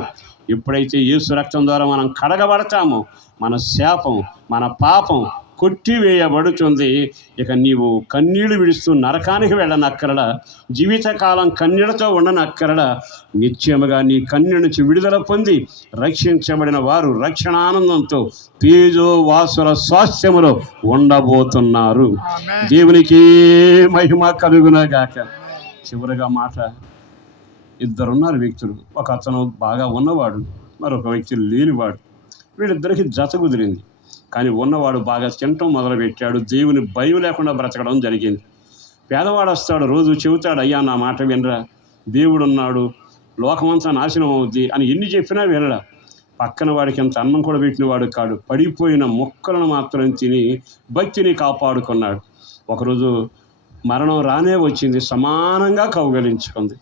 ఎప్పుడైతే యేసు రక్తం ద్వారా మనం కడగబడతామో మన శాపం, మన పాపం కొట్టివేయబడుతుంది. ఇక నీవు కన్నీళ్లు విడుస్తూ నరకానికి వెళ్ళనక్కరడా, జీవితకాలం కన్నీళ్లతో ఉండనక్కరడా. నిత్యముగా నీ కన్నీళ్ళ నుంచి విడుదల పొంది రక్షించబడిన వారు రక్షణానందంతో తేజోవాసుల స్వాస్థ్యములో ఉండబోతున్నారు. దేవునికి మహిమ కలుగునగాక. చివరిగా మాట, ఇద్దరున్నారు వ్యక్తులు. ఒక అతను బాగా ఉన్నవాడు, మరొక వ్యక్తి లేనివాడు. వీళ్ళిద్దరికి జత కుదిరింది. కానీ ఉన్నవాడు బాగా తినటం మొదలుపెట్టాడు. దేవుని భయం లేకుండా బ్రతకడం జరిగింది. పేదవాడు వస్తాడు, రోజు చెబుతాడు, అయ్యా నా మాట వినరా, దేవుడు ఉన్నాడు, లోకమంతా నాశనం అవుద్ది అని ఎన్ని చెప్పినా వినడా. పక్కన వాడికి ఎంత అన్నం కూడా పెట్టినవాడు కాడు. పడిపోయిన మొక్కలను మాత్రం తిని భక్తిని కాపాడుకున్నాడు. ఒకరోజు మరణం రానే వచ్చింది, సమానంగా కౌగలించుకుంది.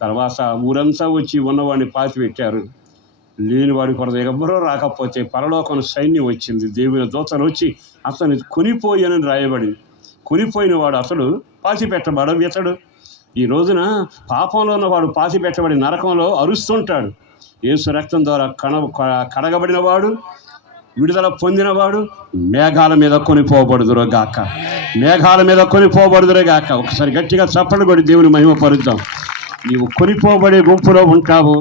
తర్వాత ఊరంతా వచ్చి ఉన్నవాడిని పాతిపెట్టారు. లేనివాడి కొరత ఎవ్వరూ రాకపోతే పరలోకం సైన్యం వచ్చింది. దేవుని దూతలు వచ్చి అతన్ని కొనిపోయానని రాయబడింది. కొనిపోయిన వాడు అసలు పాతిపెట్టబడ ఇతడు. ఈ రోజున పాపంలో ఉన్నవాడు పాతిపెట్టబడి నరకంలో అరుస్తుంటాడు. యేసు రక్తం ద్వారా కడగబడిన వాడు, విడుదల పొందినవాడు మేఘాల మీద కొనిపోబడుదురుగాక, మేఘాల మీద కొనిపోబడుదురుగాక. ఒకసారి గట్టిగా చప్పట్లు కొట్టి దేవుని మహిమ పరుద్దాం. నీవు కొనిపోబడే గుంపులో ఉంటావు,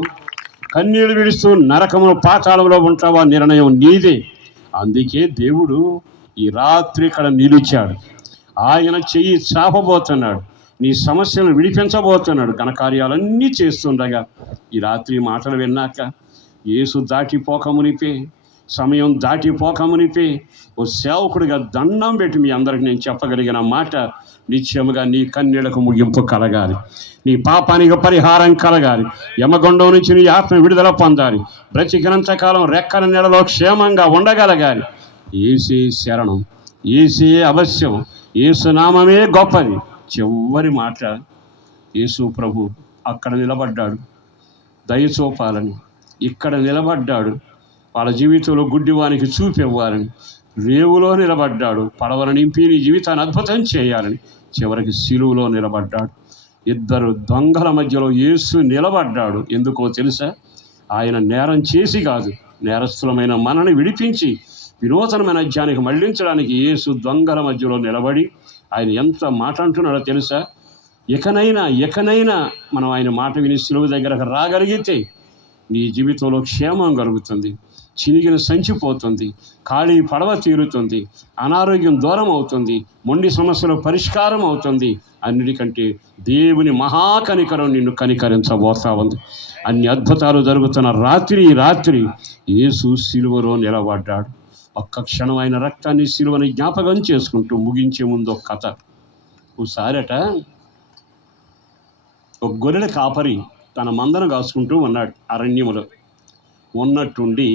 కన్నీళ్లు విడుస్తూ నరకము పాతాళంలో ఉంటావా, నిర్ణయం నీదే. అందుకే దేవుడు ఈ రాత్రి ఇక్కడ నిలిచాడు. ఆయన చెయ్యి చాపబోతున్నాడు, నీ సమస్యలను విడిపించబోతున్నాడు. ఘనకార్యాలన్నీ చేస్తుండగా ఈ రాత్రి మాటలు విన్నాక యేసు దాటిపోకమునిపే, సమయం దాటిపోకమునిపే ఓ సేవకుడిగా దండం పెట్టి మీ అందరికి నేను చెప్పగలిగిన మాట, నిత్యముగా నీ కన్నీళ్లకు ముగింపు కలగాలి, నీ పాపానికి పరిహారం కలగాలి, యమగొండం నుంచి నీ ఆత్మ విడుదల పొందాలి, బ్రతికినంతకాలం రెక్కల నెలలో క్షేమంగా ఉండగలగాలి. ఏసే శరణం, ఏసే అవశ్యం, యేసు నామమే గొప్పది. చివరి మాట, యేసు ప్రభు అక్కడ నిలబడ్డాడు దయ చూపాలని, ఇక్కడ నిలబడ్డాడు వాళ్ళ జీవితంలో గుడ్డివానికి చూపివ్వాలని, రేవులో నిలబడ్డాడు పడవను నింపి నీ జీవితాన్ని అద్భుతం చేయాలని, చివరికి సిలువలో నిలబడ్డాడు. ఇద్దరు దొంగల మధ్యలో యేసు నిలబడ్డాడు. ఎందుకో తెలుసా? ఆయన నేరం చేసి కాదు, నేరస్తులమైన మనని విడిపించి వినూతనమైన అధ్యాయానికి మళ్లించడానికి యేసు దొంగల మధ్యలో నిలబడి ఆయన ఎంత మాట అంటున్నాడో తెలుసా? ఎకనైనా మనం ఆయన మాట విని సిలువ దగ్గరకు రాగలిగితే నీ జీవితంలో క్షేమం కలుగుతుంది, చినిగిన సంచిపోతుంది, ఖాళీ పడవ తీరుతుంది, అనారోగ్యం దూరం అవుతుంది, మొండి సమస్యలు పరిష్కారం అవుతుంది. అన్నిటికంటే దేవుని మహాకనికరం నిన్ను కనికరించబోతా ఉంది. అన్ని అద్భుతాలు జరుగుతున్న రాత్రి యేసు సిలువలో నిలబడ్డాడు. ఒక్క క్షణం ఆయన రక్తాన్ని సిలువని జ్ఞాపకం చేసుకుంటూ ముగించే ముందు ఒక కథ. ఒకసారట ఒక గొర్రెల కాపరి తన మందను కాసుకుంటూ ఉన్నాడు అరణ్యములో. ఉన్నట్టుండి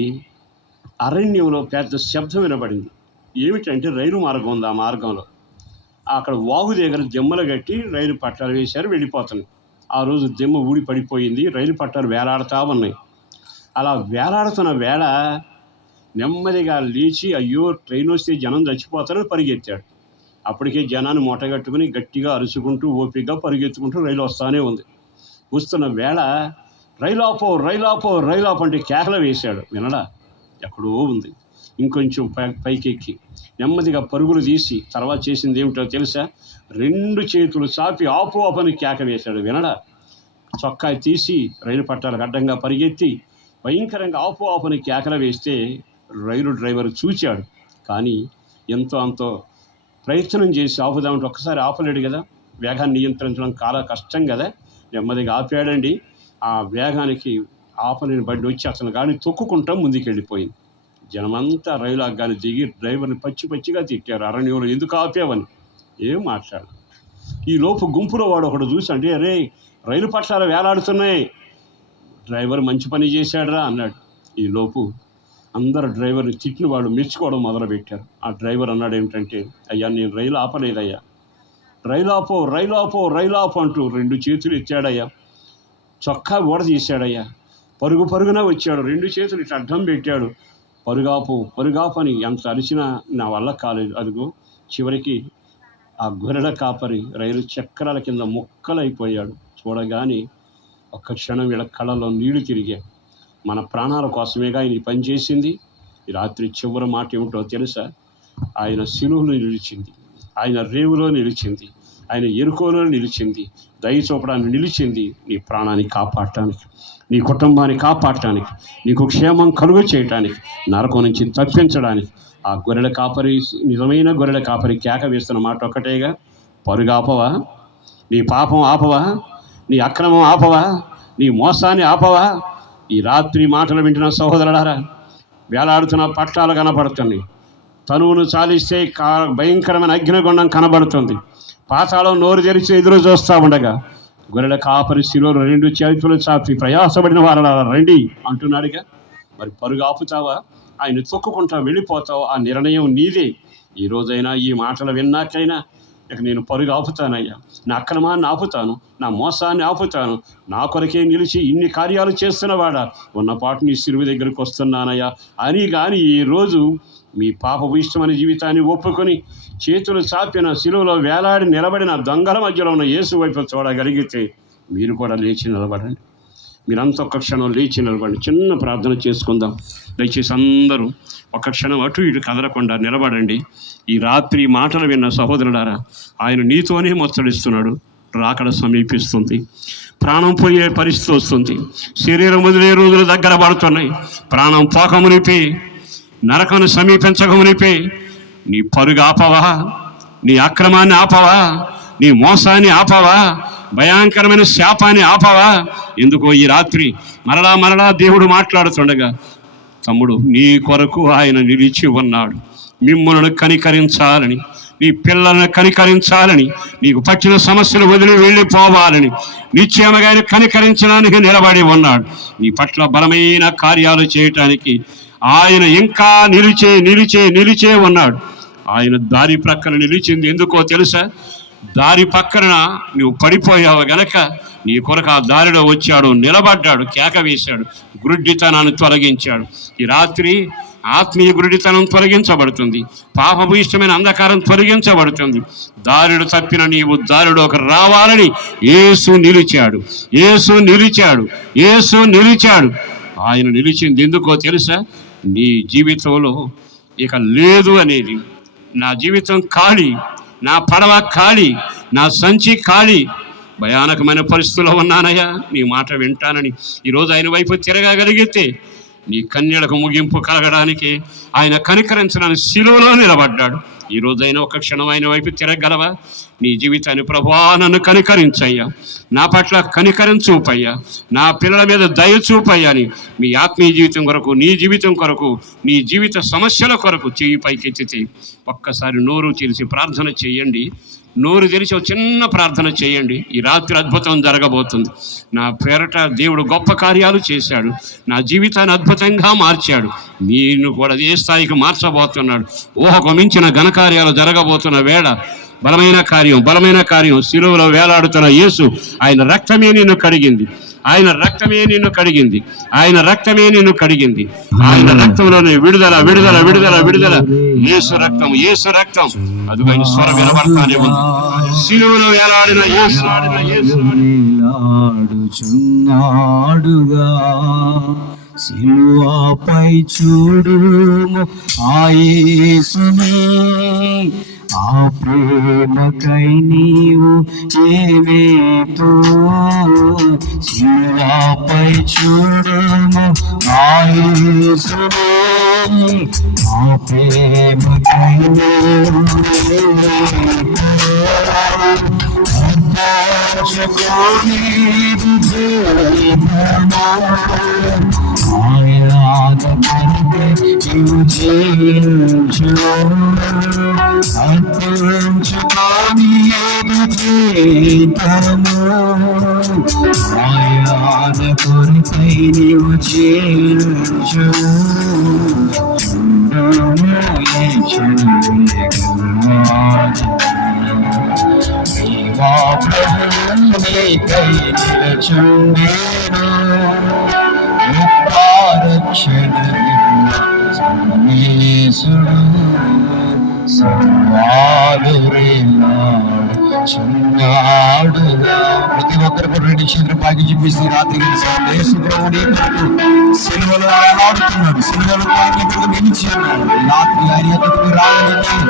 అరణ్యంలో పెద్ద శబ్దం వినబడింది. ఏమిటంటే రైలు మార్గం ఉంది. ఆ మార్గంలో అక్కడ వాగు దగ్గర దెమ్మలు కట్టి రైలు పట్టాలు వేశారు, వెళ్ళిపోతున్నాయి. ఆ రోజు దెమ్మ ఊడి పడిపోయింది, రైలు పట్టాలు వేలాడుతూ ఉన్నాయి. అలా వేలాడుతున్న వేళ నెమ్మదిగా లేచి అయ్యో ట్రైన్ వస్తే జనం చచ్చిపోతారని పరిగెత్తాడు. అప్పటికే జనాన్ని మూటగట్టుకుని గట్టిగా అరుచుకుంటూ ఓపికగా పరిగెత్తుకుంటూ రైలు వస్తూనే ఉంది. వస్తున్న వేళ రైలు ఆపో అంటే కేకలు వేశాడు. వినడా? ఎక్కడో ఉంది. ఇంకొంచెం పైకెక్కి నెమ్మదిగా పరుగులు తీసి తర్వాత చేసింది ఏమిటో తెలుసా? 2 చేతులు చాపి ఆపు అని కేక వేశాడు. వినడా? చొక్కా తీసి రైలు పట్టాలకు అడ్డంగా పరిగెత్తి భయంకరంగా ఆపు అని కేకలు వేస్తే రైలు డ్రైవర్ చూశాడు. కానీ ఎంతో అంతో ప్రయత్నం చేసి ఆపుదామంటే ఒక్కసారి ఆపలేడు కదా, వేగాన్ని నియంత్రించడం చాలా కష్టం కదా. నెమ్మదిగా ఆపాడండి. ఆ వేగానికి ఆపలేని బండి వచ్చి అతను కానీ తొక్కుకుంటాం ముందుకెళ్ళిపోయింది. జనమంతా రైలు ఆగ్గాని దిగి డ్రైవర్ని పచ్చిగా తిట్టారు. అరణ్యంలో ఎందుకు ఆపావని. ఏం మాట్లాడు. ఈ లోపు గుంపులో వాడు ఒకడు చూసి అంటే అరే రైలు పట్టాలు వేలాడుతున్నాయి, డ్రైవర్ మంచి పని చేశాడురా అన్నాడు. ఈ లోపు అందరు డ్రైవర్ని తిట్టిన వాడు మెచ్చుకోవడం మొదలుపెట్టారు. ఆ డ్రైవర్ అన్నాడు ఏమిటంటే, అయ్యా నేను రైలు ఆపలేదయ్యా, రైలు ఆపు అంటూ 2 చేతులు ఎత్తాడయ్యా, చొక్కా ఊడ తీశాడయ్యా, పరుగున వచ్చాడు, 2 చేతులు ఇట్లా అడ్డం పెట్టాడు, పరుగాపు అని ఎంత అరిచినా నా వల్ల కాలేదు. అదిగో చివరికి ఆ గొర్రెల కాపరి రైలు చక్రాల కింద ముక్కలైపోయాడు. చూడగానే ఒక్క క్షణం వీళ్ళ కళ్ళలో నీళ్లు తిరిగాయి. మన ప్రాణాల కోసమేగా ఆయన ఈ పని చేసింది. ఈ రాత్రి చివరి మాట ఏమిటో తెలుసా? ఆయన సిలువలో నిలిచింది, ఆయన రేవులో నిలిచింది, ఆయన ఎరుకోలో నిలిచింది, దయ చూపడానికి నిలిచింది. నీ ప్రాణాన్ని కాపాడటానికి, నీ కుటుంబాన్ని కాపాడటానికి, నీకు క్షేమం కలుగు చేయటానికి, నరకం నుంచి తప్పించడానికి. ఆ గొర్రెల కాపరి, నిజమైన గొర్రెల కాపరి కేక వేస్తున్న మాట ఒక్కటేగా, పరుగాపవా, నీ పాపం ఆపవా, నీ అక్రమం ఆపవా, నీ మోసాన్ని ఆపవా. ఈ రాత్రి మాటలు వింటున్న సహోదరులారా, వేలాడుతున్న పట్టాలు కనబడుతున్నాయి. తనువును చాలిస్తే భయంకరమైన అగ్నిగుండం కనబడుతుంది. పాతాళం నోరు తెరిచి ఎదురు చూస్తూ ఉండగా గొర్రెల కాపరి శిలువలో 2 చేతులు చాపి ప్రయాసపడిన వారలా రండి అంటున్నాడుగా. మరి పరుగు ఆపుతావా? ఆయన తొక్కుకుంటా వెళ్ళిపోతావు. ఆ నిర్ణయం నీదే. ఈ రోజైనా ఈ మాటలు విన్నాకైనా ఇక నేను పరుగు ఆపుతానయ్యా, నా అక్రమాన్ని ఆపుతాను, నా మోసాన్ని ఆపుతాను, నా కొరకే నిలిచి ఇన్ని కార్యాలు చేస్తున్నవాడా ఉన్నపాటు నీ సిలువ దగ్గరికి వస్తున్నానయ్యా అని కానీ ఈరోజు మీ పాపపు ఇష్టమైన జీవితాన్ని ఒప్పుకొని చేతులు చాపిన సిలువలో వేలాడి నిలబడిన దొంగల మధ్యలో ఉన్న యేసు వైపు చూడగలిగితే మీరు కూడా లేచి నిలబడండి. మీరంతా ఒక్క క్షణం లేచి నిలబడండి. చిన్న ప్రార్థన చేసుకుందాం. దయచేసి అందరూ ఒక్క క్షణం అటు ఇటు కదలకుండా నిలబడండి. ఈ రాత్రి మాటలు విన్న సహోదరులారా, ఆయన నీతోనే ముచ్చడిస్తున్నాడు. రాకడ సమీపిస్తుంది, ప్రాణం పోయే పరిస్థితి వస్తుంది, శరీరం వదిలే రోజులు దగ్గర పడుతున్నాయి. ప్రాణం పోకమునిపి, నరకను సమీపించకమునిపి నీ పరుగు ఆపవా, నీ అక్రమాన్ని ఆపవా, నీ మోసాన్ని ఆపవా, భయంకరమైన శాపాన్ని ఆపవా? ఎందుకో ఈ రాత్రి మరలా దేవుడు మాట్లాడుతుండగా, తమ్ముడు నీ కొరకు ఆయన నిలిచి ఉన్నాడు. మిమ్మల్ని కనికరించాలని, నీ పిల్లలను కనికరించాలని, నీకు పట్టిన సమస్యలు వదిలి వెళ్ళిపోవాలని నిశ్చయముగా ఆయన కనికరించడానికి నిలబడి ఉన్నాడు. నీ పట్ల బలమైన కార్యాలు చేయటానికి ఆయన ఇంకా నిలిచే ఉన్నాడు. ఆయన దారి ప్రక్కన నిలిచింది ఎందుకో తెలుసా? దారి పక్కన నువ్వు పడిపోయావు గనక నీ కొరకు ఆ దారిలో వచ్చాడు, నిలబడ్డాడు, కేక వేశాడు, గురుడితనాన్ని తొలగించాడు. ఈ రాత్రి ఆత్మీయ గురుడితనం తొలగించబడుతుంది, పాపపు ఇష్టమైన అంధకారం తొలగించబడుతుంది. దారిలో తప్పిన నీవు దారిలోకి రావాలని యేసు నిలిచాడు. ఆయన నిలిచింది ఎందుకో తెలుసా? నీ జీవితంలో ఇక లేదు అనేది, నా జీవితం ఖాళీ, నా పడవ ఖాళీ, నా సంచి ఖాళీ, భయానకమైన పరిస్థితుల్లో ఉన్నానయ్యా, నీ మాట వింటానని ఈరోజు ఆయన వైపు తిరగగలిగితే నీ కన్యలకు ముగింపు కలగడానికి ఆయన కనికరించడానికి శిలువలో నిలబడ్డాడు. ఈరోజు అయినా ఒక క్షణం ఆయన వైపు తిరగలవా? నీ జీవితాన్ని ప్రభువా నన్ను కనికరించయ్యా, నా పట్ల కనికరం చూపయ్యా, నా పిల్లల మీద దయ చూపయ్యా అని మీ ఆత్మీయ జీవితం కొరకు, నీ జీవితం కొరకు, నీ జీవిత సమస్యల కొరకు చెయ్యి పైకెత్తితే ఒక్కసారి నోరు తెరిచి ప్రార్థన చేయండి. నోరు తెరిచి ఒక చిన్న ప్రార్థన చేయండి. ఈ రాత్రి అద్భుతం జరగబోతుంది. నా పేరట దేవుడు గొప్ప కార్యాలు చేశాడు, నా జీవితాన్ని అద్భుతంగా మార్చాడు, నేను కూడా ఏ స్థాయికి మార్చబోతున్నాడు. ఊహకు మించిన ఘనకార్యాలు జరగబోతున్న వేళ బలమైన కార్యం శిలువలో వేలాడుతున్న యేసు, ఆయన రక్తమే నిన్ను కడిగింది, ఆయన రక్తమే నిన్ను కడిగింది. ఆయన రక్తంలోనే విడుదల. యేసు రక్తం అదిగో ఆయన స్వరం వినబడతానే ఉంది. శిలువలో వేలాడిన యేసు సిలువపై చూడుము ఆ యేసుని, ఆ ప్రేమకై నీవు ఏమేతో. సిలువపై చూడుము ఆ యేసుని, ఆ ప్రేమకై నీవు చిన్నాడుగా ప్రతి ఒక్కరు కూడా రెండు చేతులు పాకి చూపిస్తే రాత్రి సిలువలో ఆడుతున్నాడు, సిలువలో పాకి నిలిచి ఉన్నాడు. రాత్రి ఆయన రావాలని